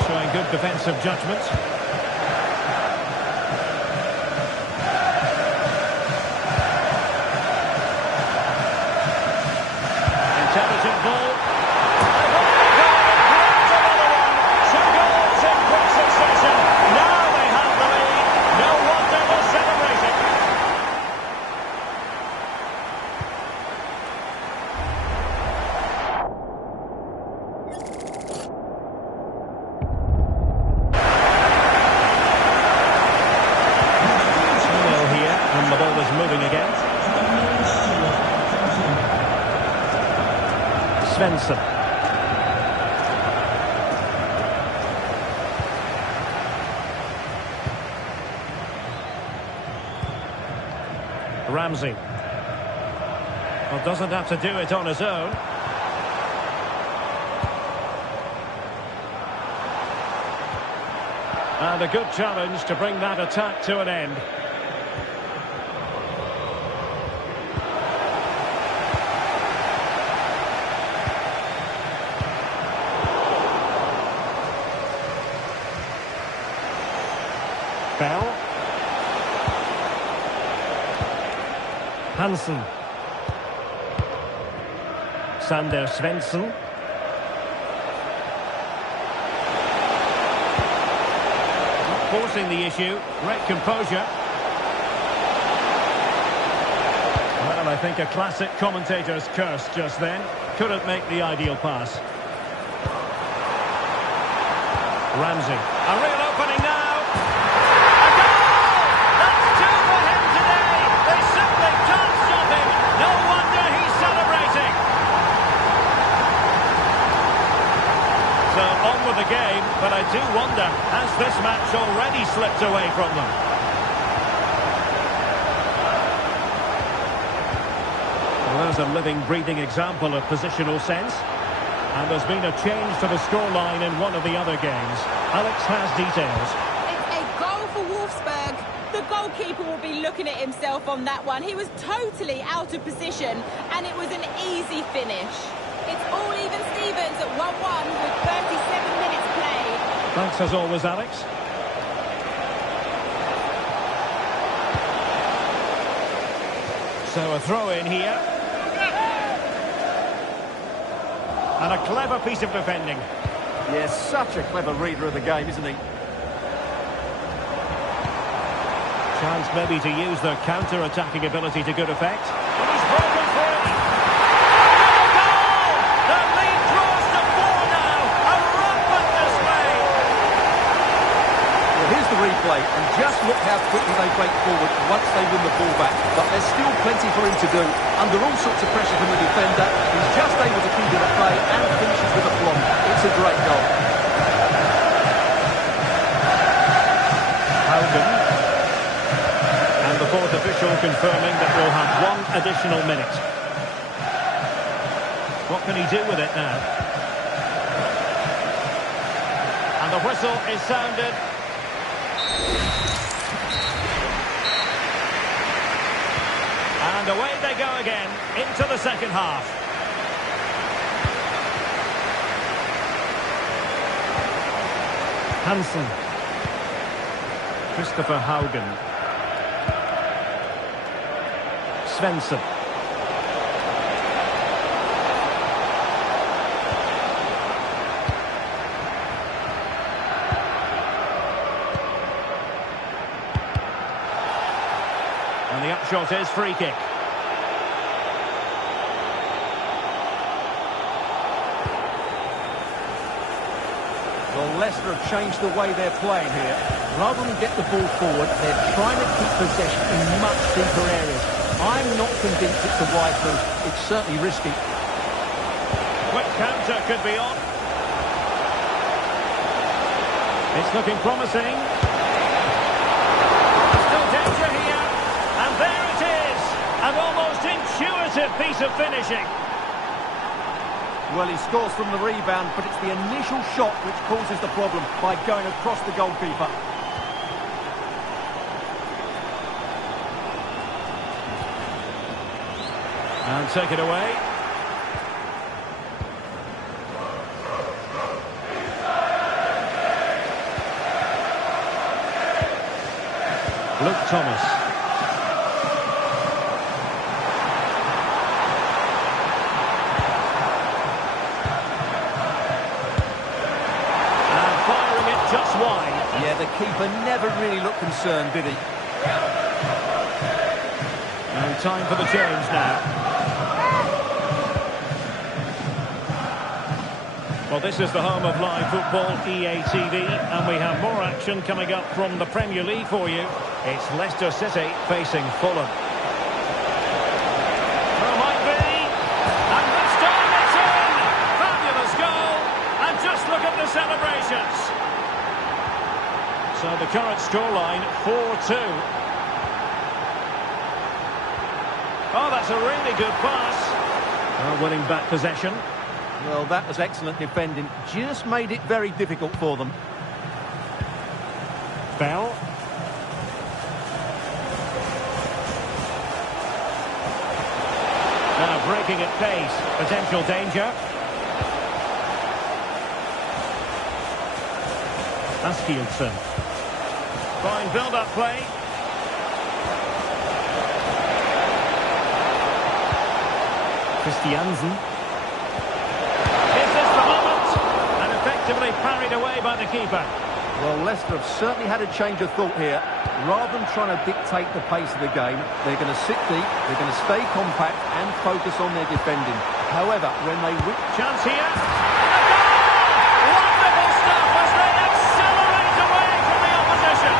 Showing good defensive judgment. Intelligent ball. Svensson. Ramsey. Well, doesn't have to do it on his own. And a good challenge to bring that attack to an end. Bell. Hansen. Sander Svensson. Forcing the issue. Great composure. Well, I think a classic commentator's curse just then. Couldn't make the ideal pass. Ramsey. A real opening now. A goal! I do wonder, has this match already slipped away from them? Well, there's a living, breathing example of positional sense. And there's been a change to the scoreline in one of the other games. Alex has details. It's a goal for Wolfsburg. The goalkeeper will be looking at himself on that one. He was totally out of position, and it was an easy finish. It's all even Stevens at 1-1 with 37 minutes played. Thanks as always, Alex. So a throw in here. And a clever piece of defending. Yes, such a clever reader of the game, isn't he? Chance maybe to use their counter-attacking ability to good effect. He's broken free. And a goal! The lead draws to 4 now. A rampant display. Well, here's the replay, and just look how quickly they break forward once they win the ball back. But there's still plenty for him to do. Under all sorts of pressure from the defender, he's just able to keep it at play and finishes with a plonk. It's a great goal. Haugen. And the fourth official confirming that we'll have 1 additional minute. What can he do with it now? And the whistle is sounded. And away they go again, into the second half. Hansen. Christopher Haugen. Svensson. And the upshot is free kick. Well, Leicester have changed the way they're playing here. Rather than get the ball forward, they're trying to keep possession in much deeper areas. I'm not convinced it's a wide move. It's certainly risky. Quick counter could be on. It's looking promising. Still danger here. And there it is. An almost intuitive piece of finishing. Well, he scores from the rebound, but it's the initial shot which causes the problem by going across the goalkeeper. And take it away. Luke Thomas. And firing it just wide. Yeah, the keeper never really looked concerned, did he? And time for the change now. Well, this is the home of live football, EA TV, and we have more action coming up from the Premier League for you. It's Leicester City facing Fulham. Well, might be, and this time it's in! Fabulous goal, and just look at the celebrations. So the current scoreline, 4-2. Oh, that's a really good pass. Well, winning back possession. Well, that was excellent defending. Just made it very difficult for them. Bell. Now breaking at pace. Potential danger. Askildsen. Fine build-up play. Christiansen. Effectively parried away by the keeper. Well, Leicester have certainly had a change of thought here. Rather than trying to dictate the pace of the game, they're going to sit deep, they're going to stay compact and focus on their defending. However, when they win... Chance here. Wonderful stuff as they accelerate away from the opposition.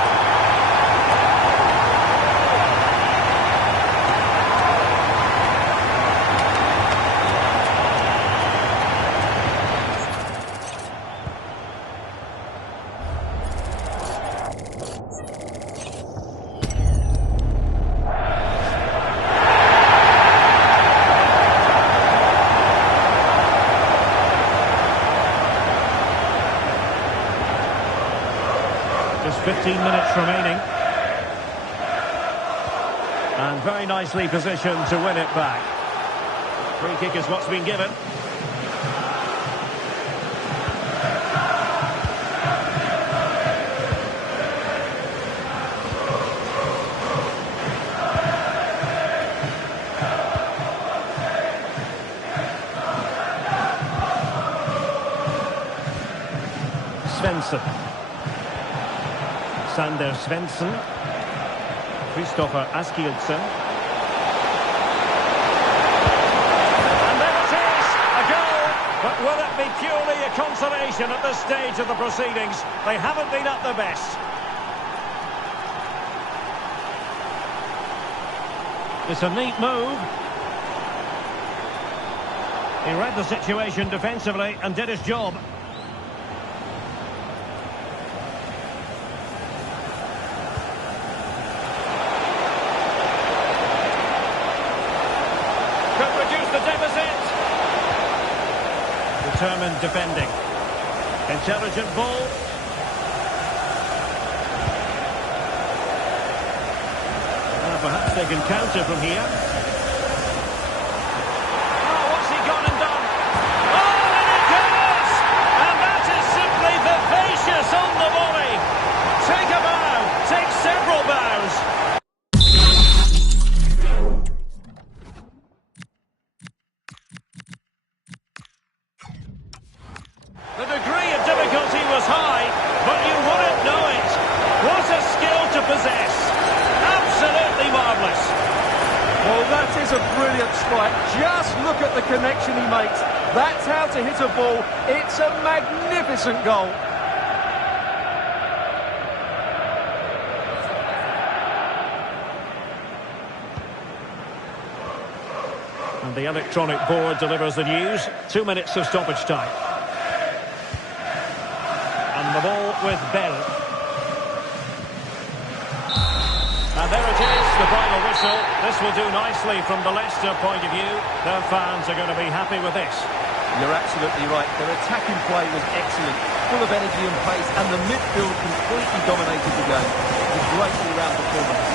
15 minutes remaining. And very nicely positioned to win it back. Free kick is what's been given. Svensson. Sander Svensson. Christopher Askildsen. And there it is! A goal! But will it be purely a consolation at this stage of the proceedings? They haven't been at their best. It's a neat move. He read the situation defensively and did his job. Could reduce the deficit. Determined defending. Intelligent ball. Perhaps they can counter from here. Oh, what's he gone and done? Oh, and it goes! And that is simply vivacious on the volley. Take a bow. Take several bows. The degree of difficulty was high, but you wouldn't know it. What a skill to possess. Absolutely marvellous. Well, that is a brilliant strike. Just look at the connection he makes. That's how to hit a ball. It's a magnificent goal. And the electronic board delivers the news. 2 minutes of stoppage time. And the ball with Bell. And there it is, the final whistle. This will do nicely from the Leicester point of view. Their fans are going to be happy with this. You're absolutely right. Their attacking play was excellent, full of energy and pace, and the midfield completely dominated the game. It was a great all-round performance.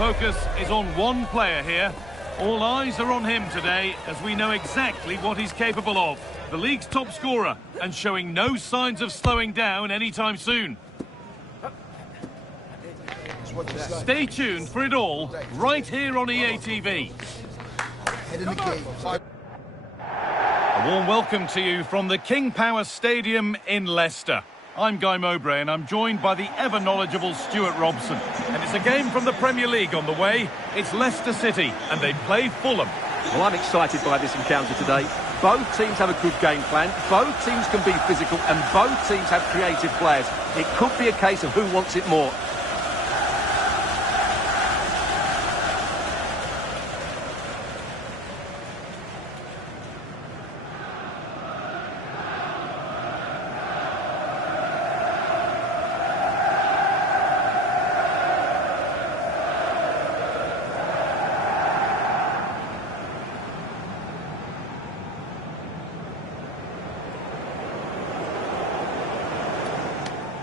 focus is on one player here. All eyes are on him today, as we know exactly what he's capable of. The league's top scorer, and showing no signs of slowing down anytime soon. Stay tuned for it all, right here on EA TV. A warm welcome to you from the King Power Stadium in Leicester. I'm Guy Mowbray and I'm joined by the ever-knowledgeable Stuart Robson. And it's a game from the Premier League on the way. It's Leicester City and they play Fulham. Well, I'm excited by this encounter today. Both teams have a good game plan, both teams can be physical and both teams have creative players. It could be a case of who wants it more.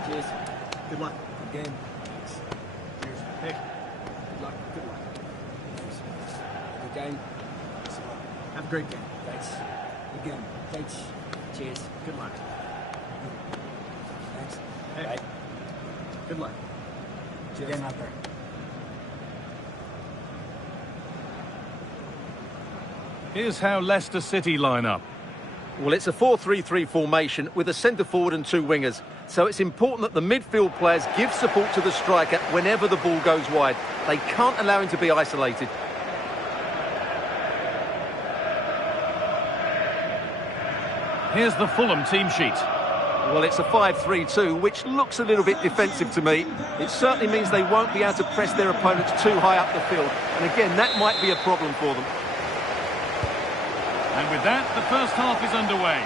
Cheers. Good luck. Good game. Thanks. Cheers. Hey. Good luck. Good luck. Cheers. Good game. Thanks. Have a great game. Thanks. Good game. Thanks. Cheers. Good luck. Thanks. Hey. Bye. Good luck. Cheers. Game out there. Here's how Leicester City line up. Well, it's a 4-3-3 formation with a centre-forward and two wingers. So it's important that the midfield players give support to the striker whenever the ball goes wide. They can't allow him to be isolated. Here's the Fulham team sheet. Well, it's a 5-3-2, which looks a little bit defensive to me. It certainly means they won't be able to press their opponents too high up the field. And again, that might be a problem for them. And with that, the first half is underway.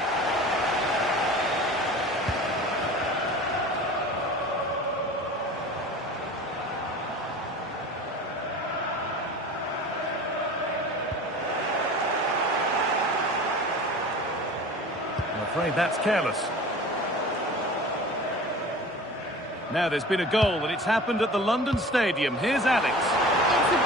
I'm afraid that's careless. Now there's been a goal and it's happened at the London Stadium. Here's Alex. It's a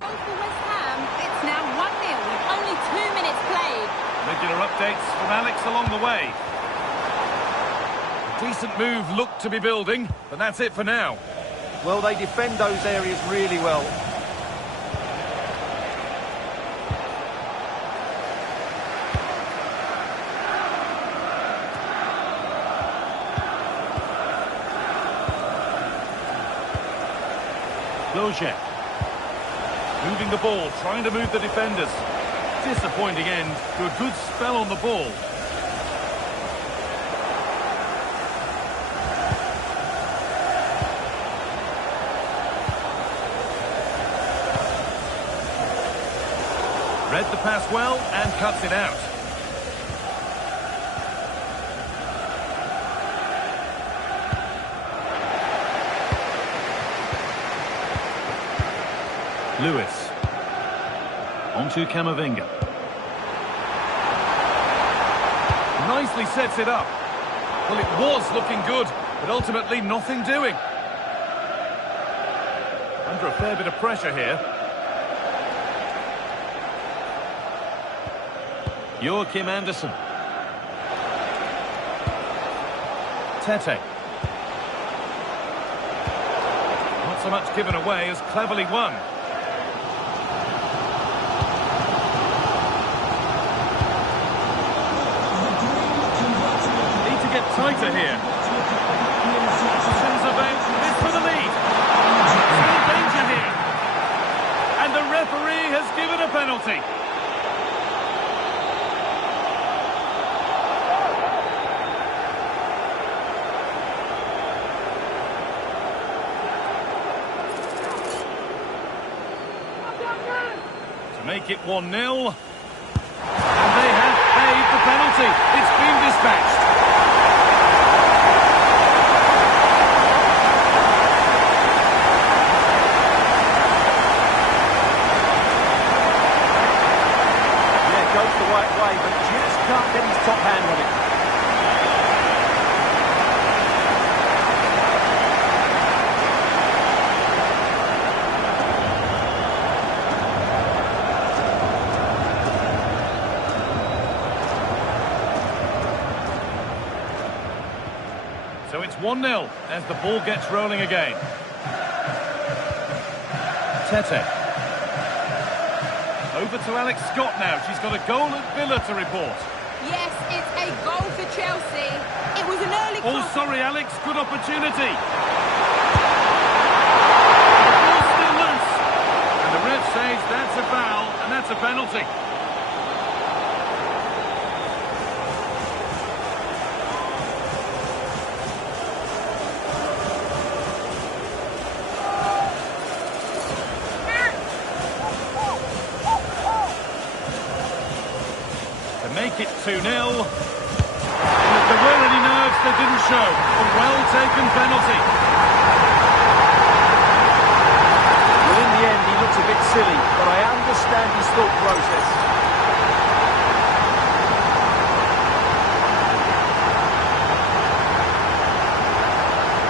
goal for West Ham. It's now 1-0 with only 2 minutes played. Regular updates from Alex along the way. A decent move looked to be building, but that's it for now. Well, they defend those areas really well. Loge. Moving the ball, trying to move the defenders. Disappointing end to a good spell on the ball. Read the pass well and cuts it out. Lewis. Onto Camavinga. Nicely sets it up. Well, it was looking good, but ultimately nothing doing. Under a fair bit of pressure here. Joachim Anderson. Tete. Not so much given away as cleverly won. Tighter here. Senzabang is for the lead. Still danger here. And the referee has given a penalty. To make it 1-0. And they have paid the penalty. It's been dispatched. But just can't get his top hand on it. it's 1-0 as the ball gets rolling again. Tete. Over to Alex Scott now. She's got a goal at Villa to report. Yes, it's a goal for Chelsea. It was an early Oh, cross. sorry, Alex. Good opportunity. The ball's still loose. And the ref says that's a foul, and that's a penalty. Make it 2-0. And if there were any nerves, they didn't show. A well-taken penalty. Well, in the end, he looks a bit silly, but I understand his thought process.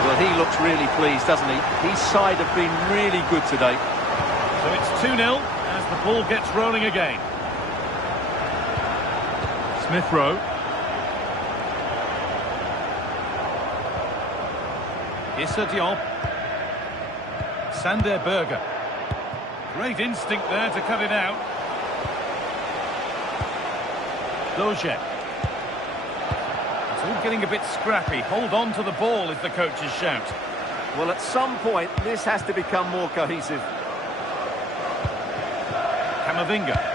Well, he looks really pleased, doesn't he? His side have been really good today. So it's 2-0 as the ball gets rolling again. Smith Rowe. Issa Diop. Sander Berger. Great instinct there to cut it out. Doje. It's all getting a bit scrappy. Hold on to the ball is the coach's shout. Well, at some point, this has to become more cohesive. Camavinga.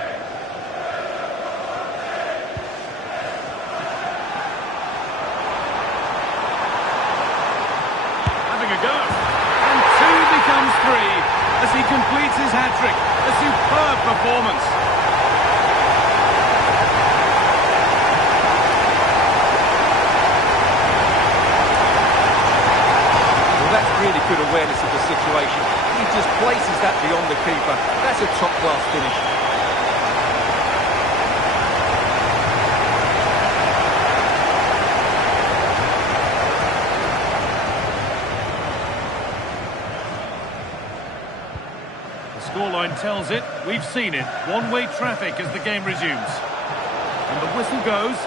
Becomes 3 as he completes his hat-trick. A superb performance. Well, that's really good awareness of the situation. He just places that beyond the keeper. That's a top-class finish. Scoreline tells it, we've seen it. One-way traffic as the game resumes. And the whistle goes.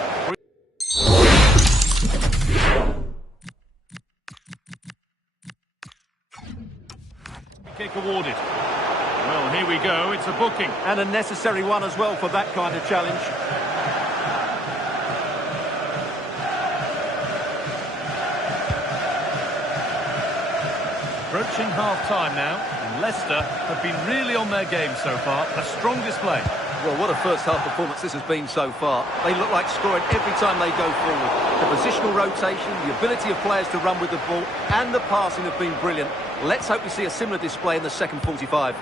Kick awarded. Well, here we go, it's a booking. And a necessary one as well for that kind of challenge. Approaching half-time now. Leicester have been really on their game so far. A strong display. Well, what a first-half performance this has been so far. They look like scoring every time they go forward. The positional rotation, the ability of players to run with the ball, and the passing have been brilliant. Let's hope we see a similar display in the second 45.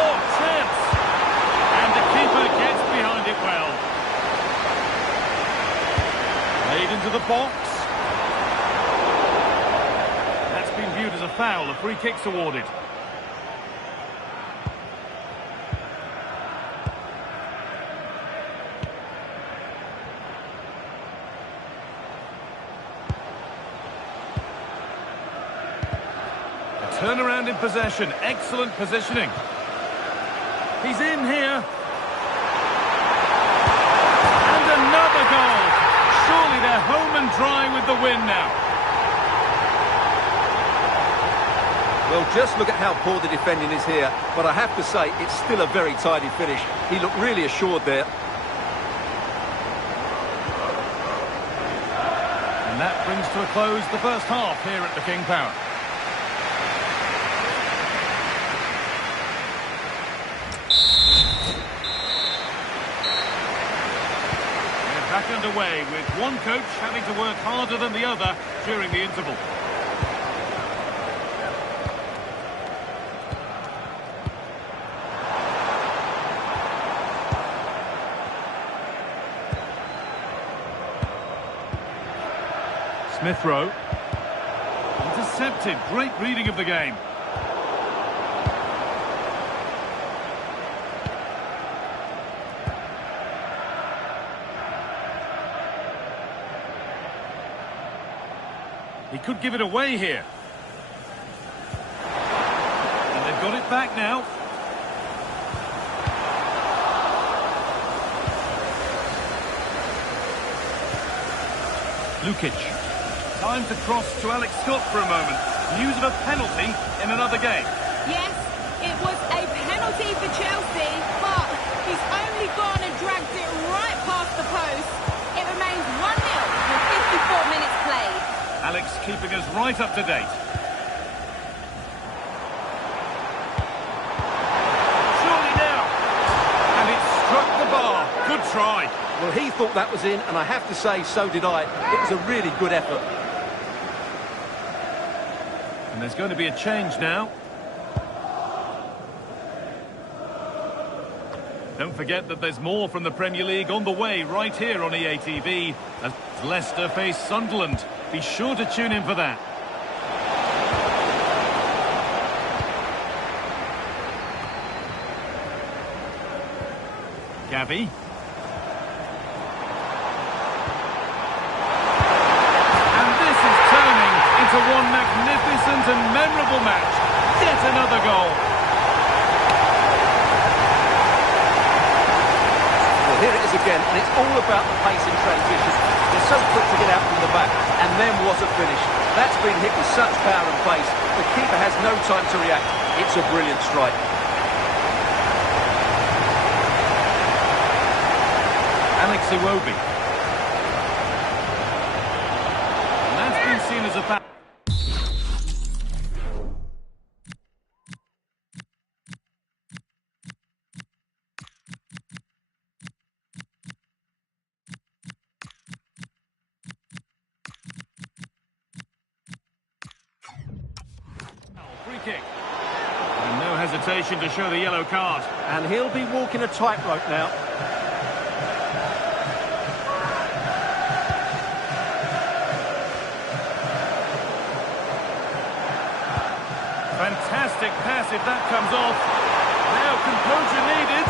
Oh, chance! And the keeper gets behind it well. Played into the box. Viewed as a foul, a free kick's awarded. A turnaround in possession, excellent positioning. He's in here. And another goal. Surely they're home and dry with the win now. Well, just look at how poor the defending is here. But I have to say, it's still a very tidy finish. He looked really assured there. And that brings to a close the first half here at the King Power. We're back underway with one coach having to work harder than the other during the interval. Smith Rowe. Intercepted. Great reading of the game. He could give it away here. And they've got it back now. Lukic. Time to cross to Alex Scott for a moment. News of a penalty in another game. Yes, it was a penalty for Chelsea, but he's only gone and dragged it right past the post. It remains 1-0 with 54 minutes played. Alex keeping us right up to date. Surely now. And it struck the bar. Good try. Well, he thought that was in, and I have to say, so did I. It was a really good effort. And there's going to be a change now. Don't forget that there's more from the Premier League on the way right here on EA TV as Leicester face Sunderland. Be sure to tune in for that. Gavi. And this is turning into one magnificent and memorable match. Yet another goal. Well, here it is again, and it's all about the pace in transition. They're so quick to get out from the back, and then what a finish. That's been hit with such power and pace. The keeper has no time to react. It's a brilliant strike. Alex Iwobi. And that's been seen as a foul. Free kick. And no hesitation to show the yellow card. And he'll be walking a tightrope now. Fantastic pass if that comes off. Now composure needed.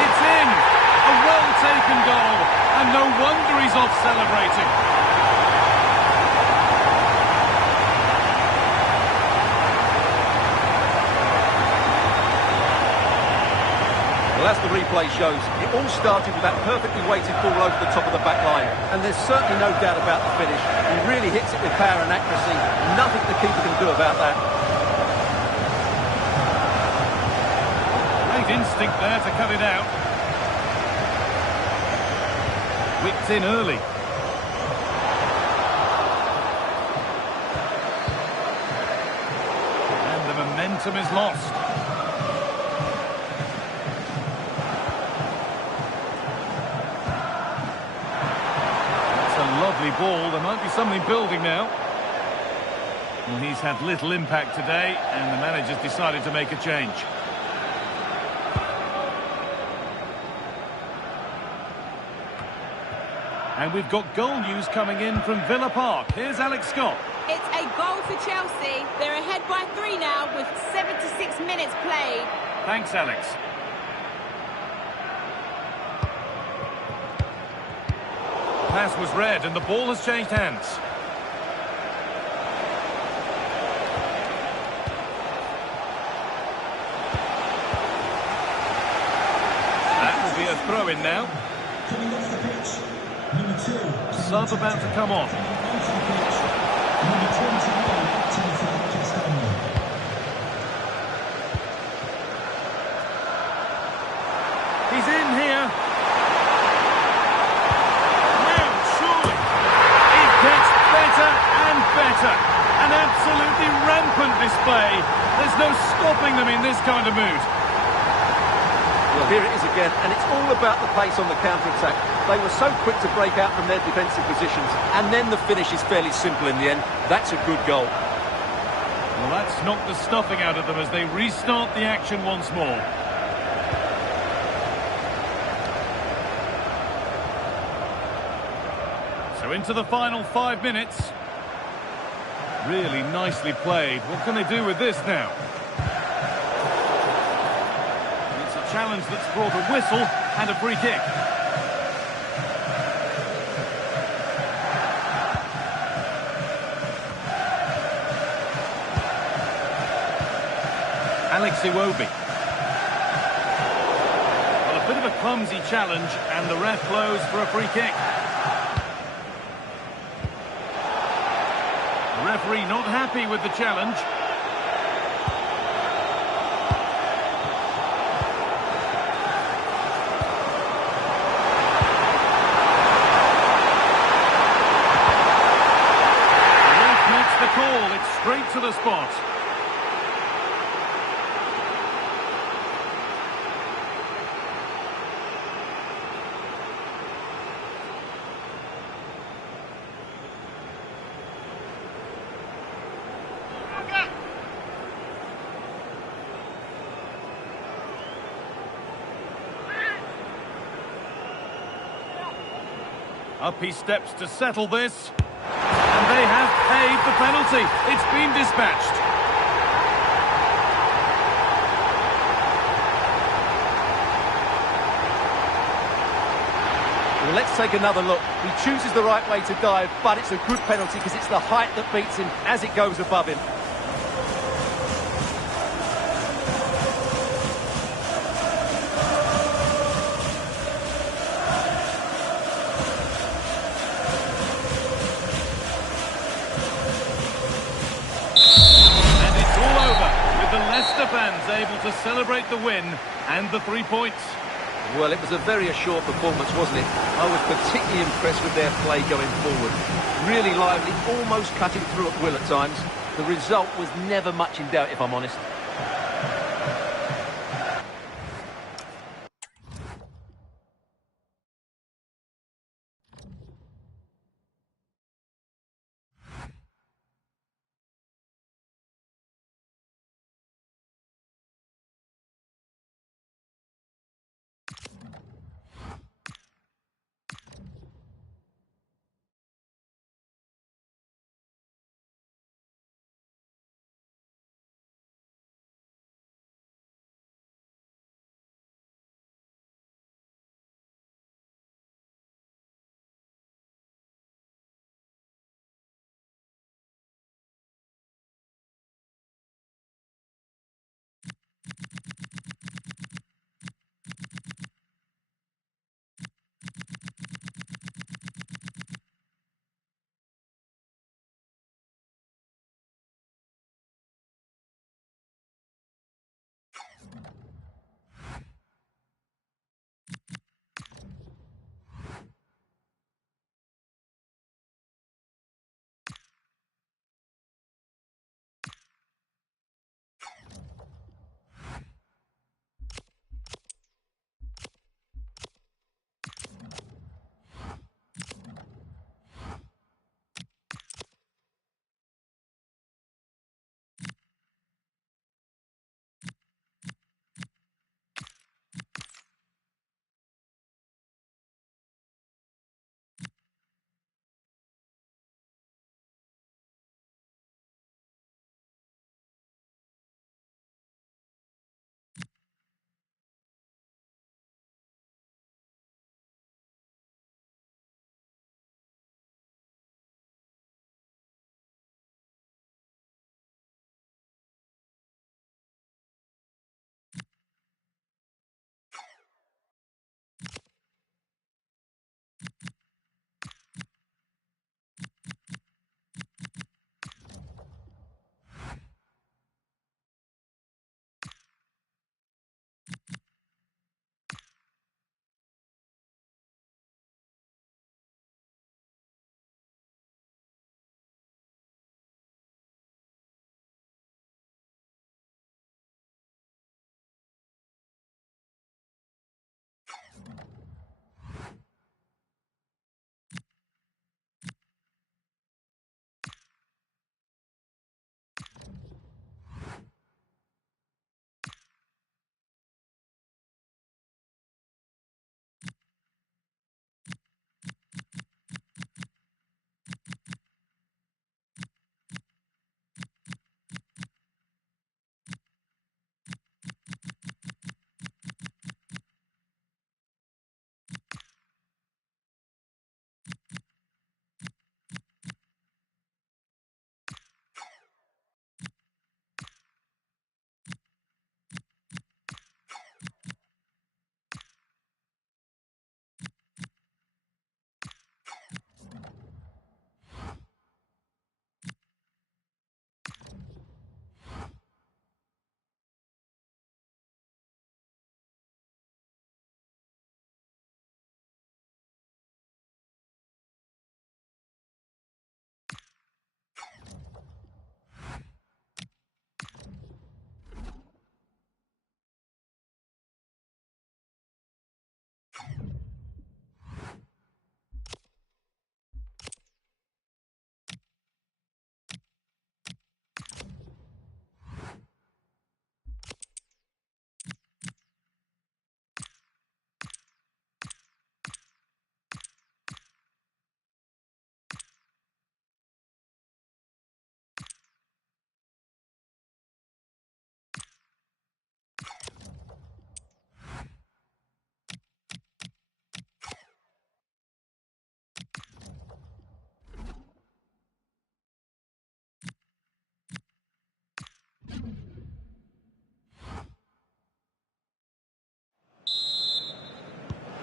It's in. A well-taken goal. And no wonder he's off celebrating. Well, as the replay shows, it all started with that perfectly weighted ball over the top of the back line. And there's certainly no doubt about the finish. He really hits it with power and accuracy. Nothing the keeper can do about that. Great instinct there to cut it out. Whipped in early. And the momentum is lost. Lovely ball. There might be something building now. Well, he's had little impact today, and the manager's decided to make a change. And we've got goal news coming in from Villa Park. Here's Alex Scott. It's a goal for Chelsea. They're ahead by 3 now with 76 minutes played. Thanks, Alex. Pass was read and the ball has changed hands. That will be a throw-in now. Coming off the pitch, number 2. Sub about to come on. Onto the pitch, number 21, Timothy Castagne. He's in here. Better. An absolutely rampant display. There's no stopping them in this kind of mood. Well, here it is again, and it's all about the pace on the counter-attack. They were so quick to break out from their defensive positions, and then the finish is fairly simple in the end. That's a good goal. Well, that's knocked the stuffing out of them as they restart the action once more. So into the final 5 minutes. Really nicely played. What can they do with this now? It's a challenge that's brought a whistle and a free kick. Alex Iwobi. Well, a bit of a clumsy challenge, and the ref blows for a free kick. referee not happy with the challenge. The ref makes the call. It's straight to the spot. Up he steps to settle this. And they have paid the penalty. It's been dispatched. Well, let's take another look. He chooses the right way to dive, but it's a good penalty because it's the height that beats him as it goes above him. And it's all over, with the Leicester fans able to celebrate the win and the 3 points. Well, it was a very assured performance, wasn't it? I was particularly impressed with their play going forward. Really lively, almost cutting through at will at times. The result was never much in doubt, if I'm honest.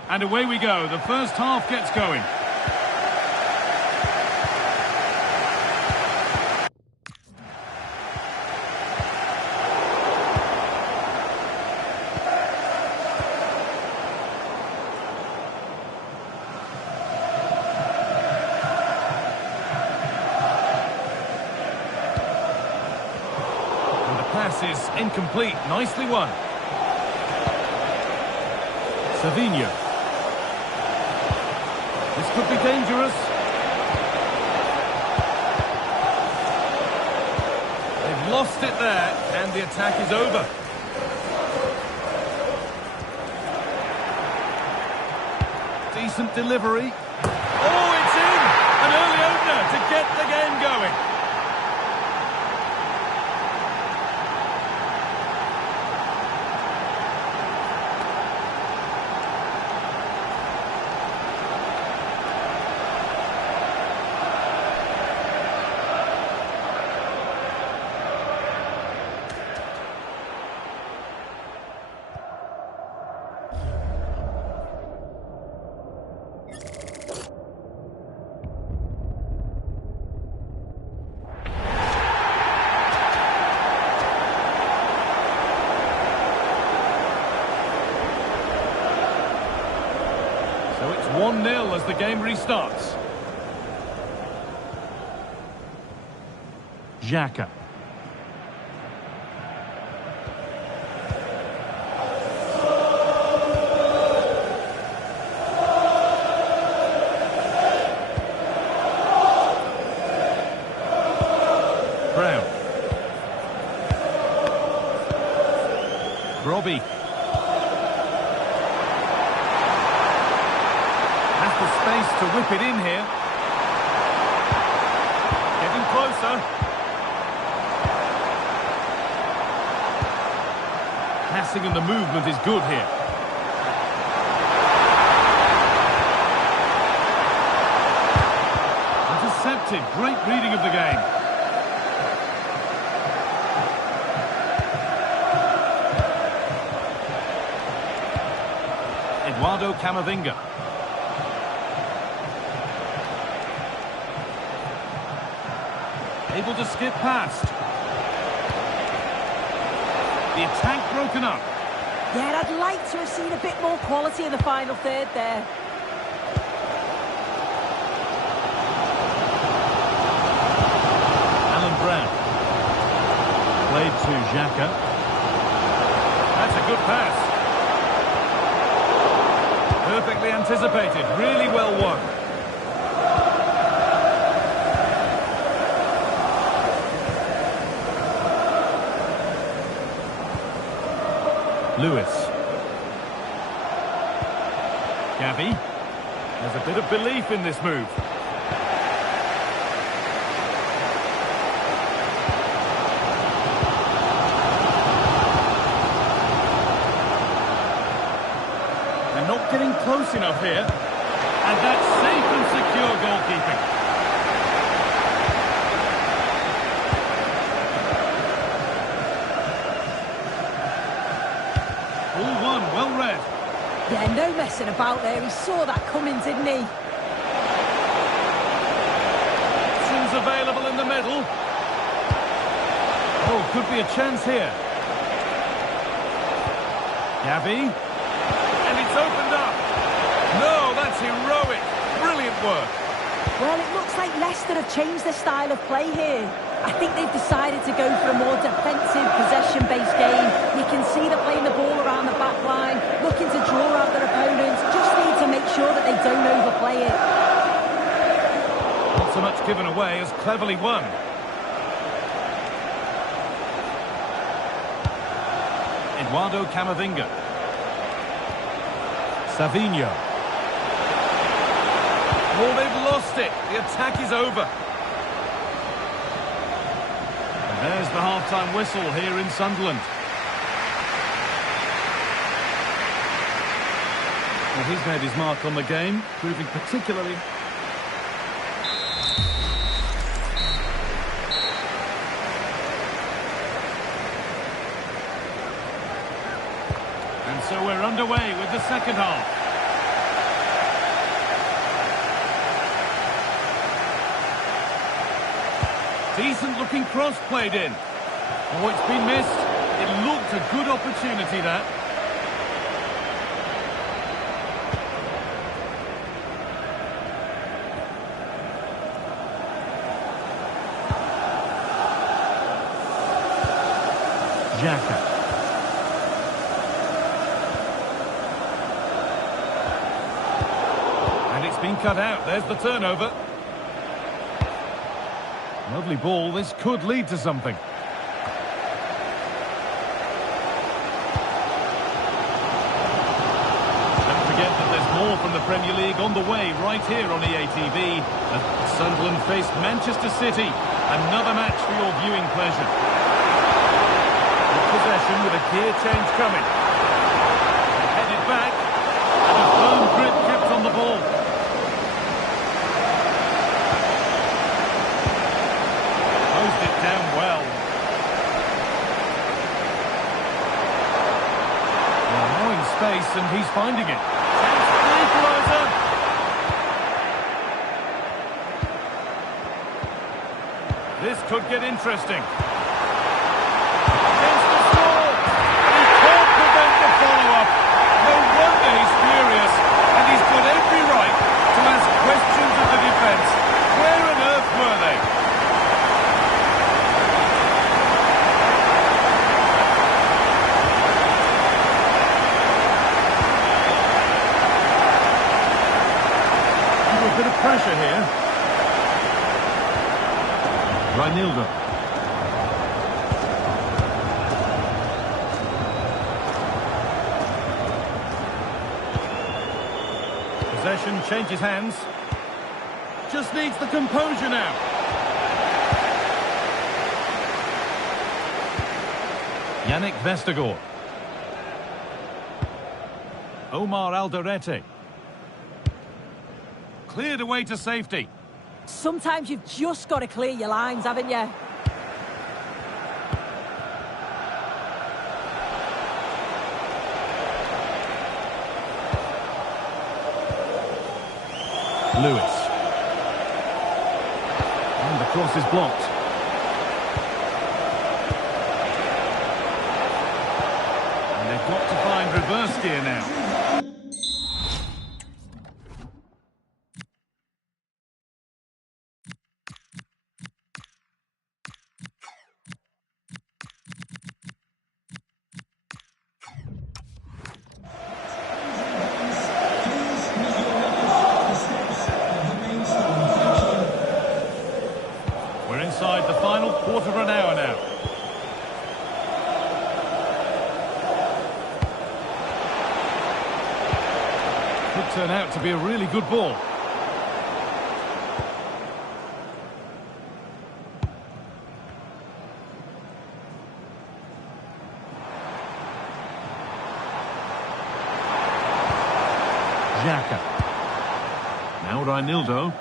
And away we go. The first half gets going. Pass is incomplete. Nicely won. Savinho. This could be dangerous. They've lost it there, and the attack is over. Decent delivery. Oh, it's in! An early opener to get the game going. So it's 1-0 as the game restarts. Xhaka. Brown. Robbie. The space to whip it in here. Getting closer. Passing and the movement is good here. Intercepted. Great reading of the game. Eduardo Camavinga. Able to skip past. The attack broken up. Yeah, I'd like to have seen a bit more quality in the final third there. Alan Brown. Played to Xhaka. That's a good pass. Perfectly anticipated. Really well won. Lewis. Gavi. There's a bit of belief in this move. They're not getting close enough here. And that's safe and secure goalkeeping. Well read. Yeah, no messing about there. He saw that coming, didn't he? Options available in the middle. Oh, could be a chance here. Gavi. And it's opened up. No, that's heroic. Brilliant work. Well, it looks like Leicester have changed their style of play here. I think they've decided to go for a more defensive, possession-based game. You can see they're playing the ball around the back line, looking to draw out their opponents. Just need to make sure that they don't overplay it. Not so much given away as cleverly won. Eduardo Camavinga. Savinho. Oh, they've lost it. The attack is over. There's the half-time whistle here in Sunderland. Well, he's made his mark on the game, proving particularly... And so we're underway with the second half. Decent-looking cross played in. Oh, it's been missed. It looked a good opportunity, that. Xhaka. And it's been cut out. There's the turnover. Lovely ball. This could lead to something. Don't forget that there's more from the Premier League on the way right here on EA TV. As Sunderland faced Manchester City. Another match for your viewing pleasure. Possession with a gear change coming. Headed back. And a firm grip kept on the ball. Closed it down well. Allowing space and he's finding it. Chance for the equaliser. This could get interesting. He's furious, and he's got every right to ask questions of the defence. Where on earth were they? Under a bit of pressure here. Reinildo. Possession changes hands. Just needs the composure now. Yannick Vestergaard. Omar Alderete. Cleared away to safety. Sometimes you've just got to clear your lines, haven't you? Lewis. And the cross is blocked. And they've got to find reverse gear now. Inside the final quarter of an hour now. Could turn out to be a really good ball. Xhaka. Now Reinildo.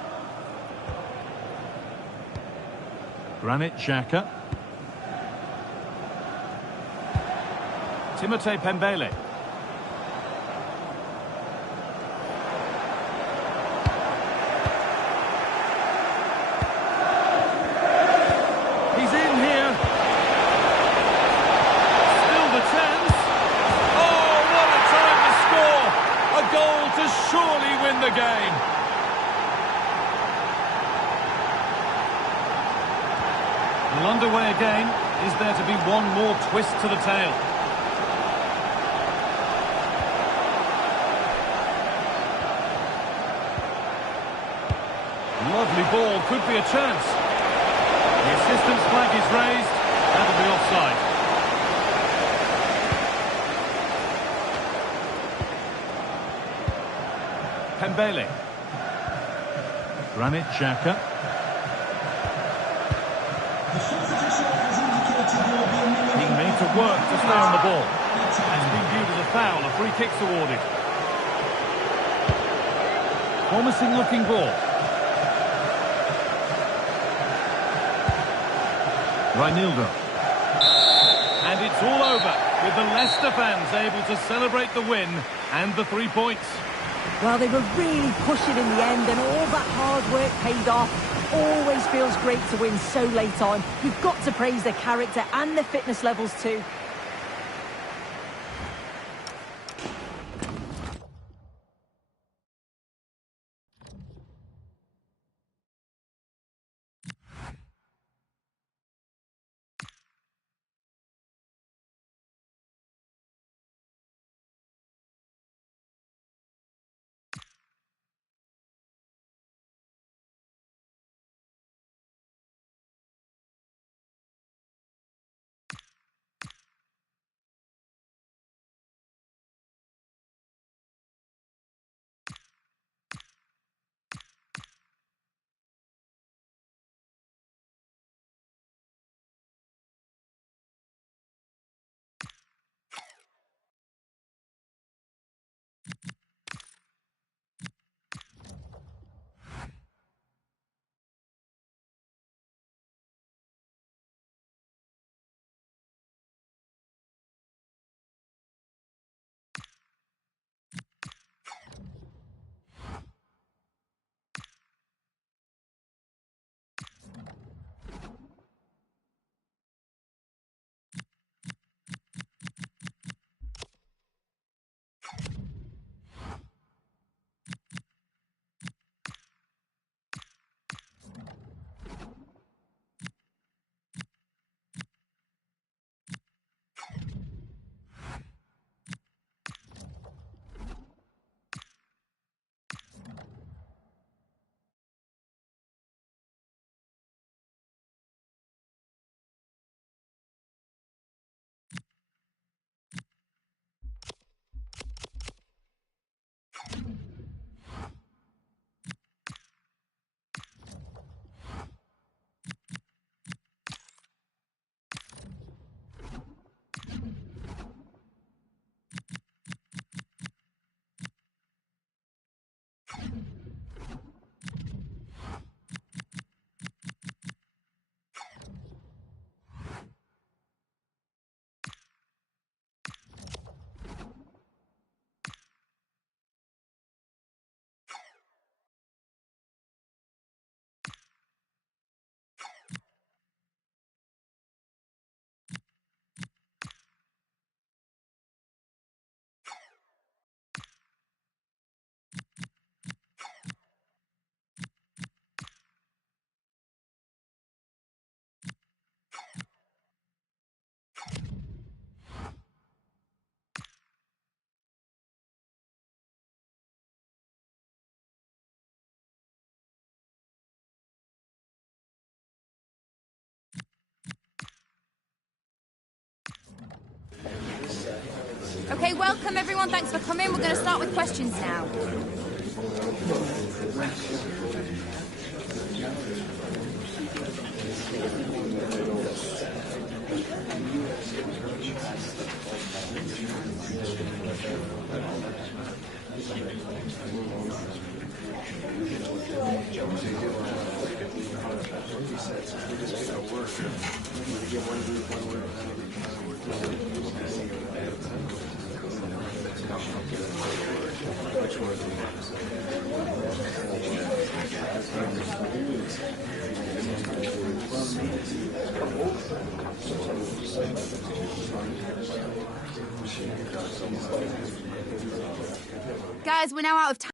Granit Xhaka. Timothée Pembele. He's in here. Still the chance. Oh, what a time to score! A goal to surely win the game. Well, underway again. Is there to be one more twist to the tail? Lovely ball, could be a chance. The assistant's flag is raised. That'll be offside. Pembele. Granit Xhaka. Being made to work to stay on the ball. It's been viewed as a foul, a free kick's awarded. Promising looking ball. Reinildo. And it's all over, with the Leicester fans able to celebrate the win and the 3 points. Well, they were really pushing in the end, and all that hard work paid off. Always feels great to win so late on. You've got to praise their character and their fitness levels too. Okay, welcome everyone. Thanks for coming. We're going to start with questions now. Guys, we're now out of time.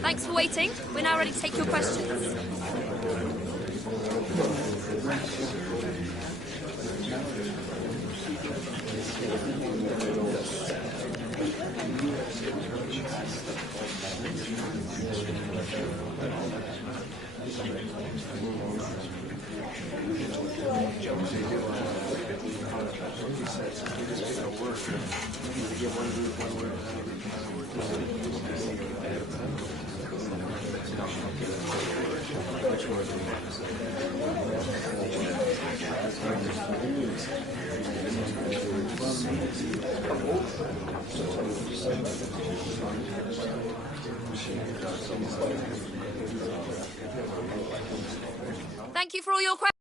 Thanks for waiting. We're now ready to take your questions. Thank you for all your questions.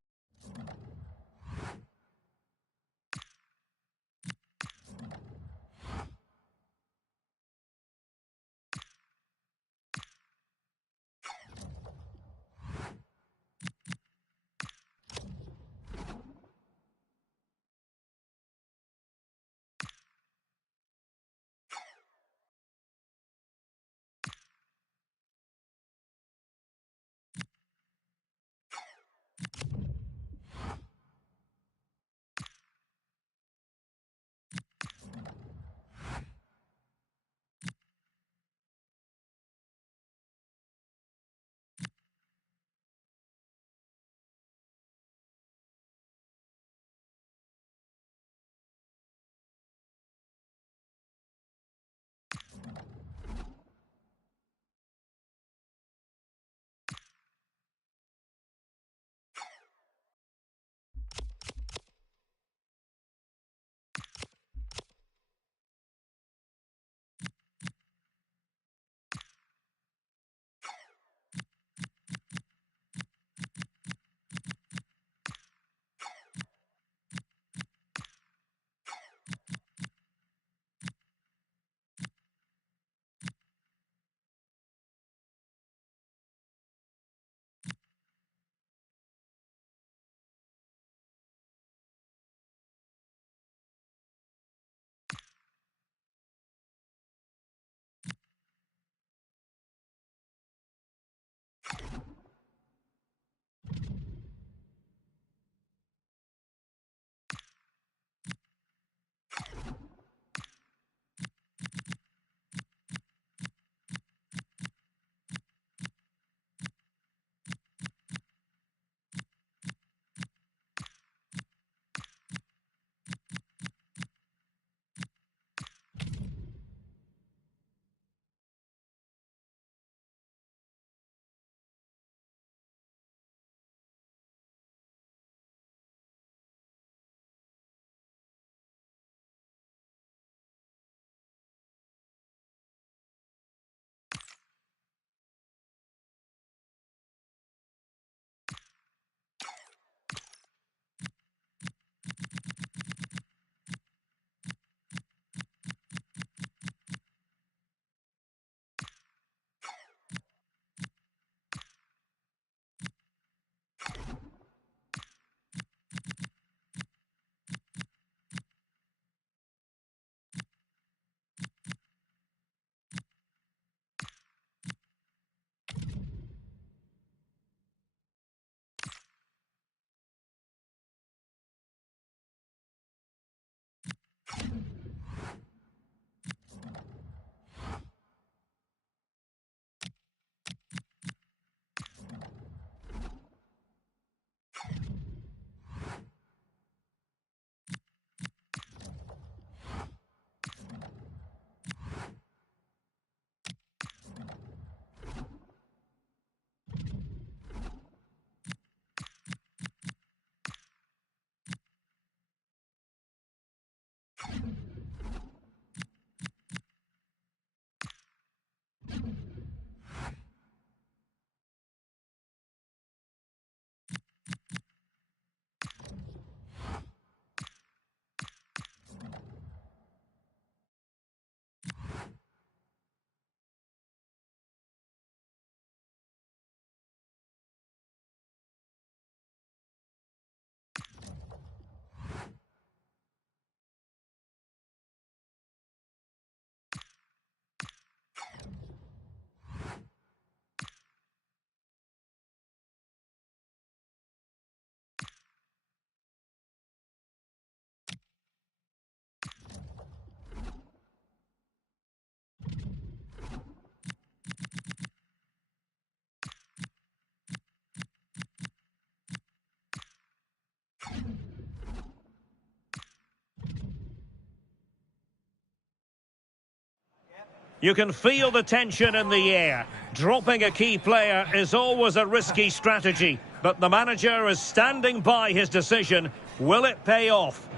You can feel the tension in the air. Dropping a key player is always a risky strategy, but the manager is standing by his decision. Will it pay off?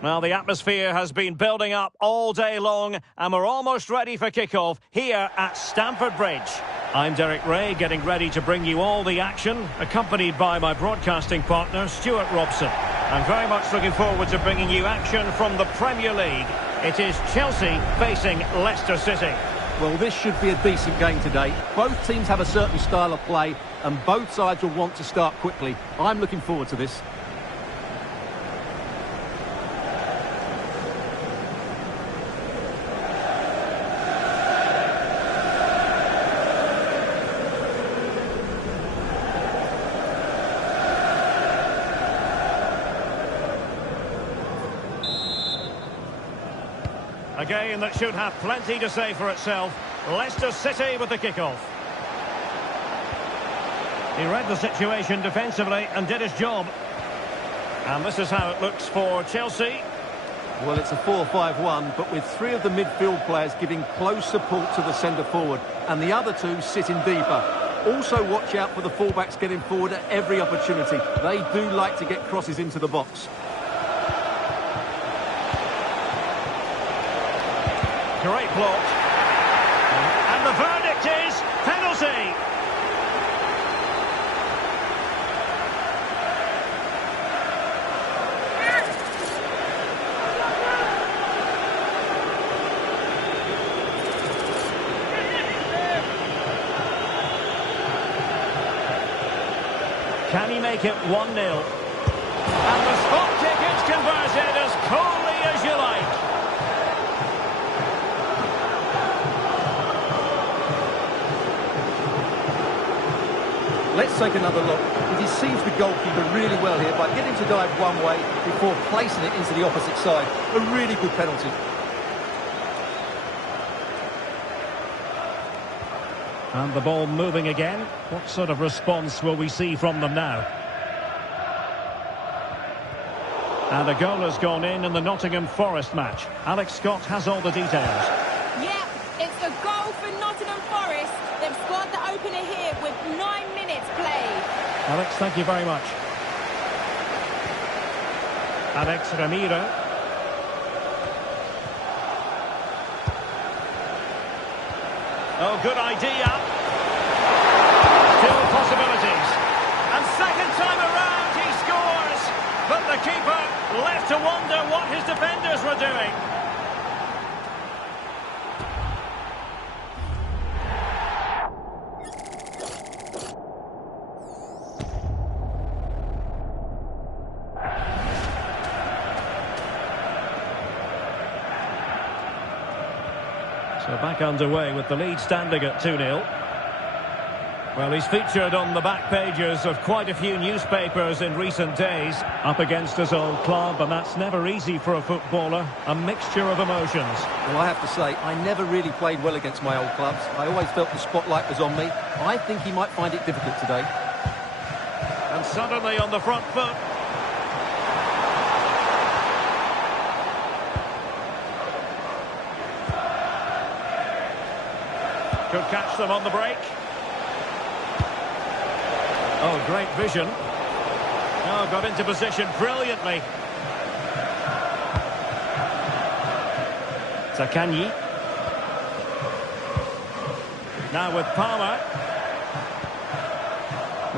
Well, the atmosphere has been building up all day long, and we're almost ready for kickoff here at Stamford Bridge. I'm Derek Ray, getting ready to bring you all the action, accompanied by my broadcasting partner, Stuart Robson. I'm very much looking forward to bringing you action from the Premier League. It is Chelsea facing Leicester City. Well, this should be a decent game today. Both teams have a certain style of play, and both sides will want to start quickly. I'm looking forward to this. A game that should have plenty to say for itself. Leicester City with the kickoff. He read the situation defensively and did his job. And this is how it looks for Chelsea. Well, it's a 4-5-1, but with three of the midfield players giving close support to the centre-forward, and the other two sitting deeper. Also watch out for the fullbacks getting forward at every opportunity. They do like to get crosses into the box. Great block. And the verdict is penalty. Can he make it 1-0? And the spot kick is converted as coolly as you like. Let's take another look. He deceives the goalkeeper really well here by getting to dive one way before placing it into the opposite side. A really good penalty. And the ball moving again. What sort of response will we see from them now? And a goal has gone in the Nottingham Forest match. Alex Scott has all the details. Yeah, it's a goal for Nottingham Forest. They've scored the opener here with 9 minutes played. Alex, thank you very much. Alex Ramiro. Oh, good idea. Still possibilities. And second time around he scores. But the keeper left to wonder what his defenders were doing. So back underway with the lead standing at 2-0. Well, he's featured on the back pages of quite a few newspapers in recent days. Up against his old club, and that's never easy for a footballer. A mixture of emotions. Well, I have to say, I never really played well against my old clubs. I always felt the spotlight was on me. I think he might find it difficult today. And suddenly on the front foot. Could catch them on the break. Oh, great vision. Oh, got into position brilliantly. Zakanyi. Now with Palmer.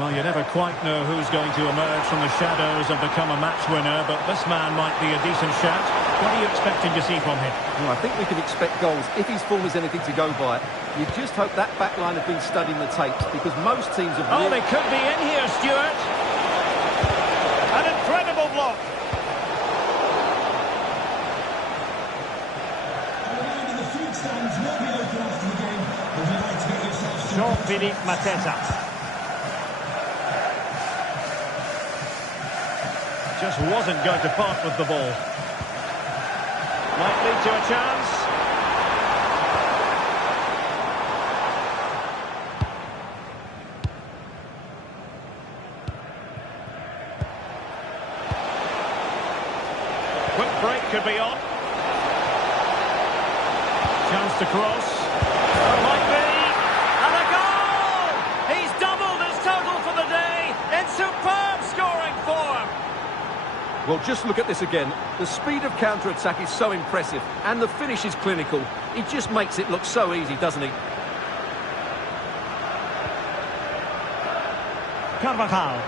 Well, you never quite know who's going to emerge from the shadows and become a match winner, but this man might be a decent shout. What are you expecting to see from him? Well, I think we can expect goals if his form is anything to go by. You just hope that back line have been studying the tapes, because most teams have... Oh, they could be in here, Stuart. An incredible block. Jean-Philippe Mateta. Just wasn't going to part with the ball. Might lead to a chance. Quick break could be on. Chance to cross. Oh, might be. And a goal! He's doubled his total for the day in superb scoring form. Well, just look at this again. The speed of counter-attack is so impressive, and the finish is clinical. He just makes it look so easy, doesn't he? Carvajal.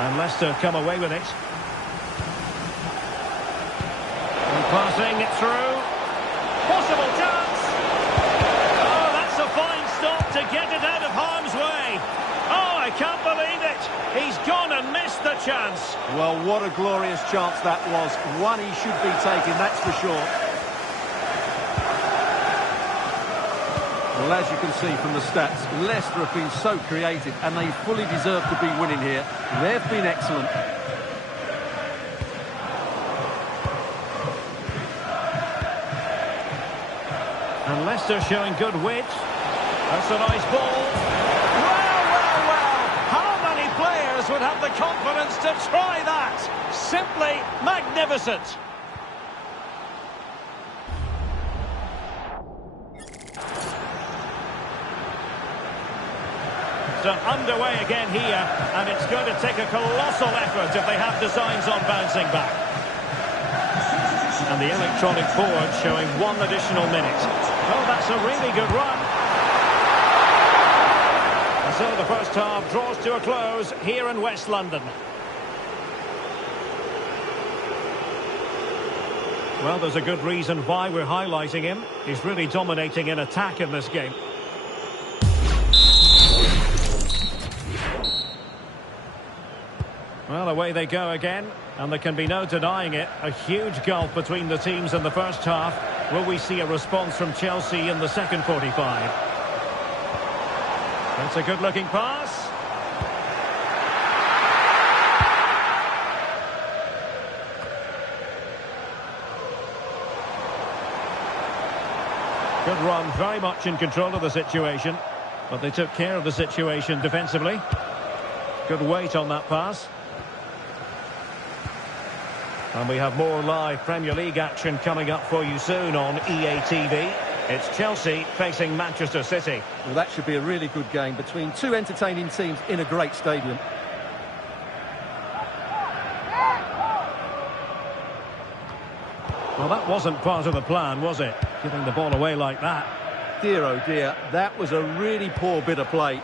And Leicester come away with it. And passing it through. Possible chance. Oh, that's a fine stop to get it out of harm's way. Oh, I can't believe it. He's gone and missed the chance. Well, what a glorious chance that was. One he should be taking, that's for sure. Well, as you can see from the stats, Leicester have been so creative and they fully deserve to be winning here. They've been excellent. And Leicester showing good wit. That's a nice ball. Well, well, well. How many players would have the confidence to try that? Simply magnificent. So underway again here, and it's going to take a colossal effort if they have designs on bouncing back. And the electronic board showing 1 additional minute. Oh, that's a really good run. And so the first half draws to a close here in West London. Well, there's a good reason why we're highlighting him. He's really dominating in attack in this game. Well, away they go again, and there can be no denying it. A huge gulf between the teams in the first half. Will we see a response from Chelsea in the second 45? That's a good-looking pass. Good run, very much in control of the situation, but they took care of the situation defensively. Good weight on that pass. And we have more live Premier League action coming up for you soon on EA TV. It's Chelsea facing Manchester City. Well, that should be a really good game between two entertaining teams in a great stadium. Well, that wasn't part of the plan, was it? Giving the ball away like that. Dear, oh dear, that was a really poor bit of play.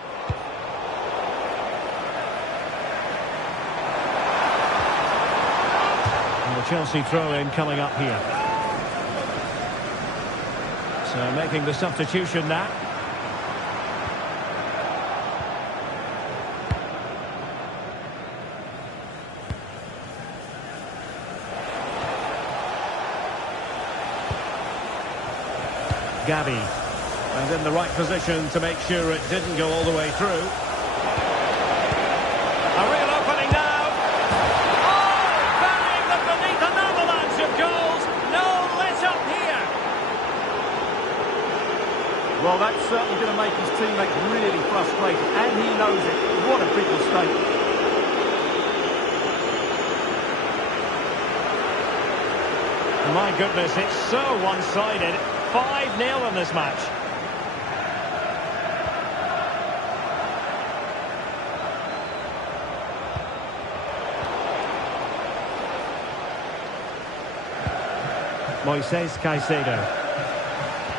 Chelsea throw-in coming up here. So making the substitution now. Gabby. And in the right position to make sure it didn't go all the way through. A real opening now. Well, that's certainly going to make his teammates really frustrated, and he knows it. What a big mistake. My goodness, it's so one-sided. 5-0 in this match. Moises Caicedo.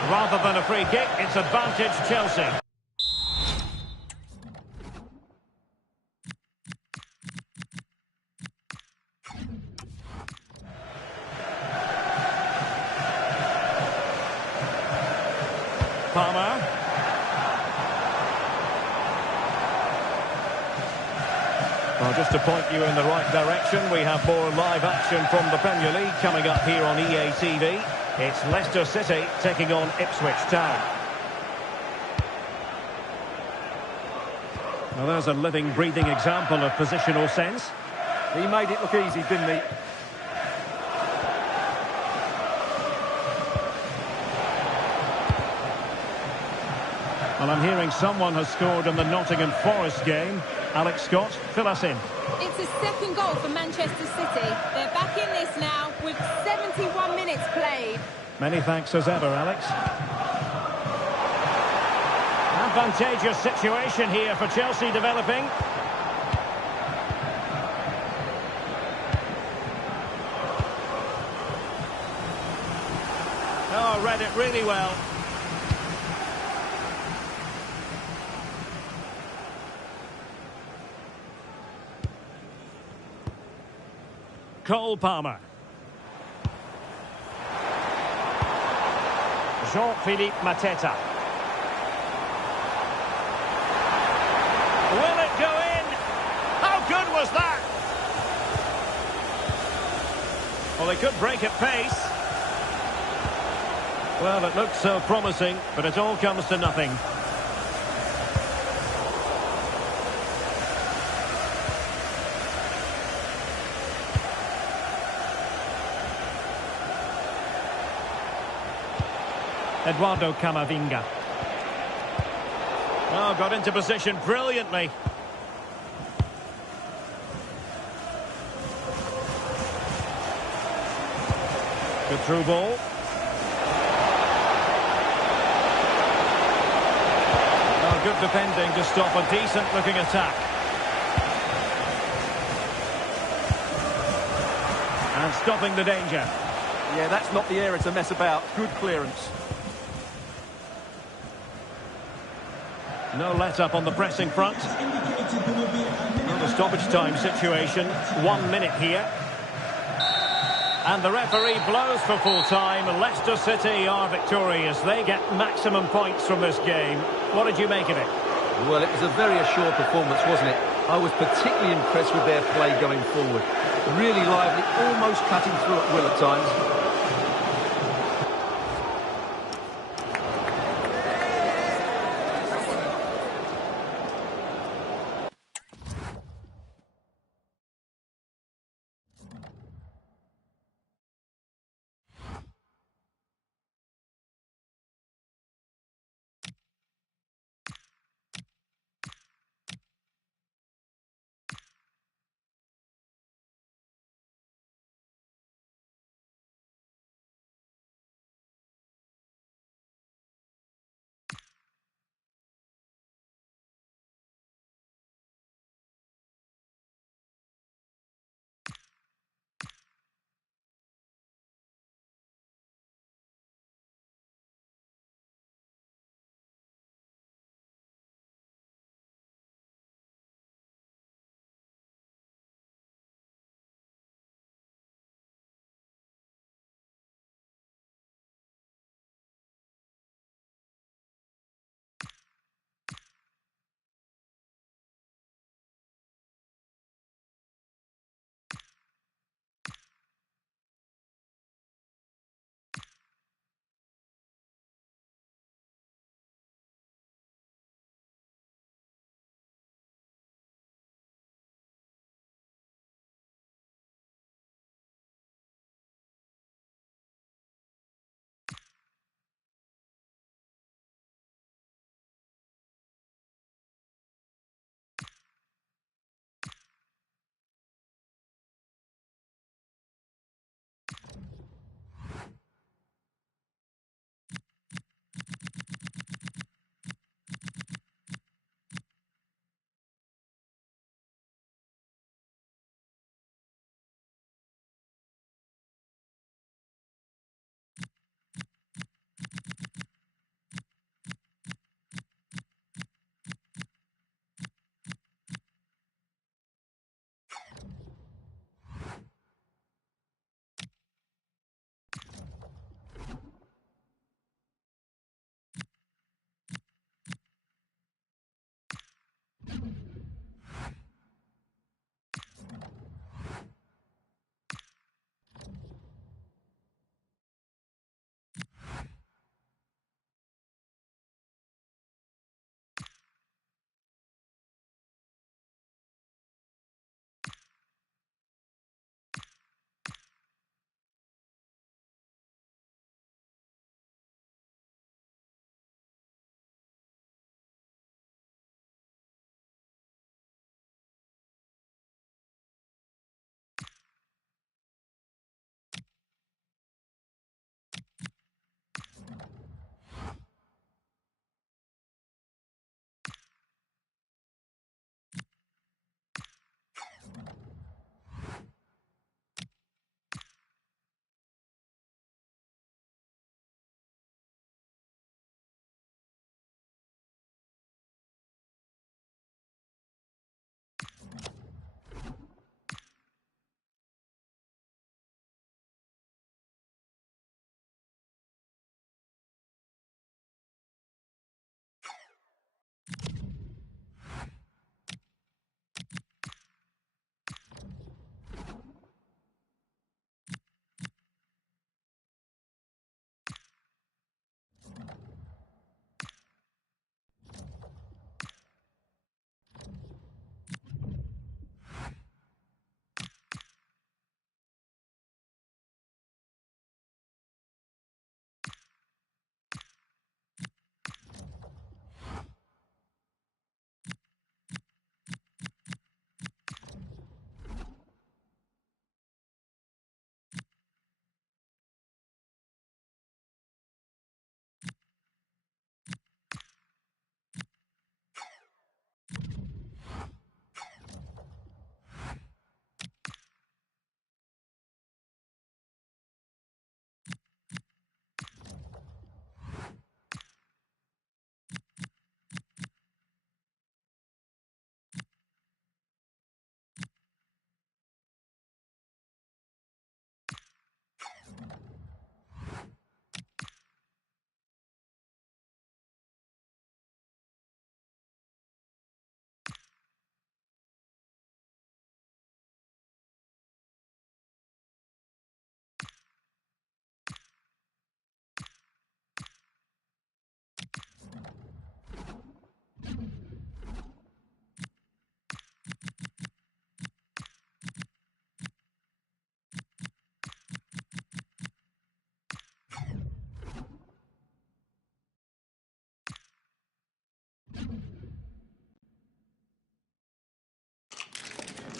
Rather than a free kick, it's advantage Chelsea. Palmer. Well, just to point you in the right direction, we have more live action from the Premier League coming up here on EA TV. It's Leicester City taking on Ipswich Town. Well, there's a living, breathing example of positional sense. He made it look easy, didn't he? Well, I'm hearing someone has scored in the Nottingham Forest game. Alex Scott, fill us in. It's a second goal for Manchester City. They're back in this now with 71 minutes played. Many thanks as ever, Alex. Advantageous situation here for Chelsea developing. Oh, read it really well. Cole Palmer. Jean-Philippe Mateta. Will it go in? How good was that? Well, they could break at pace. Well, it looks so promising, but it all comes to nothing. Eduardo Camavinga. Oh, got into position brilliantly. Good through ball. Oh, good defending to stop a decent-looking attack. And stopping the danger. Yeah, that's not the area to mess about. Good clearance. No let-up on the pressing front. Well, the stoppage time situation. 1 minute here. And the referee blows for full time. Leicester City are victorious. They get maximum points from this game. What did you make of it? Well, it was a very assured performance, wasn't it? I was particularly impressed with their play going forward. Really lively, almost cutting through at will at times.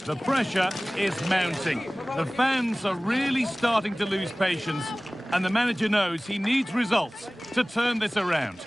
The pressure is mounting. The fans are really starting to lose patience, and the manager knows he needs results to turn this around.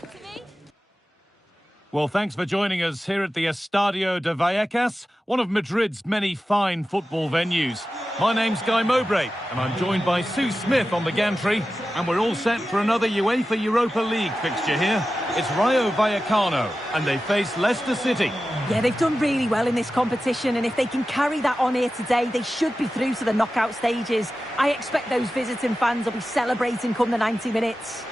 Well, thanks for joining us here at the Estadio de Vallecas, one of Madrid's many fine football venues. My name's Guy Mowbray, and I'm joined by Sue Smith on the gantry, and we're all set for another UEFA Europa League fixture here. It's Rayo Vallecano, and they face Leicester City. Yeah, they've done really well in this competition, and if they can carry that on here today, they should be through to the knockout stages. I expect those visiting fans will be celebrating come the 90 minutes.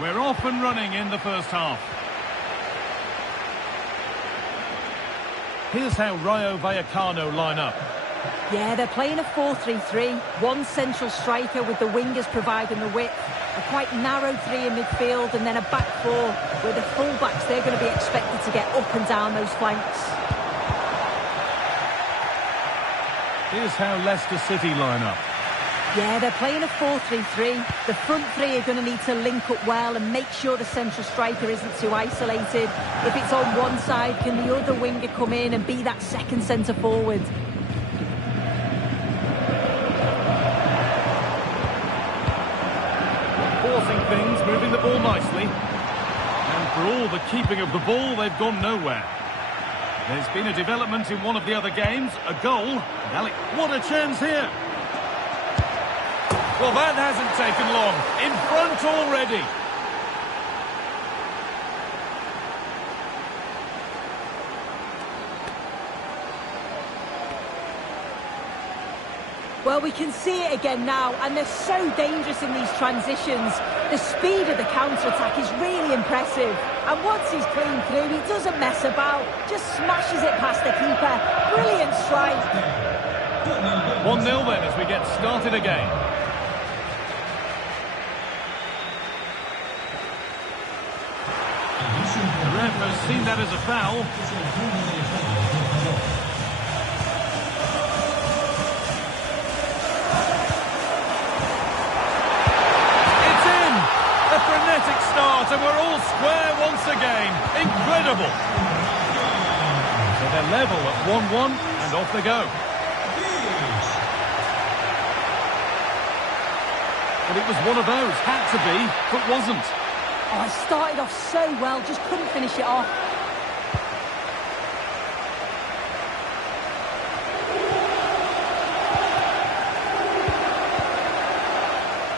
We're off and running in the first half. Here's how Rayo Vallecano line up. Yeah, they're playing a 4-3-3. One central striker with the wingers providing the width. A quite narrow three in midfield, and then a back four where the full-backs, they're going to be expected to get up and down those flanks. Here's how Leicester City line up. Yeah, they're playing a 4-3-3. The front three are going to need to link up well and make sure the central striker isn't too isolated. If it's on one side, can the other winger come in and be that second centre forward? Forcing things, moving the ball nicely. And for all the keeping of the ball, they've gone nowhere. There's been a development in one of the other games, a goal. And Alec, what a chance here! Well, that hasn't taken long. In front already. Well, we can see it again now, and they're so dangerous in these transitions. The speed of the counter-attack is really impressive. And once he's clean through, he doesn't mess about, just smashes it past the keeper. Brilliant strike. 1-0 then as we get started again. The ref has seen that as a foul. It's in! A frenetic start, and we're all square once again. Incredible! So they're level at 1-1, and off they go. But it was one of those, had to be, but wasn't. Oh, I started off so well, just couldn't finish it off.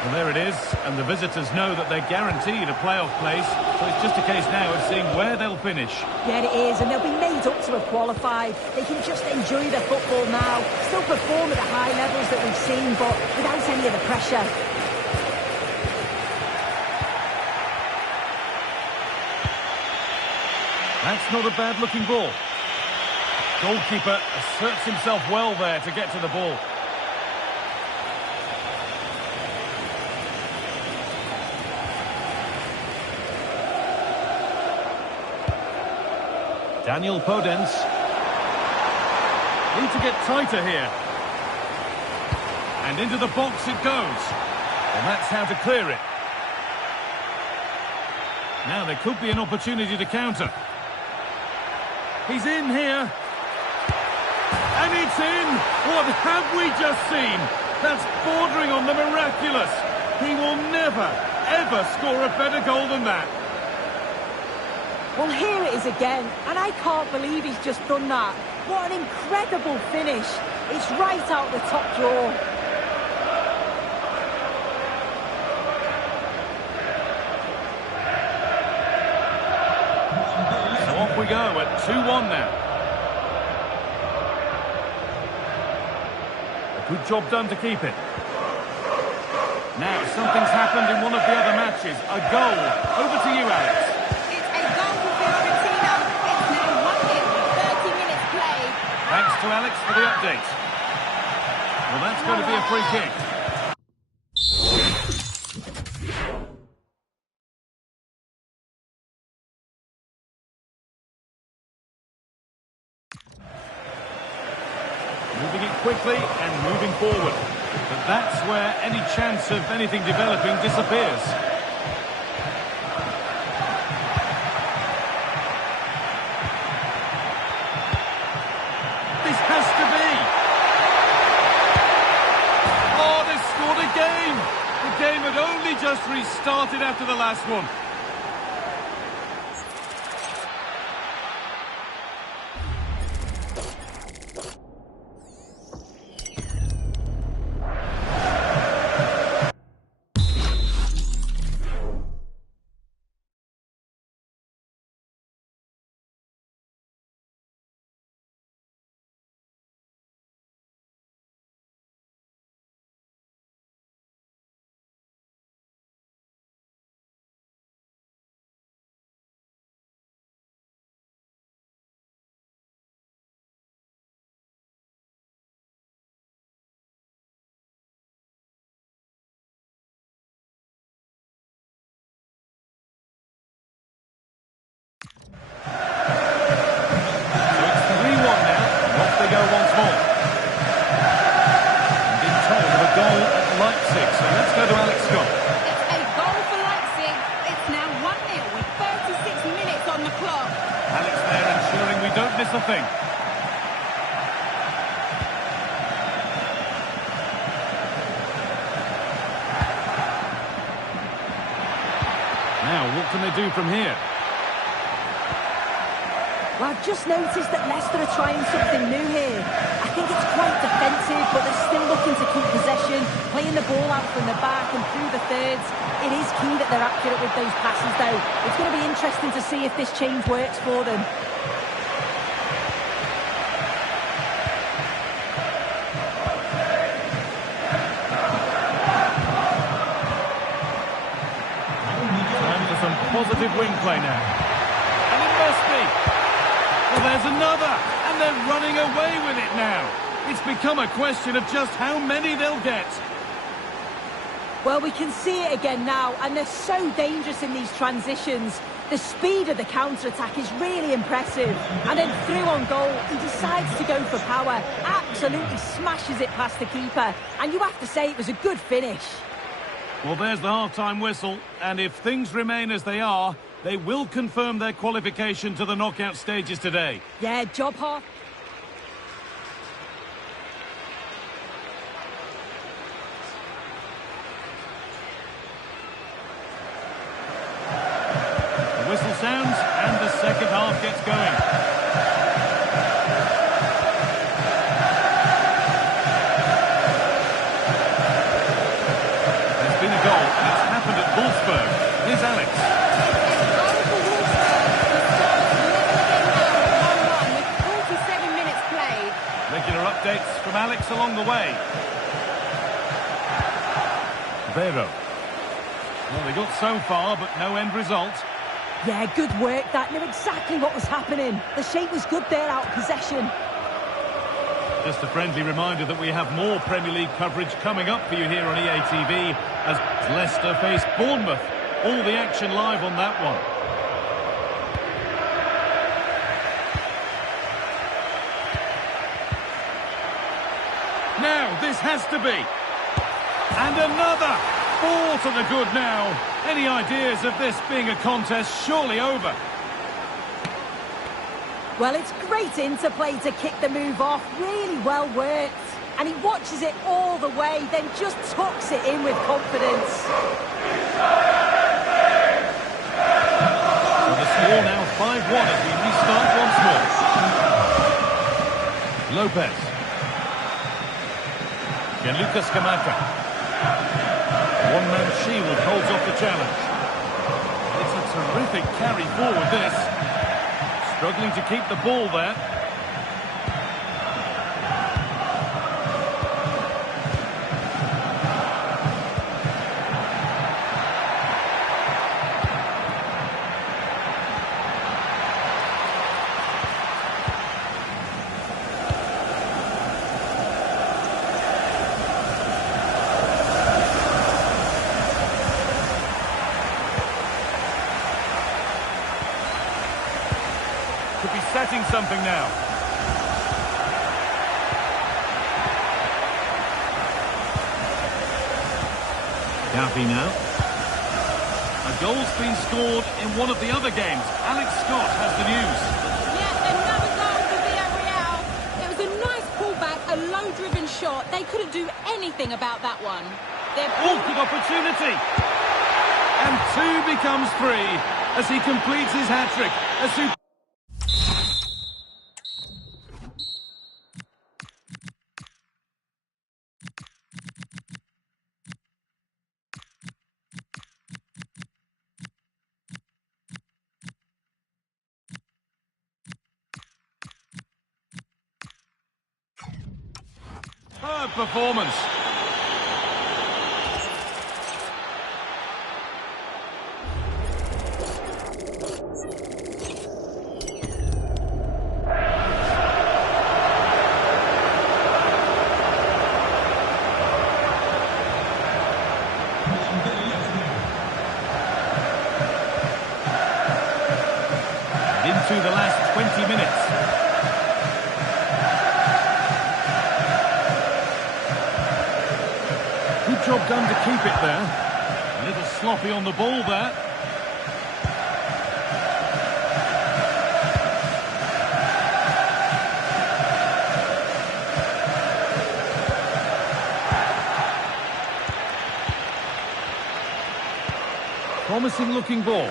Well, there it is, and the visitors know that they're guaranteed a playoff place, so it's just a case now of seeing where they'll finish. Yeah, it is, and they'll be made up to have qualified. They can just enjoy their football now, still perform at the high levels that we've seen, but without any of the pressure. That's not a bad-looking ball. Goalkeeper asserts himself well there to get to the ball. Daniel Podence. Need to get tighter here. And into the box it goes. And that's how to clear it. Now there could be an opportunity to counter. He's in here. And it's in! What have we just seen? That's bordering on the miraculous. He will never, ever score a better goal than that. Well, here it is again, and I can't believe he's just done that. What an incredible finish. It's right out the top drawer. Off we go at 2-1 now. A good job done to keep it. Now, something's happened in one of the other matches. A goal. Over to you, Alex. It's a goal for Fiorentina. It's now 1-0, 30 minutes played. Thanks to Alex for the update. Well, that's going to be a free kick. Moving it quickly and moving forward. But that's where any chance of anything developing disappears. restarted after the last one. Thing. Now, what can they do from here? Well, I've just noticed that Leicester are trying something new here. I think it's quite defensive, but they're still looking to keep possession, playing the ball out from the back and through the thirds. It is key that they're accurate with those passes, though. It's going to be interesting to see if this change works for them. Positive wing play now. And it must be. Well, there's another. And they're running away with it now. It's become a question of just how many they'll get. Well, we can see it again now, and they're so dangerous in these transitions. The speed of the counter-attack is really impressive. And then through on goal, he decides to go for power. Absolutely smashes it past the keeper. And you have to say it was a good finish. Well, there's the half-time whistle, and if things remain as they are, they will confirm their qualification to the knockout stages today. Yeah, job half. The whistle sounds, and the second half gets going. Here's Alex. With 47 minutes played. Regular updates from Alex along the way. Vero. Well, they got so far, but no end result. Yeah, good work. That knew exactly what was happening. The shape was good there, out of possession. Just a friendly reminder that we have more Premier League coverage coming up for you here on EA TV as Leicester face Bournemouth. All the action live on that one. Now, this has to be. And another. 4 to the good now. Any ideas of this being a contest surely over? Well, it's great interplay to kick the move off. Really well worked. And he watches it all the way, then just tucks it in with confidence. Score now 5-1 as we restart once more. Lopez. Gianluca Scamacca. One-man shield holds off the challenge. It's a terrific carry forward, this. Struggling to keep the ball there. Could be setting something now. Gaffey now. A goal's been scored in one of the other games. Alex Scott has the news. Yeah, another goal for Villarreal. It was a nice pullback, a low-driven shot. They couldn't do anything about that one. Oh, good opportunity. And 2 becomes 3 as he completes his hat-trick. Superb performance. Into the last 20 minutes. Good job done to keep it there. A little sloppy on the ball there. Promising looking ball.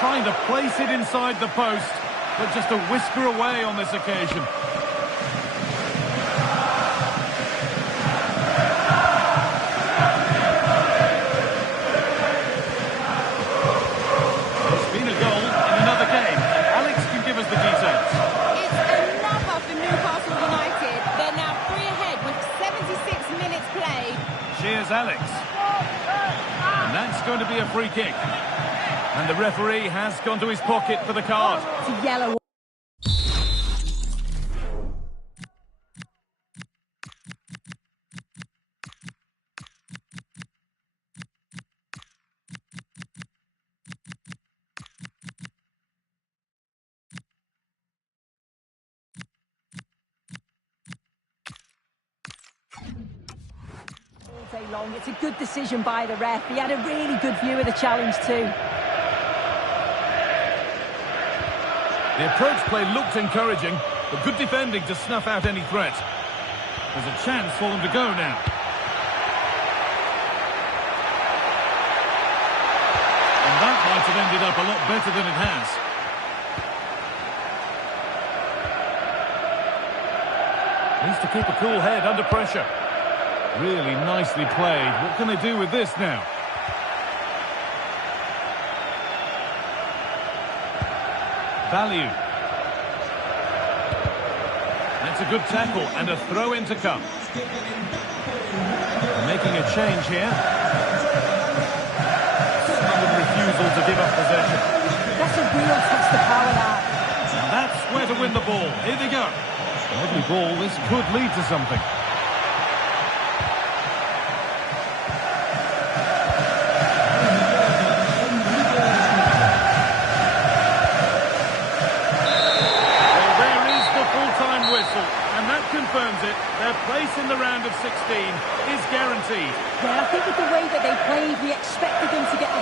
Trying to place it inside the post, but just a whisker away on this occasion. There's been a goal in another game, and Alex can give us the details. It's another for Newcastle United. They're now 3 ahead with 76 minutes played. Cheers, Alex. And that's going to be a free kick. And the referee has gone to his pocket for the card. It's a yellow. All day long. It's a good decision by the ref. He had a really good view of the challenge too. The approach play looked encouraging, but good defending to snuff out any threat. There's a chance for them to go now. And that might have ended up a lot better than it has. Needs to keep a cool head under pressure. Really nicely played. What can they do with this now? Value. That's a good tackle and a throw in to come. Making a change here. Stubborn refusal to give up possession. That's a real test of power, that. And that's where to win the ball. Here they go. Lovely ball. This could lead to something. Confirms it. Their place in the round of 16 is guaranteed. Yeah, I think with the way that they played, we expected them to get the...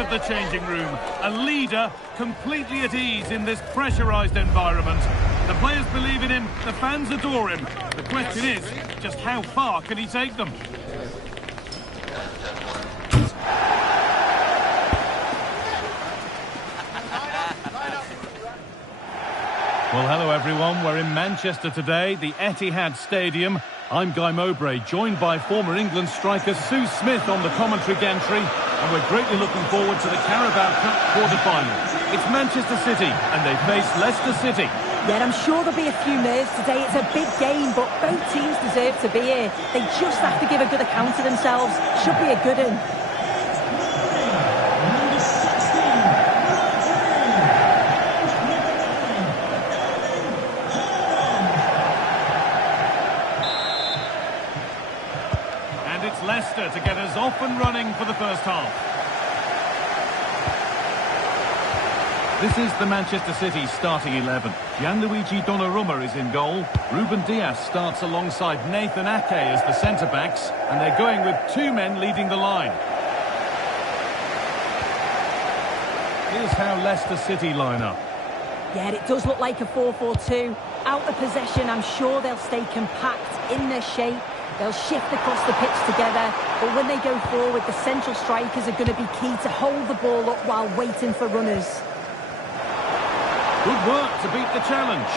of the changing room. A leader completely at ease in this pressurised environment. The players believe in him, the fans adore him. The question is, just how far can he take them? Well, hello everyone. We're in Manchester today, the Etihad Stadium. I'm Guy Mowbray, joined by former England striker Sue Smith on the commentary gantry, and we're greatly looking forward to the Carabao Cup quarter-final. It's Manchester City, and they face Leicester City. Yeah, I'm sure there'll be a few nerves today. It's a big game, but both teams deserve to be here. They just have to give a good account of themselves. Should be a good one. Leicester to get us off and running for the first half. This is the Manchester City starting 11. Gianluigi Donnarumma is in goal. Ruben Dias starts alongside Nathan Ake as the centre-backs, and they're going with two men leading the line. Here's how Leicester City line up. Yeah, it does look like a 4-4-2. Out of possession, I'm sure they'll stay compact in their shape. They'll shift across the pitch together, but when they go forward, the central strikers are going to be key to hold the ball up while waiting for runners. Good work to beat the challenge.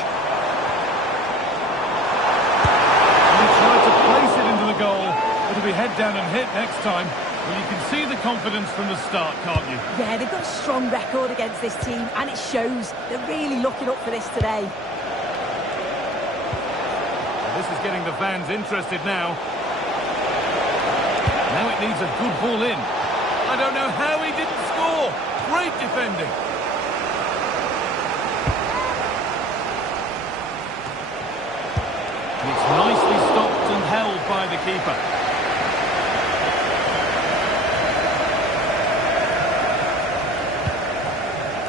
He tried to place it into the goal. It'll be head down and hit next time. Well, you can see the confidence from the start, can't you? Yeah, they've got a strong record against this team, and it shows. They're really looking up for this today. This is getting the fans interested now. Now it needs a good ball in. I don't know how he didn't score. Great defending. It's nicely stopped and held by the keeper.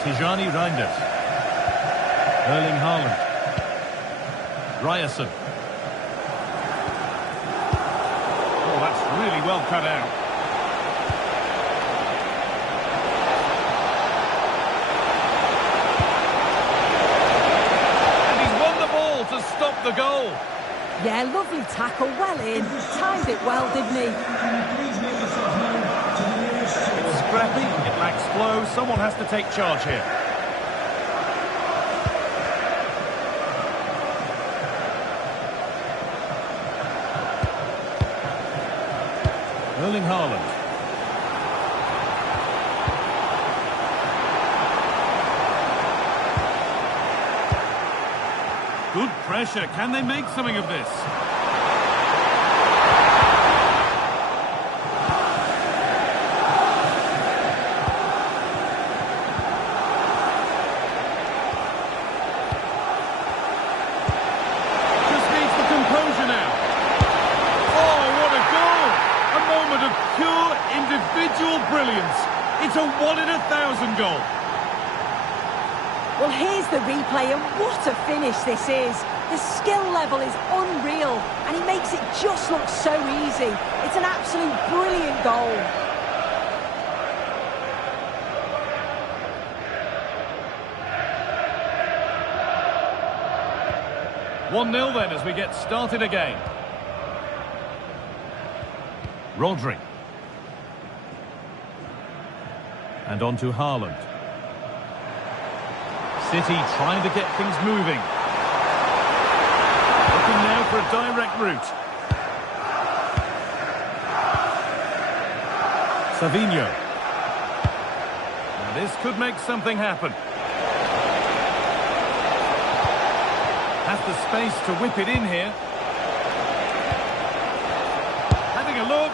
Tijani Reinders. Erling Haaland. Ryerson. Really well cut out. And he's won the ball to stop the goal. Yeah, lovely tackle, well in. Timed it well, didn't he? It's scrappy, it lacks flow. Someone has to take charge here. Erling Haaland. Good pressure. Can they make something of this? Just needs the composure now. Oh, what a goal! A moment of pure individual brilliance. It's a 1 in 1,000 goal. Well, here's the replay, and what a finish this is. The skill level is unreal, and he makes it just look so easy. It's an absolute brilliant goal. One 0 then as we get started again. Rodri. And on to Haaland. City trying to get things moving. Looking now for a direct route. Savinho. Now this could make something happen. Has the space to whip it in here. Having a look.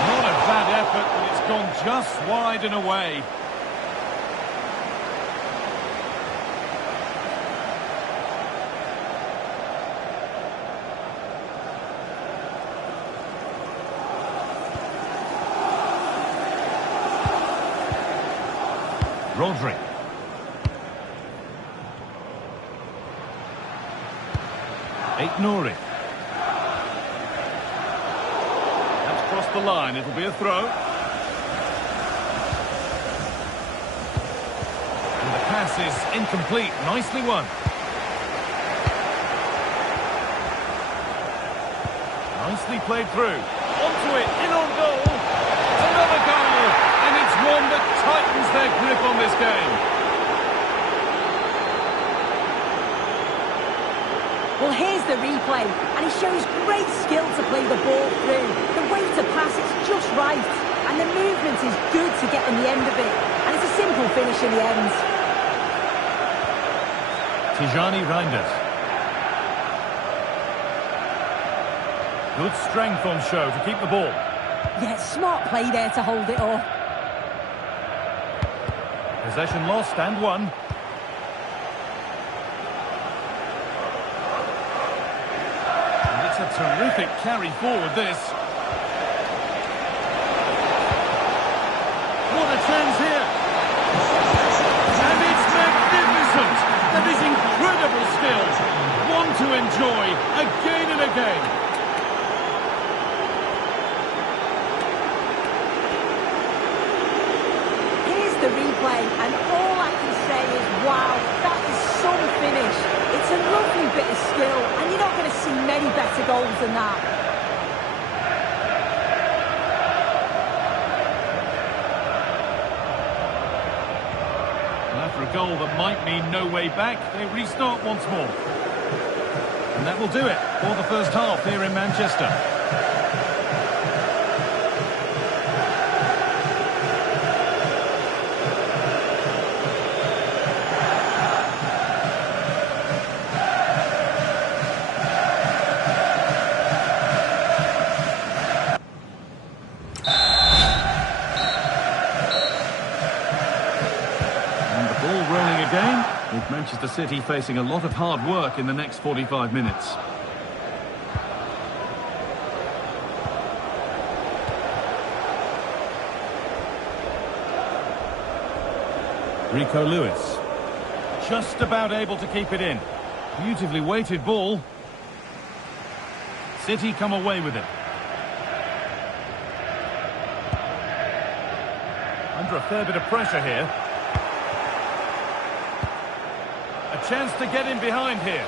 Not a bad effort, but it's gone just wide and away. Rodri. Aït-Nouri. That's crossed the line. It'll be a throw. pass is incomplete. Nicely won. Nicely played through. Onto it, in on goal. It's another goal. And it's one that tightens their grip on this game. Well, here's the replay, and he shows great skill to play the ball through. The way to pass, it's just right. And the movement is good to get on the end of it. And it's a simple finish in the end. Tijani Reinders. Good strength on show to keep the ball. Yeah, smart play there to hold it off. Possession lost and won. And it's a terrific carry forward, this. What a chance here. And it's magnificent. That is incredible skill. One to enjoy again and again. The replay, and all I can say is, wow, that is some finish. It's a lovely bit of skill, and you're not going to see many better goals than that. And after a goal that might mean no way back, they restart once more. And that will do it for the first half here in Manchester. With Manchester City facing a lot of hard work in the next 45 minutes. Rico Lewis. Just about able to keep it in. Beautifully weighted ball. City come away with it. Under a fair bit of pressure here. A chance to get in behind here.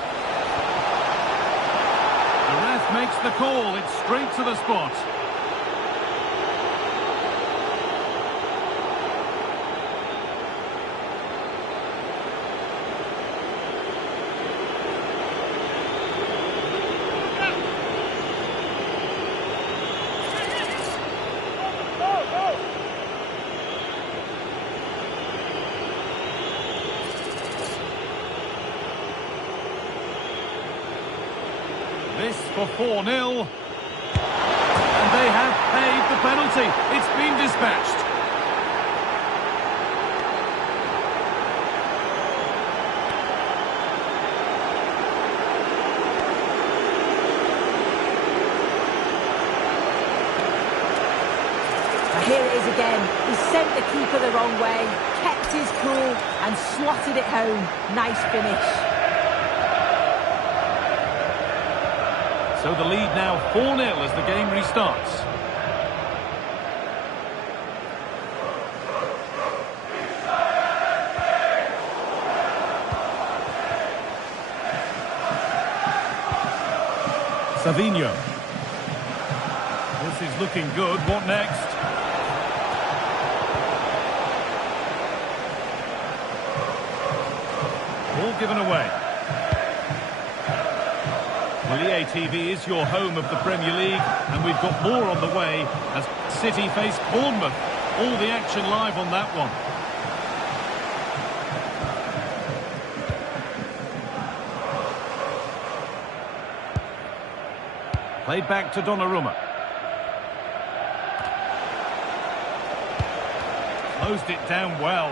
The ref makes the call. It's straight to the spot. This for 4-0. And they have paid the penalty. It's been dispatched. Now here it is again. He sent the keeper the wrong way, kept his cool and slotted it home. Nice finish. So the lead now 4-0 as the game restarts. Savinho. This is looking good. What next? Ball given away. Well, EA TV is your home of the Premier League, and we've got more on the way as City face Bournemouth. All the action live on that one. Played back to Donnarumma. Closed it down well.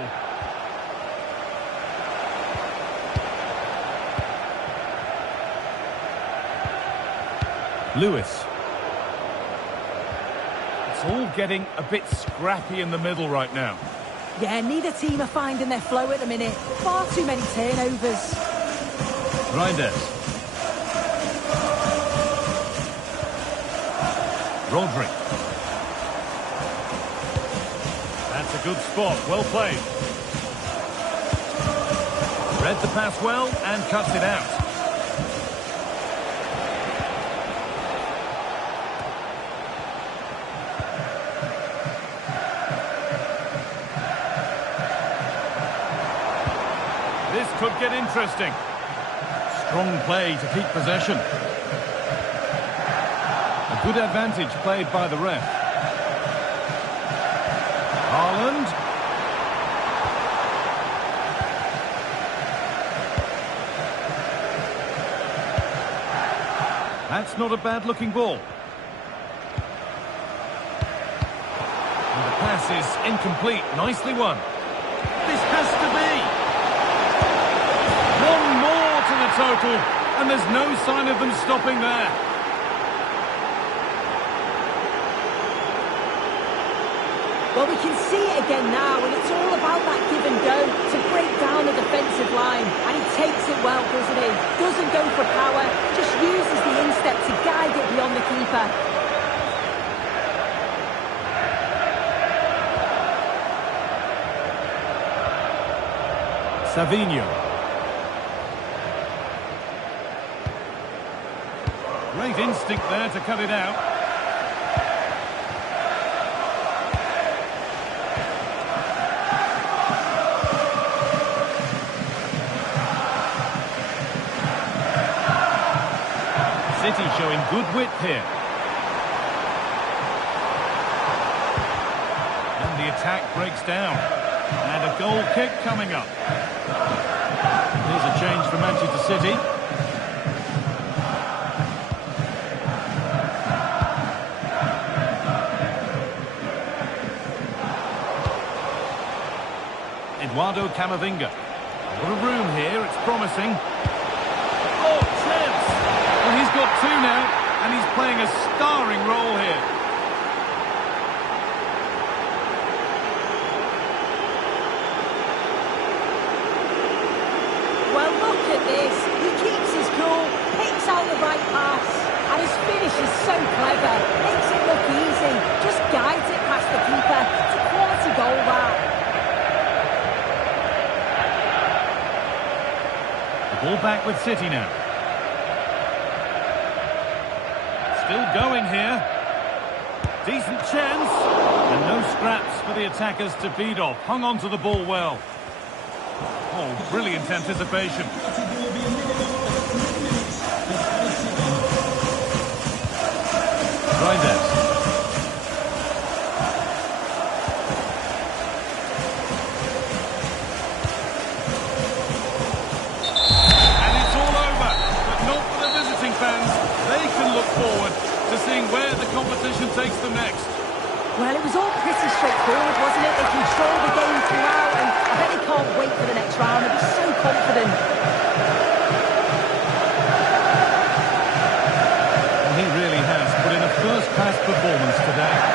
Lewis. It's all getting a bit scrappy in the middle right now. Yeah, neither team are finding their flow at the minute. Far too many turnovers. Reinders. Rodri. That's a good spot. Well played. Read the pass well and cuts it out. This could get interesting. Strong play to keep possession. A good advantage played by the ref. Haaland. That's not a bad-looking ball. And the pass is incomplete. Nicely won. This has to be. One more to the total, and there's no sign of them stopping there. Well, we can see it again now, and it's all about that give and go to break down the defensive line. And he takes it well, doesn't he? Doesn't go for power, just uses the instep to guide it beyond the keeper. Savinho. Great instinct there to cut it out. City showing good width here. And the attack breaks down. And a goal kick coming up. Here's a change for Manchester City. Eduardo Camavinga. What a room here, it's promising. Oh, chance! Well, he's got two now, and he's playing a starring role here. Well, look at this. He keeps his cool, picks out the right pass, and his finish is so clever. Makes it look easy. Just guides it past the keeper. It's a quality goal, that. Ball back with City now. Still going here. Decent chance. And no scraps for the attackers to beat off. Hung on to the ball well. Oh, brilliant anticipation. Reinders. Forward to seeing where the competition takes them next. Well, it was all pretty straightforward, wasn't it? They controlled the game throughout, and I bet he can't wait for the next round. They'll be so confident. Well, he really has put in a first-class performance today.